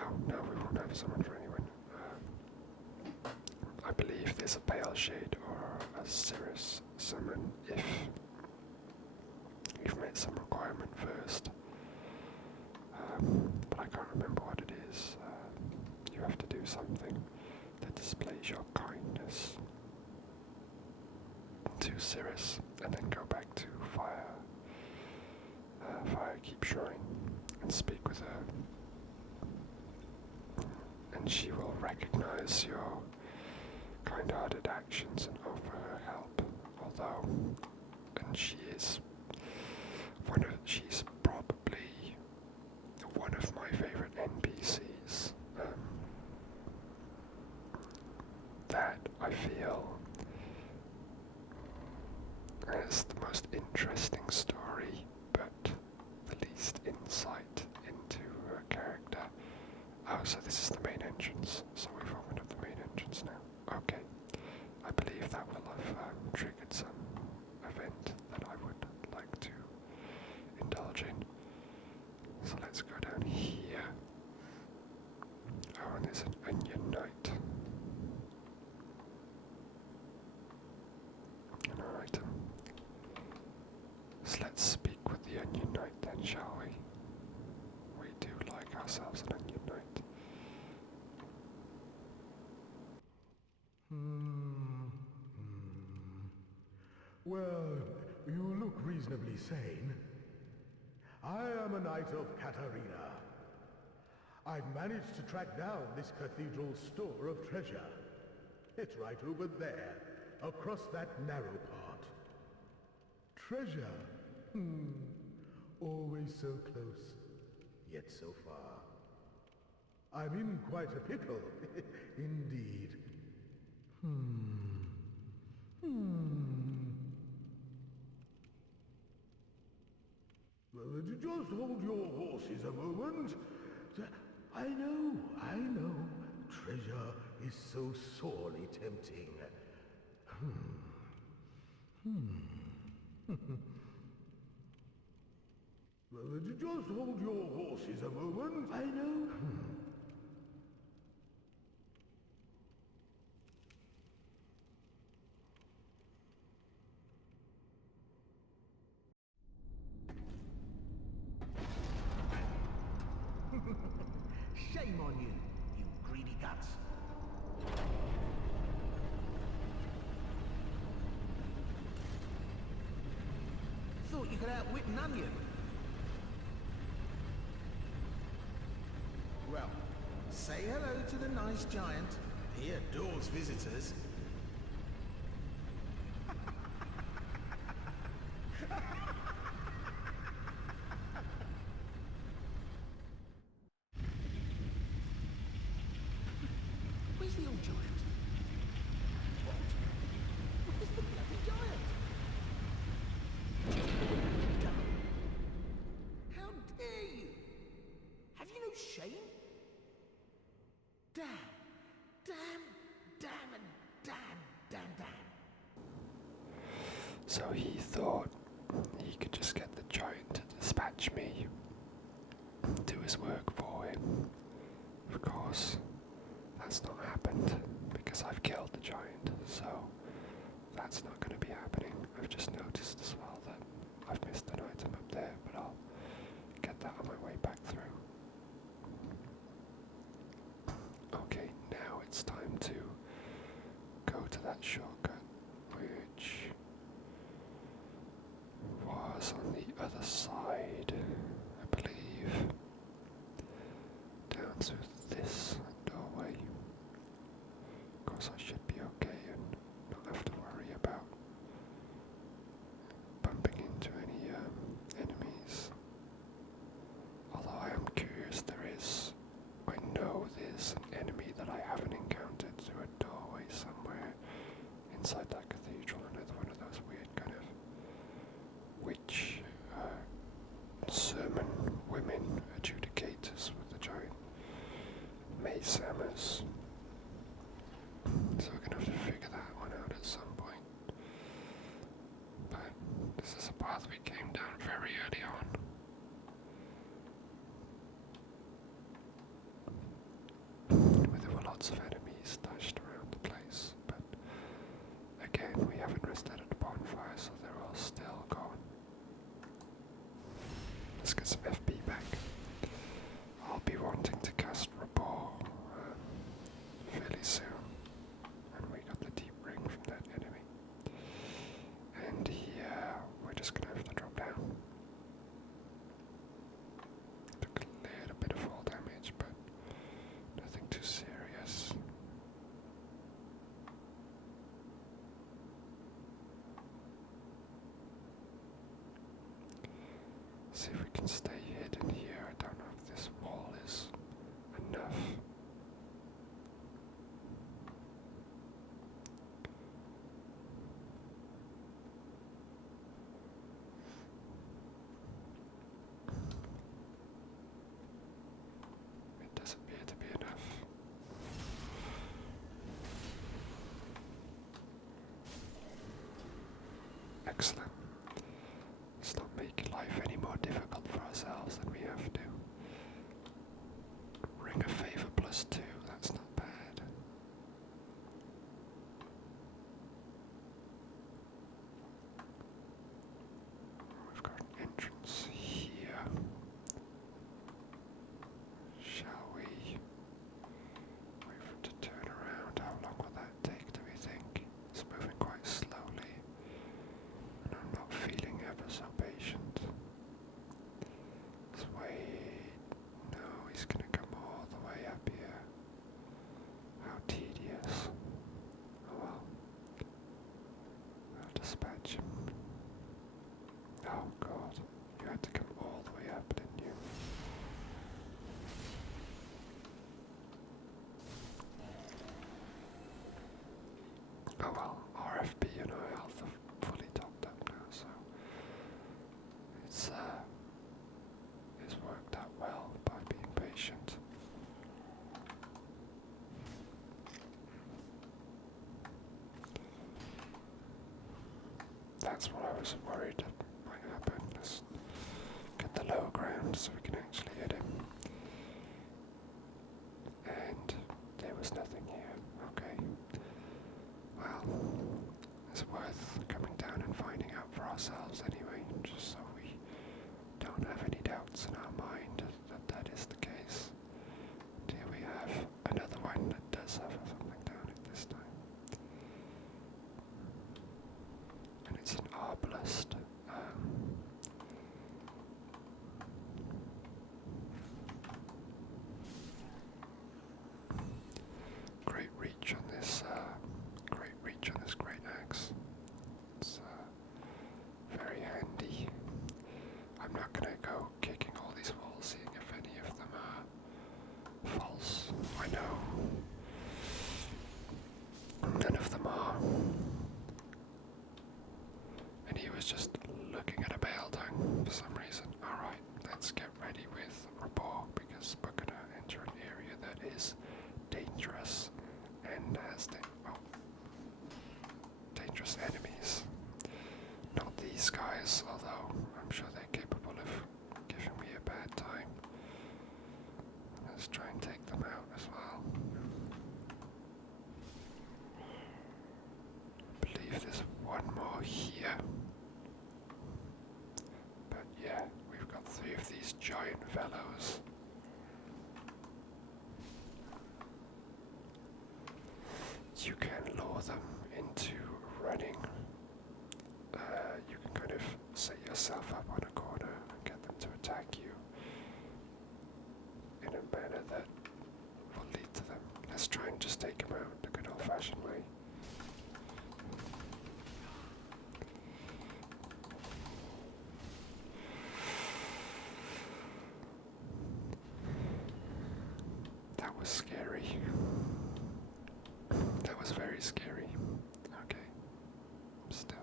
Oh no, we won't have a summon for anyone. I believe there's a Pale Shade or a Cirrus summon if you've met some requirement first. But I can't remember what it is. You have to do something that displays your kindness to Cirrus and then go back to Firekeep Shrine and speak with her. And she will recognize your kind-hearted actions and offer her help. Although, and she's probably one of my favorite NPCs. That I feel has the most interesting story, but the least insight into her character. Oh, so this is the main entrance. So we've opened up the main entrance now. Okay. I believe that will have triggered some event that I would like to indulge in. So let's go down here. Oh, and there's an Onion Knight. Alright. So let's speak with the Onion Knight then, shall we? We do like ourselves an Onion Knight. Well, you look reasonably sane. I am a knight of Katarina. I've managed to track down this cathedral's store of treasure. It's right over there, across that narrow part. Treasure? Always so close, yet so far. I'm in quite a pickle, indeed. Just hold your horses a moment. I know treasure is so sorely tempting. Just hold your horses a moment. I know. Shame on you, you greedy guts. Thought you could outwit an onion. Well, say hello to the nice giant. He adores visitors. Where's the old giant? What? Where's the bloody giant? How dare you? Have you no shame? Damn, damn, damn, and damn, damn, damn. So he thought he could just get the giant to dispatch me, do his work for him. Of course, that's not happened because I've killed the giant, so that's not going to be happening. I've just noticed as well that I've missed an item up there, but I'll get that on my way back through. Okay, now it's time to go to that shortcut, which was on the other side, I believe. Down through this doorway. Of course, I should be okay and not have to worry about bumping into any enemies. Although I am curious, I know there's an enemy that I haven't encountered through a doorway somewhere inside that cathedral. Another one of those weird kind of witch sermon women adjudicators with the giant mace hammers. So we're gonna have to figure that one out at some point. But this is a path we came down very early on. Where there were lots of enemies stashed around the place, but again, we haven't rested at the bonfire, so they're all still gone. Let's get some FP back. I'll be wanting to cast Rapport fairly soon. And we got the deep ring from that enemy. And yeah, we're just gonna have to drop down. Took a little bit of fall damage, but nothing too serious. See if we can stay hidden here. I don't know if this wall is enough. It does appear to be enough. Excellent. Let's not make life any more difficult for ourselves than we have to. Ring of Favor +2, that's not bad. We've got an entrance here. Shall we wait for it to turn around? How long will that take, do we think? It's moving quite slowly. And I'm not feeling ever so patient. Let's wait. No, he's gonna come all the way up here. How tedious. Oh well. I'll dispatch him. Oh god, you had to come all the way up, didn't you? Oh well, our FP and our health are fully topped up now, so it's worked out well by being patient. That's what I was worried might happen. Let's get the lower ground so we can actually hit him. And there was nothing here. Okay. Well, it's worth coming down and finding out for ourselves anyway, just so we don't have any doubts in our mind that that is the case. And here we have another one that does have something down it this time. And it's an arbalest. Great reach on this. Great reach on this great axe. It's very handy. I'm not gonna go kicking all these walls, seeing if any of them are false. I know none of them are. And he was just looking at a bale tongue for some reason. Alright, let's get ready with rapport because we're gonna enter an area that is dangerous and has dangerous enemies. Not these guys, although I'm sure they're capable of giving me a bad time. Let's try and take them out as well. I believe there's one more here. But yeah, we've got 3 of these giant fellows. You can lure them into running. You can kind of set yourself up on a corner and get them to attack you in a manner that will lead to them. Let's try and just take them out the good old-fashioned way. That was scary. That was very scary. Okay. Still,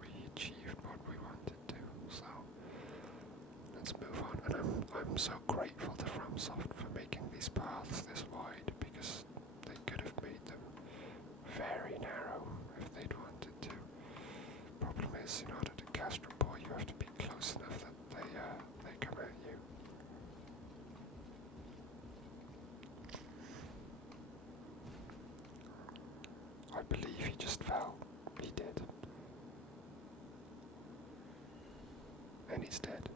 we achieved what we wanted to, so let's move on. And I'm so grateful to FromSoft for making these paths this wide, because they could have made them very narrow if they'd wanted to. Problem is, in order to cast rapport, you have to be close enough that they come at you. I believe he just fell. He did. And he's dead.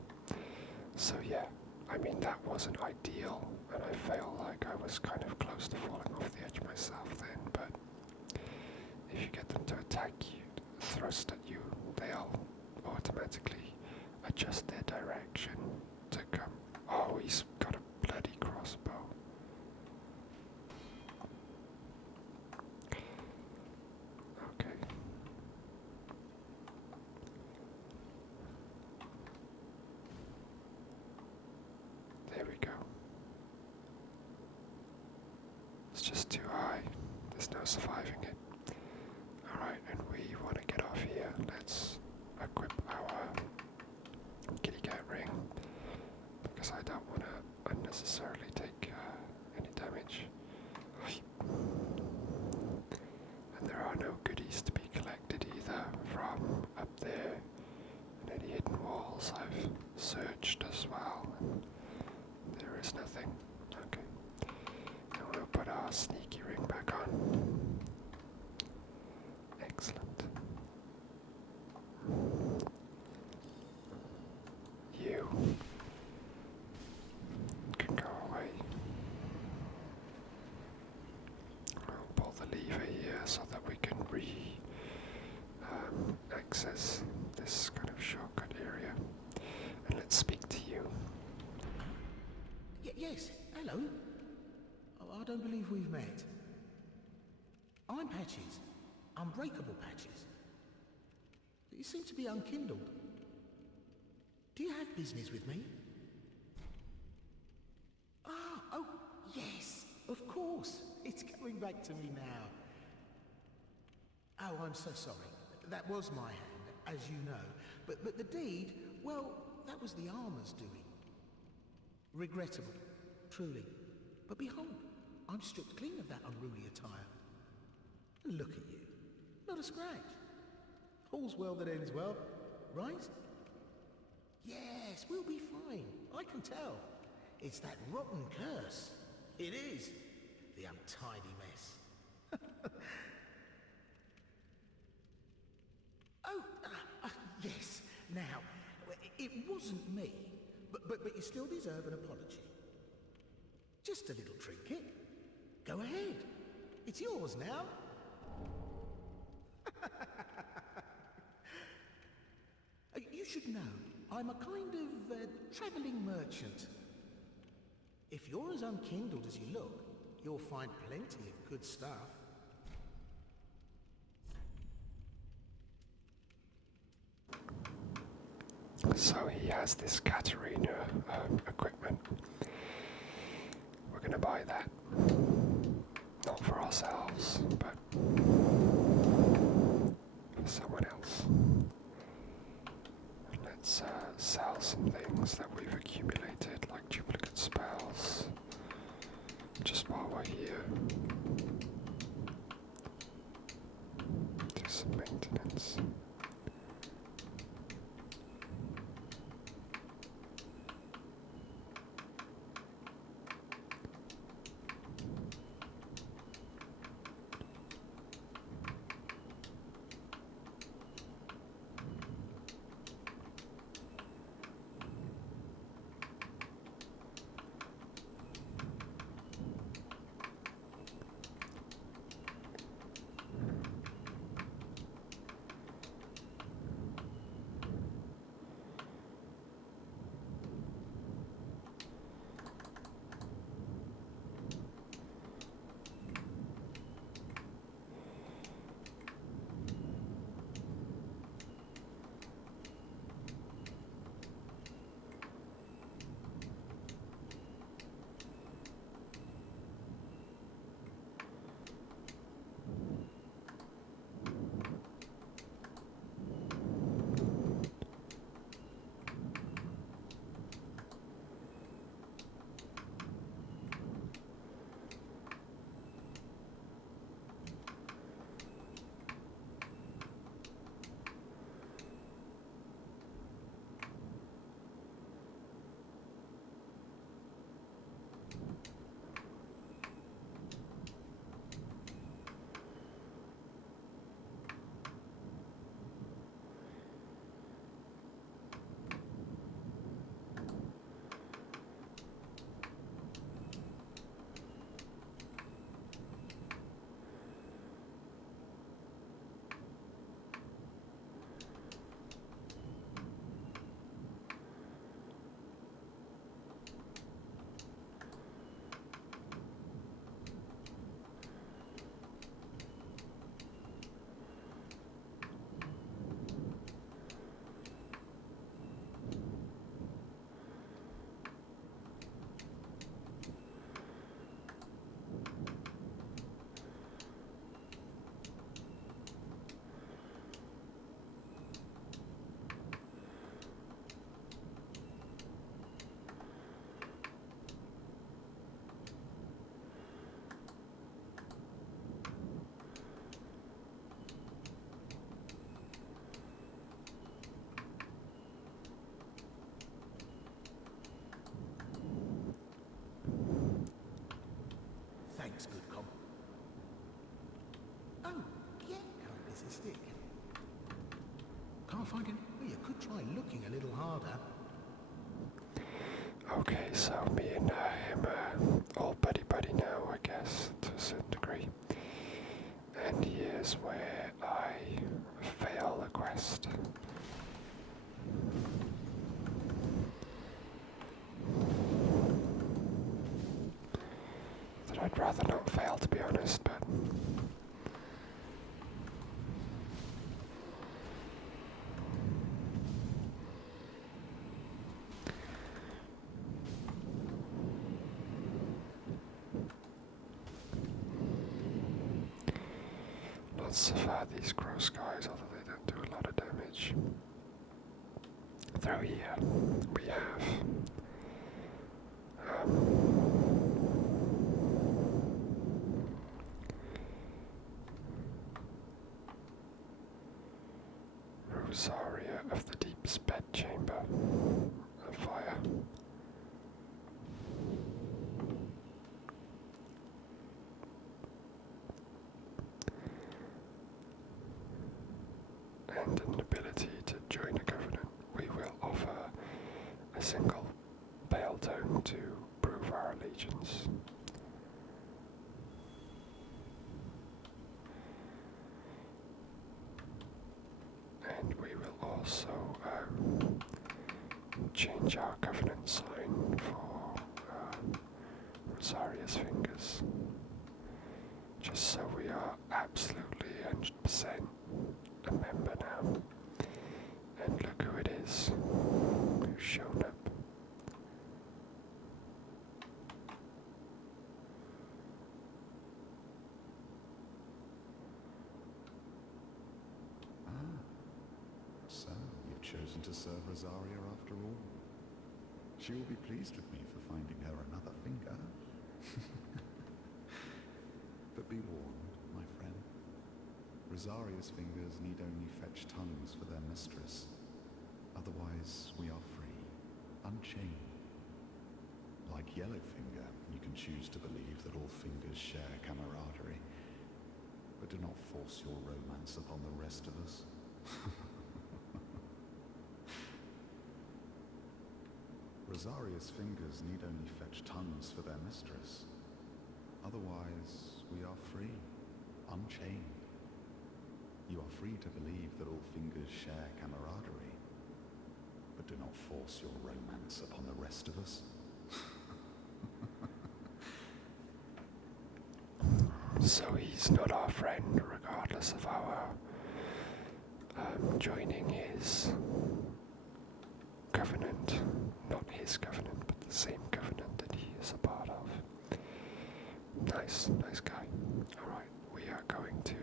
So yeah, I mean that wasn't ideal, and I felt like I was kind of close to falling off the edge myself then, but if you get them to attack you, thrust at you, they'll automatically adjust their direction to come. Oh, he's got a bloody crossbow. Okay. There we go. It's just too high. There's no surviving it. Alright, and we want to get off here. Let's equip our kitty cat ring, because I don't want to unnecessarily take any damage. And there are no goodies to be collected either from up there. And any hidden walls I've searched as well. And there is nothing. Okay. Now we'll put our sneaky ring back on. Excellent. You can go away. I'll pull the lever here so that we can access this kind of shortcut area. And let's speak to you. Yes, hello. Oh, I don't believe we've met. I'm Patches. Unbreakable Patches. You seem to be unkindled. Do you have business with me? Oh, yes, of course. It's coming back to me now. Oh, I'm so sorry. That was my hand, as you know. But the deed, well, that was the armor's doing. Regrettable, truly. But behold, I'm stripped clean of that unruly attire. And look at you. Not a scratch. All's well that ends well, right? Yes, we'll be fine. I can tell. It's that rotten curse. It is. The untidy mess. Oh, yes. Now, it wasn't me, but you still deserve an apology. Just a little trinket. Go ahead. It's yours now. You should know, I'm a kind of travelling merchant. If you're as unkindled as you look, you'll find plenty of good stuff. So he has this Katarina equipment. We're gonna buy that. Not for ourselves, but for someone else. Let's sell some things that we've accumulated, like duplicate spells, just while we're here. Do some maintenance. Thanks, good comp. Oh, yeah, can't resist it. Can't find it. Well, you could try looking a little harder. Okay, so me and him are all buddy-buddy now, I guess, to a certain degree. And here's where I fail a quest. That I'd rather not fail, to be honest, but... Let's survive these gross guys, although they don't do a lot of damage. Through here, we have Rosaria of the Deep's Bedchamber. A fire. And an ability to join a covenant. We will offer a single pale tone to prove our allegiance. And we will also change our covenant sign for Rosaria's fingers. Just so we are absolutely 100% a member now. And look who it is who's shown up. So, you've chosen to serve Rosaria after all? She will be pleased with me for finding her another finger. But be warned, my friend. Rosaria's fingers need only fetch tongues for their mistress. Otherwise, we are free, unchained. Like Yellowfinger, you can choose to believe that all fingers share camaraderie, but do not force your romance upon the rest of us. Rosaria's fingers need only fetch tongues for their mistress. Otherwise, we are free, unchained. You are free to believe that all fingers share camaraderie, but do not force your romance upon the rest of us. So he's not our friend, regardless of our joining his covenant. Not his covenant, but the same covenant that he is a part of. Nice guy. Alright, we are going to...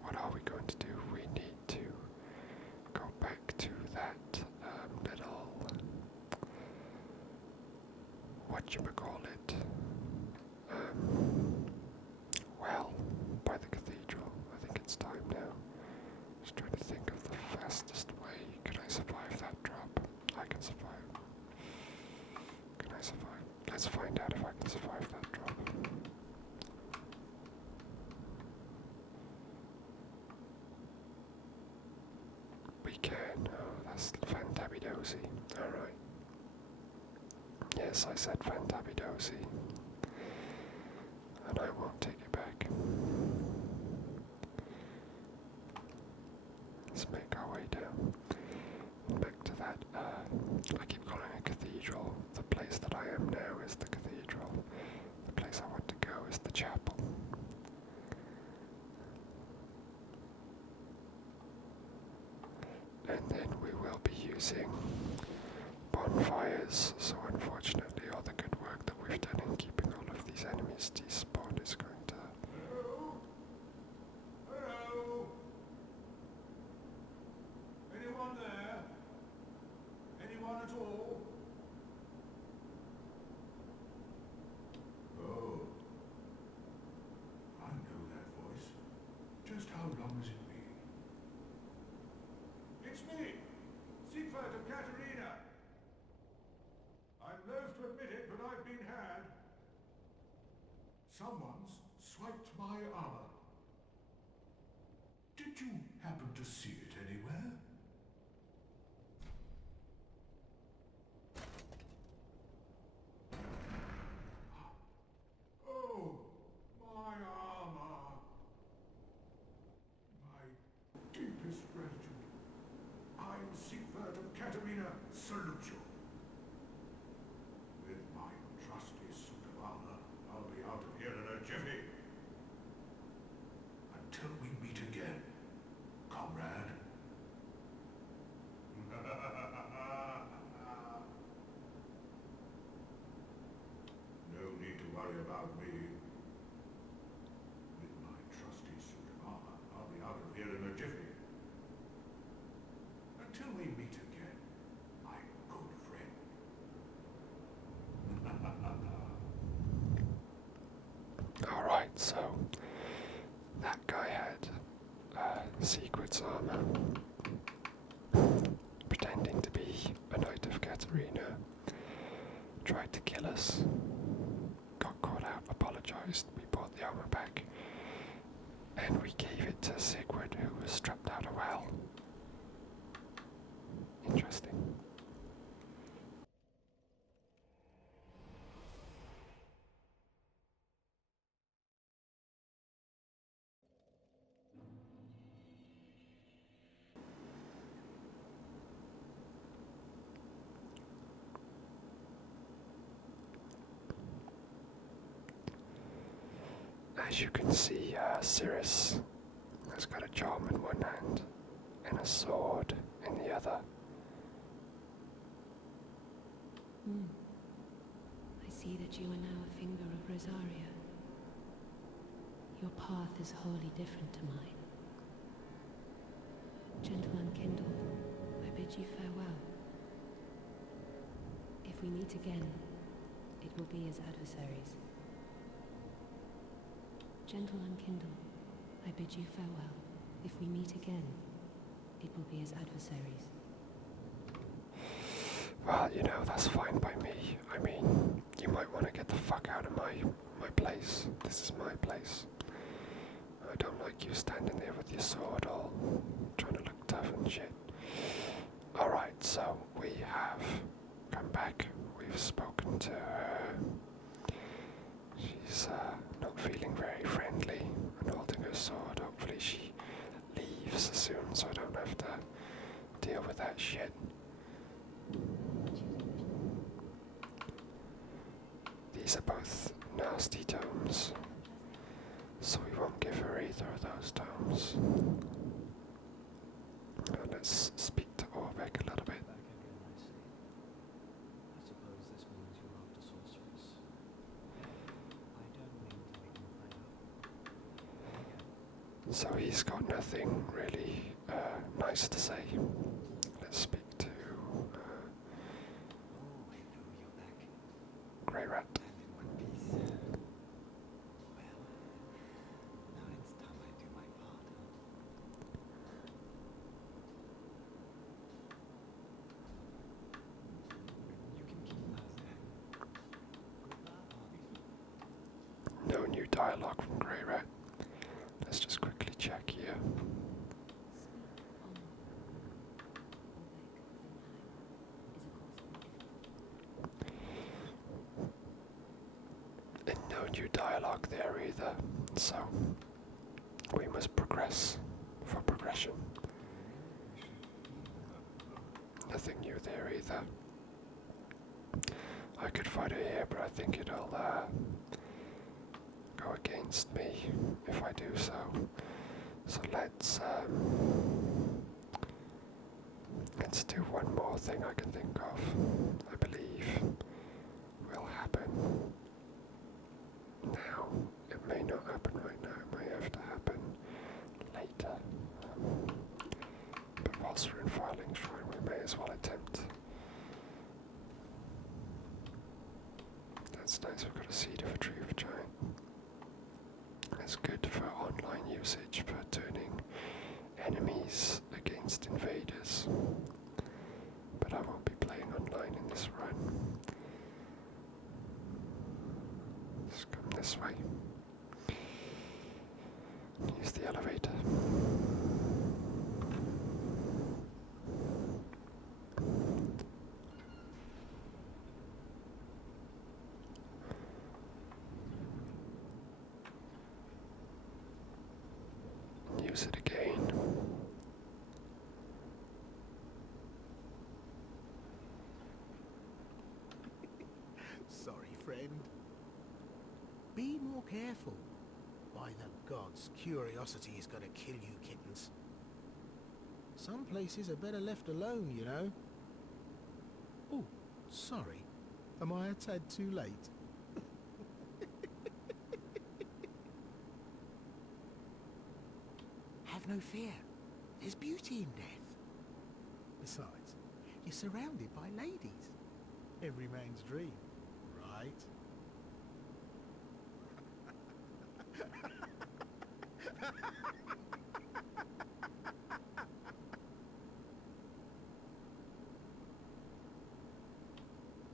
what are we going to do? We need to go back to that little... whatchamacallit? Well, by the cathedral. I think it's time now. Just trying to think of the fastest way. Can I survive that drop? I can survive. Can I survive? Let's find out if I can survive that drop. We can. Oh, that's Fantabidosi. Alright. Yes, I said Fantabidosi. And I won't take it back. Let's make our way down. Back to that, I keep calling it cathedral. The place that I am now is the cathedral. The place I want to go is the chapel. And then we will be using bonfires, so unfortunately all the good work that we've done in keeping all of these enemies despawned is going to... Hello? Hello? Anyone there? Anyone at all? Oh. I know that voice. Just how long has it been? It's me, Siegfried of Katarina. I'm loath to admit it, but I've been had. Someone's swiped my armor. Did you happen to see it anywhere? Oh, my armor. My deepest gratitude. I'm Siegfried of Katarina, salute you. With my trusty suit of armor, I'll be out of here in a jiffy. Until we meet again, comrade. No need to worry about me. With my trusty suit of armor, I'll be out of here in a jiffy. Until we meet again, my good friend. Alright, so that guy had us. Got caught out, apologised, we brought the armour back, and we gave it to Sigurd, who was trapped out a well. Interesting. As you can see, Cirrus has got a charm in one hand and a sword in the other. I see that you are now a finger of Rosaria. Your path is wholly different to mine. Gentle Unkindled, I bid you farewell. If we meet again, it will be as adversaries. Gentle Unkindled, I bid you farewell. If we meet again, it will be as adversaries. Well, you know, that's fine by me. I mean, you might want to get the fuck out of my place. This is my place. I don't like you standing there with your sword all trying to look tough and shit. Alright, so we have come back. We've spoken to her. She's not feeling very friendly and holding her sword. Hopefully she leaves soon so I don't have to deal with that shit. These are both nasty tomes, so we won't give her either of those tomes. Let's speak to Orbeck a little bit. So he's got nothing really nice to say. Let's speak to Grey Rat. No new dialogue from Grey Rat. Let's just quickly check here. And no new dialogue there either, so we must progress for progression. Nothing new there either. I could fight her here, but I think it'll go against me if I do so. So let's do one more thing I can think of. I believe will happen now. It may not happen right now. It may have to happen later. But whilst we're in Filing Shrine, we may as well attempt. That's nice. We've got a Seed of a Tree of Giant. It's good for online usage for turning enemies against invaders. But I won't be playing online in this run. Let's come this way. Use the elevator. Use it again. Sorry, friend. Be more careful. By the gods, curiosity is going to kill you, kittens. Some places are better left alone, you know. Oh, sorry. Am I a tad too late? Have no fear. There's beauty in death. Besides, you're surrounded by ladies. Every man's dream, right?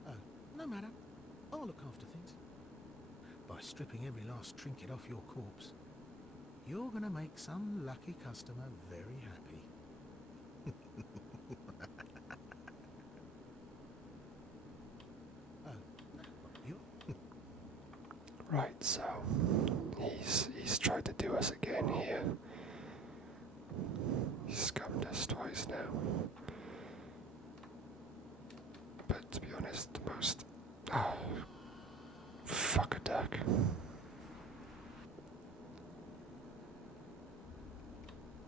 Oh, no matter. I I'll look after things. By stripping every last trinket off your corpse, you're gonna make some lucky customer very happy. Oh, you? Right, so he's tried to do us again here. He's scummed us twice now. But to be honest, the most fuck a duck.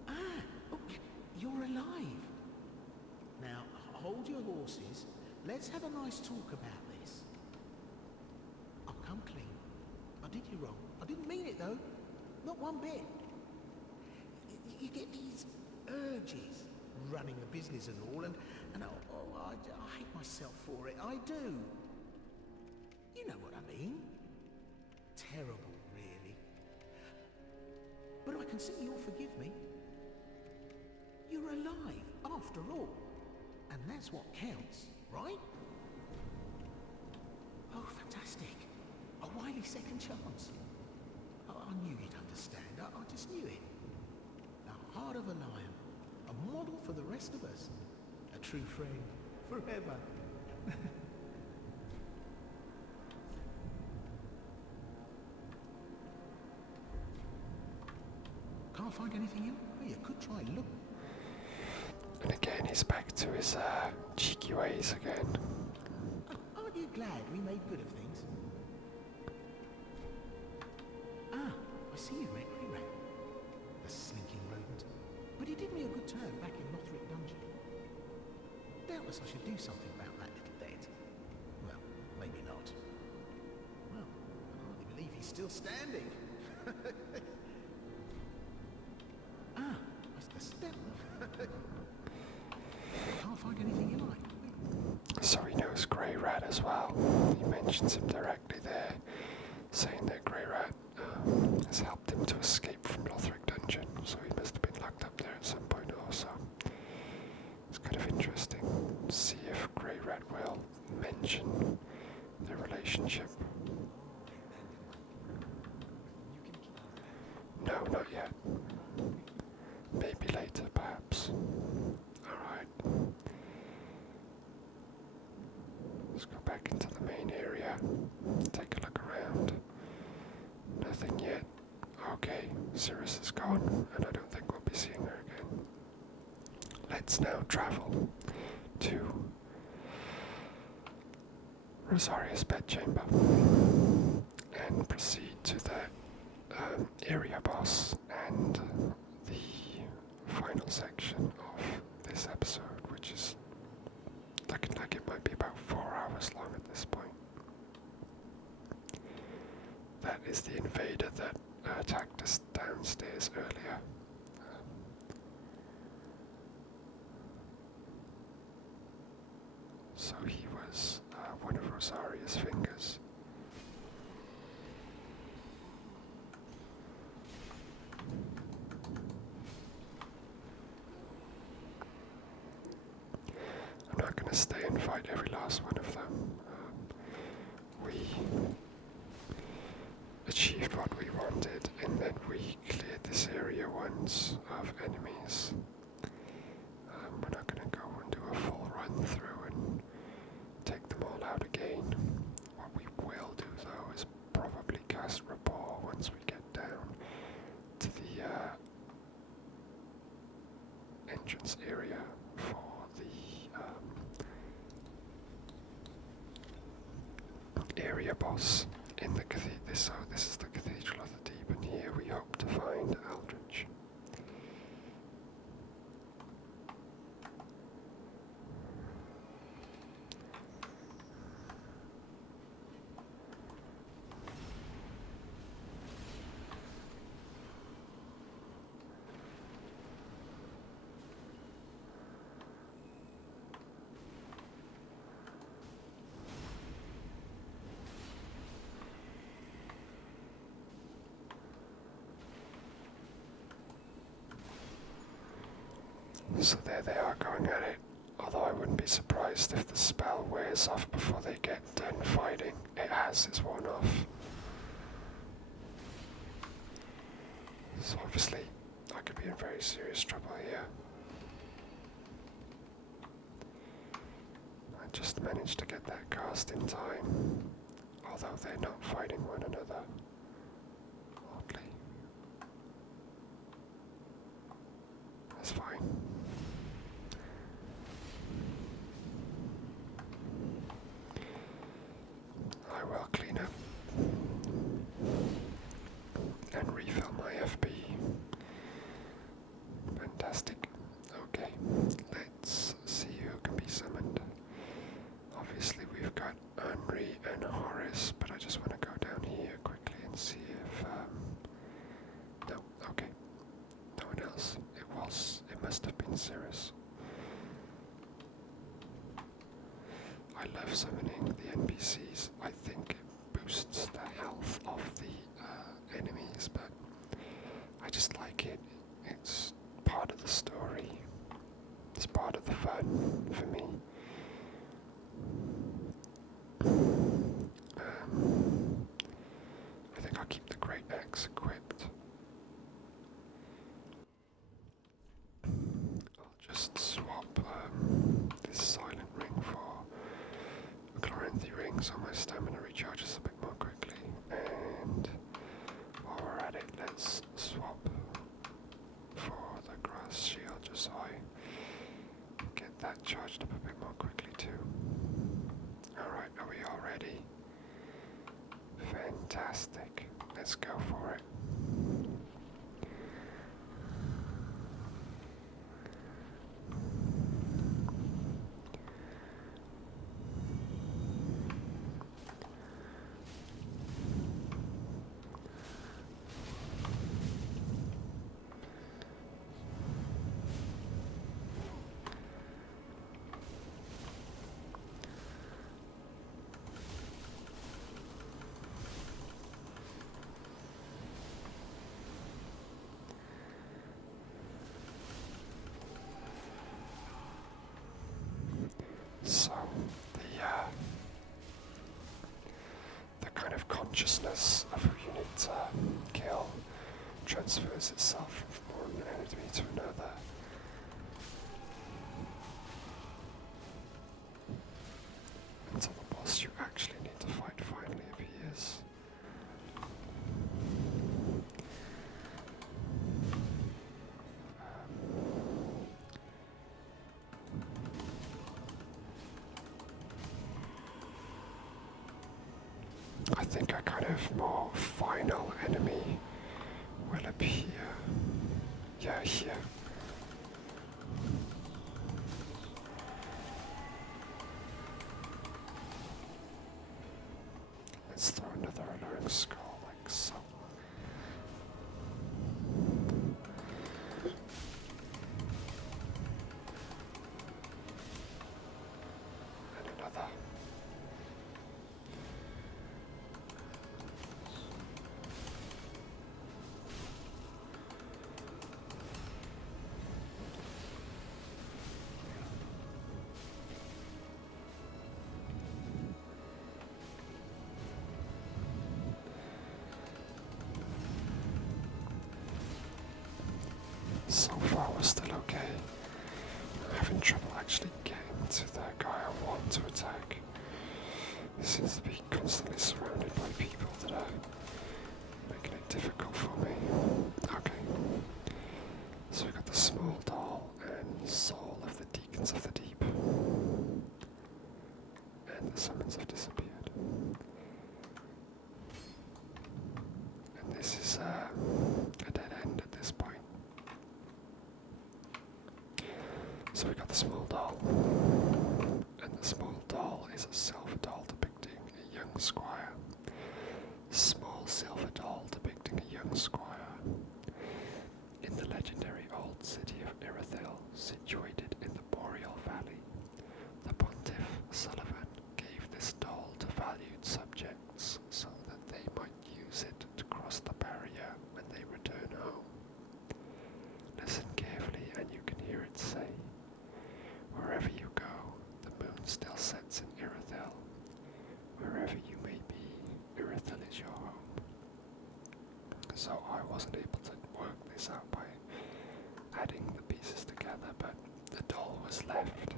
Oh, you're alive. Now, hold your horses. Let's have a nice talk about this. I'll come clean. I did you wrong. I didn't mean it, though. Not one bit. You get these urges, running a business and all, and I hate myself for it. I do. You know what I mean. Terrible, really. But I can see you'll forgive me. You're alive, after all. And that's what counts, right? Oh, fantastic. A wily second chance. I knew you'd understand. I just knew it. The heart of a lion. A model for the rest of us. A true friend. Forever. Can't find anything in? Oh, you could try and look. And again, he's back to his cheeky ways again. Aren't you glad we made good of things? Ah, I see you, Rectory Rat. The slinking rodent. But he did me a good turn back in Lothric Dungeon. Doubtless I should do something about that little debt. Well, maybe not. Well, I hardly believe he's still standing. Ah, that's the step. Can't find anything you like. So he knows Grey Rat as well. He mentions him directly there, saying that Grey Rat has helped him to escape from Lothric Dungeon, so he must have been locked up there at some point also. It's kind of interesting to see if Grey Rat will mention their relationship. No, not yet. Maybe later, perhaps. Alright. Let's go back into the main area. Take a look around. Nothing yet. Okay, Cirrus is gone, and I don't think we'll be seeing her again. Let's now travel to Rosaria's bedchamber and proceed to the area boss and the final section of this episode, which is looking like it might be about 4 hours long at this point. That is the invader that attacked us downstairs earlier. So he was one of Rosaria's fingers. I'm not going to stay and fight every last one of them. We achieved what we wanted, and then we cleared this area once of enemies. We're not going to go and do a full run through and take them all out again. What we will do though is probably cast Rapport once we get down to the entrance area for the area boss in the cathedral. So this is the Cathedral of the Deep, and here we hope to find Aldrich. So there they are going at it, although I wouldn't be surprised surprised if the spell wears off before they get done fighting. It has, it's worn off. So obviously, I could be in very serious trouble here. I just managed to get that cast in time, although they're not fighting one another. Oddly. That's fine. I will clean up and refill my FP. Fantastic. Okay, let's see who can be summoned. Obviously we've got Henry and Horace, but I just want to go down here quickly and see if no, okay. No one else. It must have been Cirrus. I love summoning the NPCs. I think it boosts the health of the enemies, but I just like it. It's part of the story. It's part of the fun for me. I think I'll keep the Great Axe equipped. I'll just swap this Silent Ring for a Chloranthy Ring so my stamina recharges a bit more quickly. And while we're at it, let's swap for the Grass Shield just so I get that charged up a bit more quickly too. Alright, are we all ready? Fantastic. Let's go for it. So, the kind of consciousness of who you need to kill transfers itself from one enemy to another. Until the boss you actually need to fight finally appears. I think a kind of more final enemy will appear. Yeah, here. Let's throw another alluring skull like so. And another. So far we're still okay. I'm having trouble actually getting to the guy I want to attack. He seems to be constantly surrounded by people that are making it difficult for me. Okay. So we got the Small Doll and Soul of the Deacons of the Deep. And the summons have disappeared. And this is a dead end at this point. So we got the Small Doll, and the Small Doll is a silver doll depicting a young squire. Small silver doll depicting a young squire. In the legendary old city of Irithyll, situated in the Boreal Valley, the Pontiff Sullivan gave this doll to valued subjects so that they might use it to cross the barrier when they return home. Listen carefully and you can hear it say, "Wherever you go, the moon's so I wasn't able to work this out by adding the pieces together, but the doll was left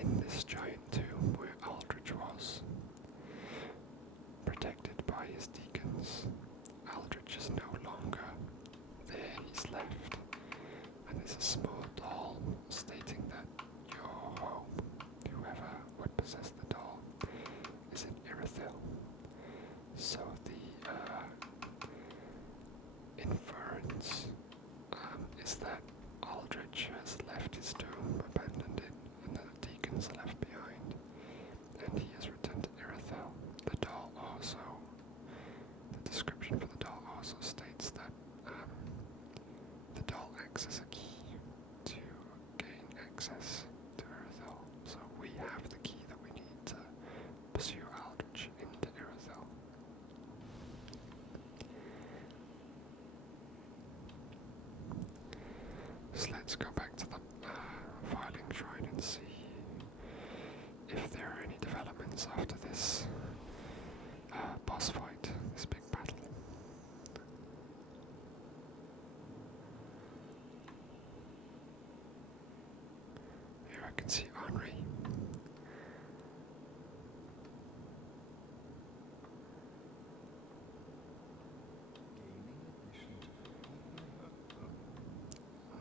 in this giant tomb where Aldrich was, protected by his deacons. Aldrich is no longer there, he's left, and there's a small doll stating that your home, whoever would possess the doll, is in Irithyll. So the inference is that Aldrich has left his tomb, abandoned it, and the deacons are left behind, and he has returned to Irithyll. The doll also, the description for the doll also states that the doll acts as a key to gain access to Irithyll. So we have the key that we need to pursue Aldrich into Irithyll. So let's go back to the filing shrine and see if there are any developments after this boss fight, this big battle. Here I can see Henri.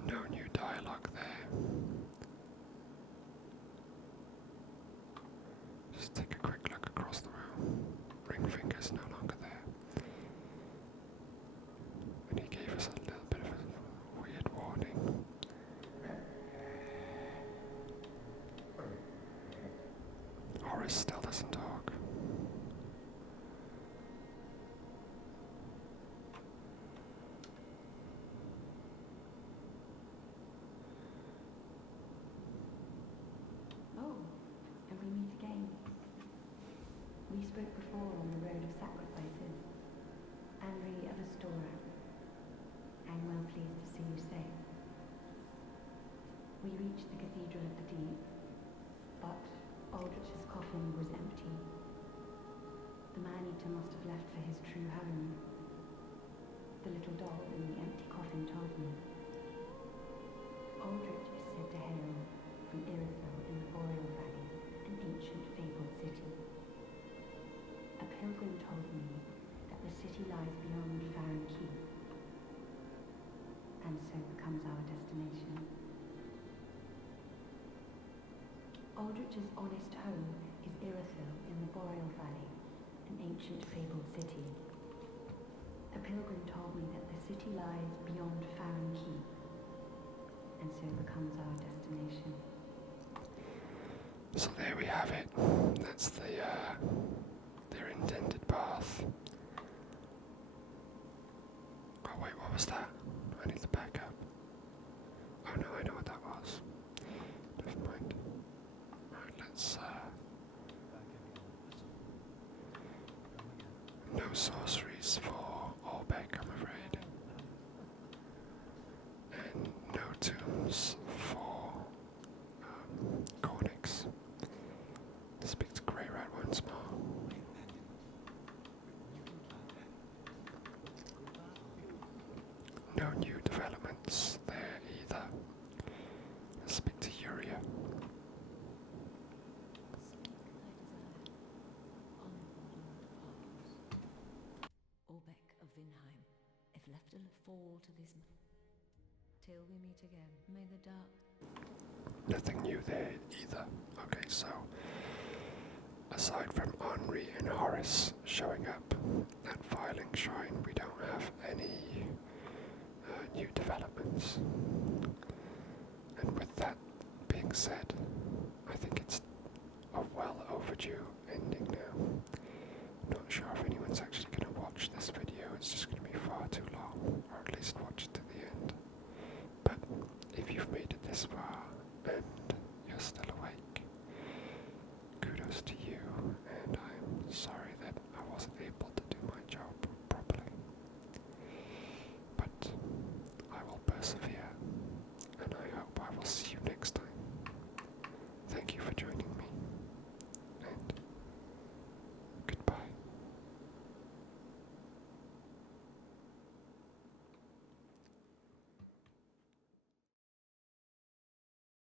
No new dialogue there. Just take a quick look across the room. Ringfinger's no longer there. And he gave us a little bit of a weird warning. Horace still doesn't talk. Oh, and we meet again. We spoke before on the road of sacrifices. Henri of Astora. I'm well pleased to see you safe. We reached the Cathedral of the Deep, but Aldrich's coffin was empty. The man-eater must have left for his true home. The little doll in the empty coffin told me. Aldrich is said to hail from Irithyll in the Boreal Valley, an ancient fabled city. A pilgrim told me that the city lies beyond Farron Keep, and so becomes our destination. Aldrich's honest home is Irithyll in the Boreal Valley, an ancient fabled city. A pilgrim told me that the city lies beyond Farron Keep, and so becomes our destination. So there we have it. That's their intended path. Oh wait, what was that? I need to back up. Oh no, I know what that was. Never mind. Alright, let's no sorceries for Orbeck, I'm afraid. And no tombs for Cornix. Speak to Grey Rat once more. No new developments there either. Let's speak to Yuria. Orbeck of Vinheim, if left to fall to this till we meet again, may the dark... Nothing new there either. Okay, so aside from Henri and Horace showing up at Filing Shrine, we don't have any new developments. And with that being said,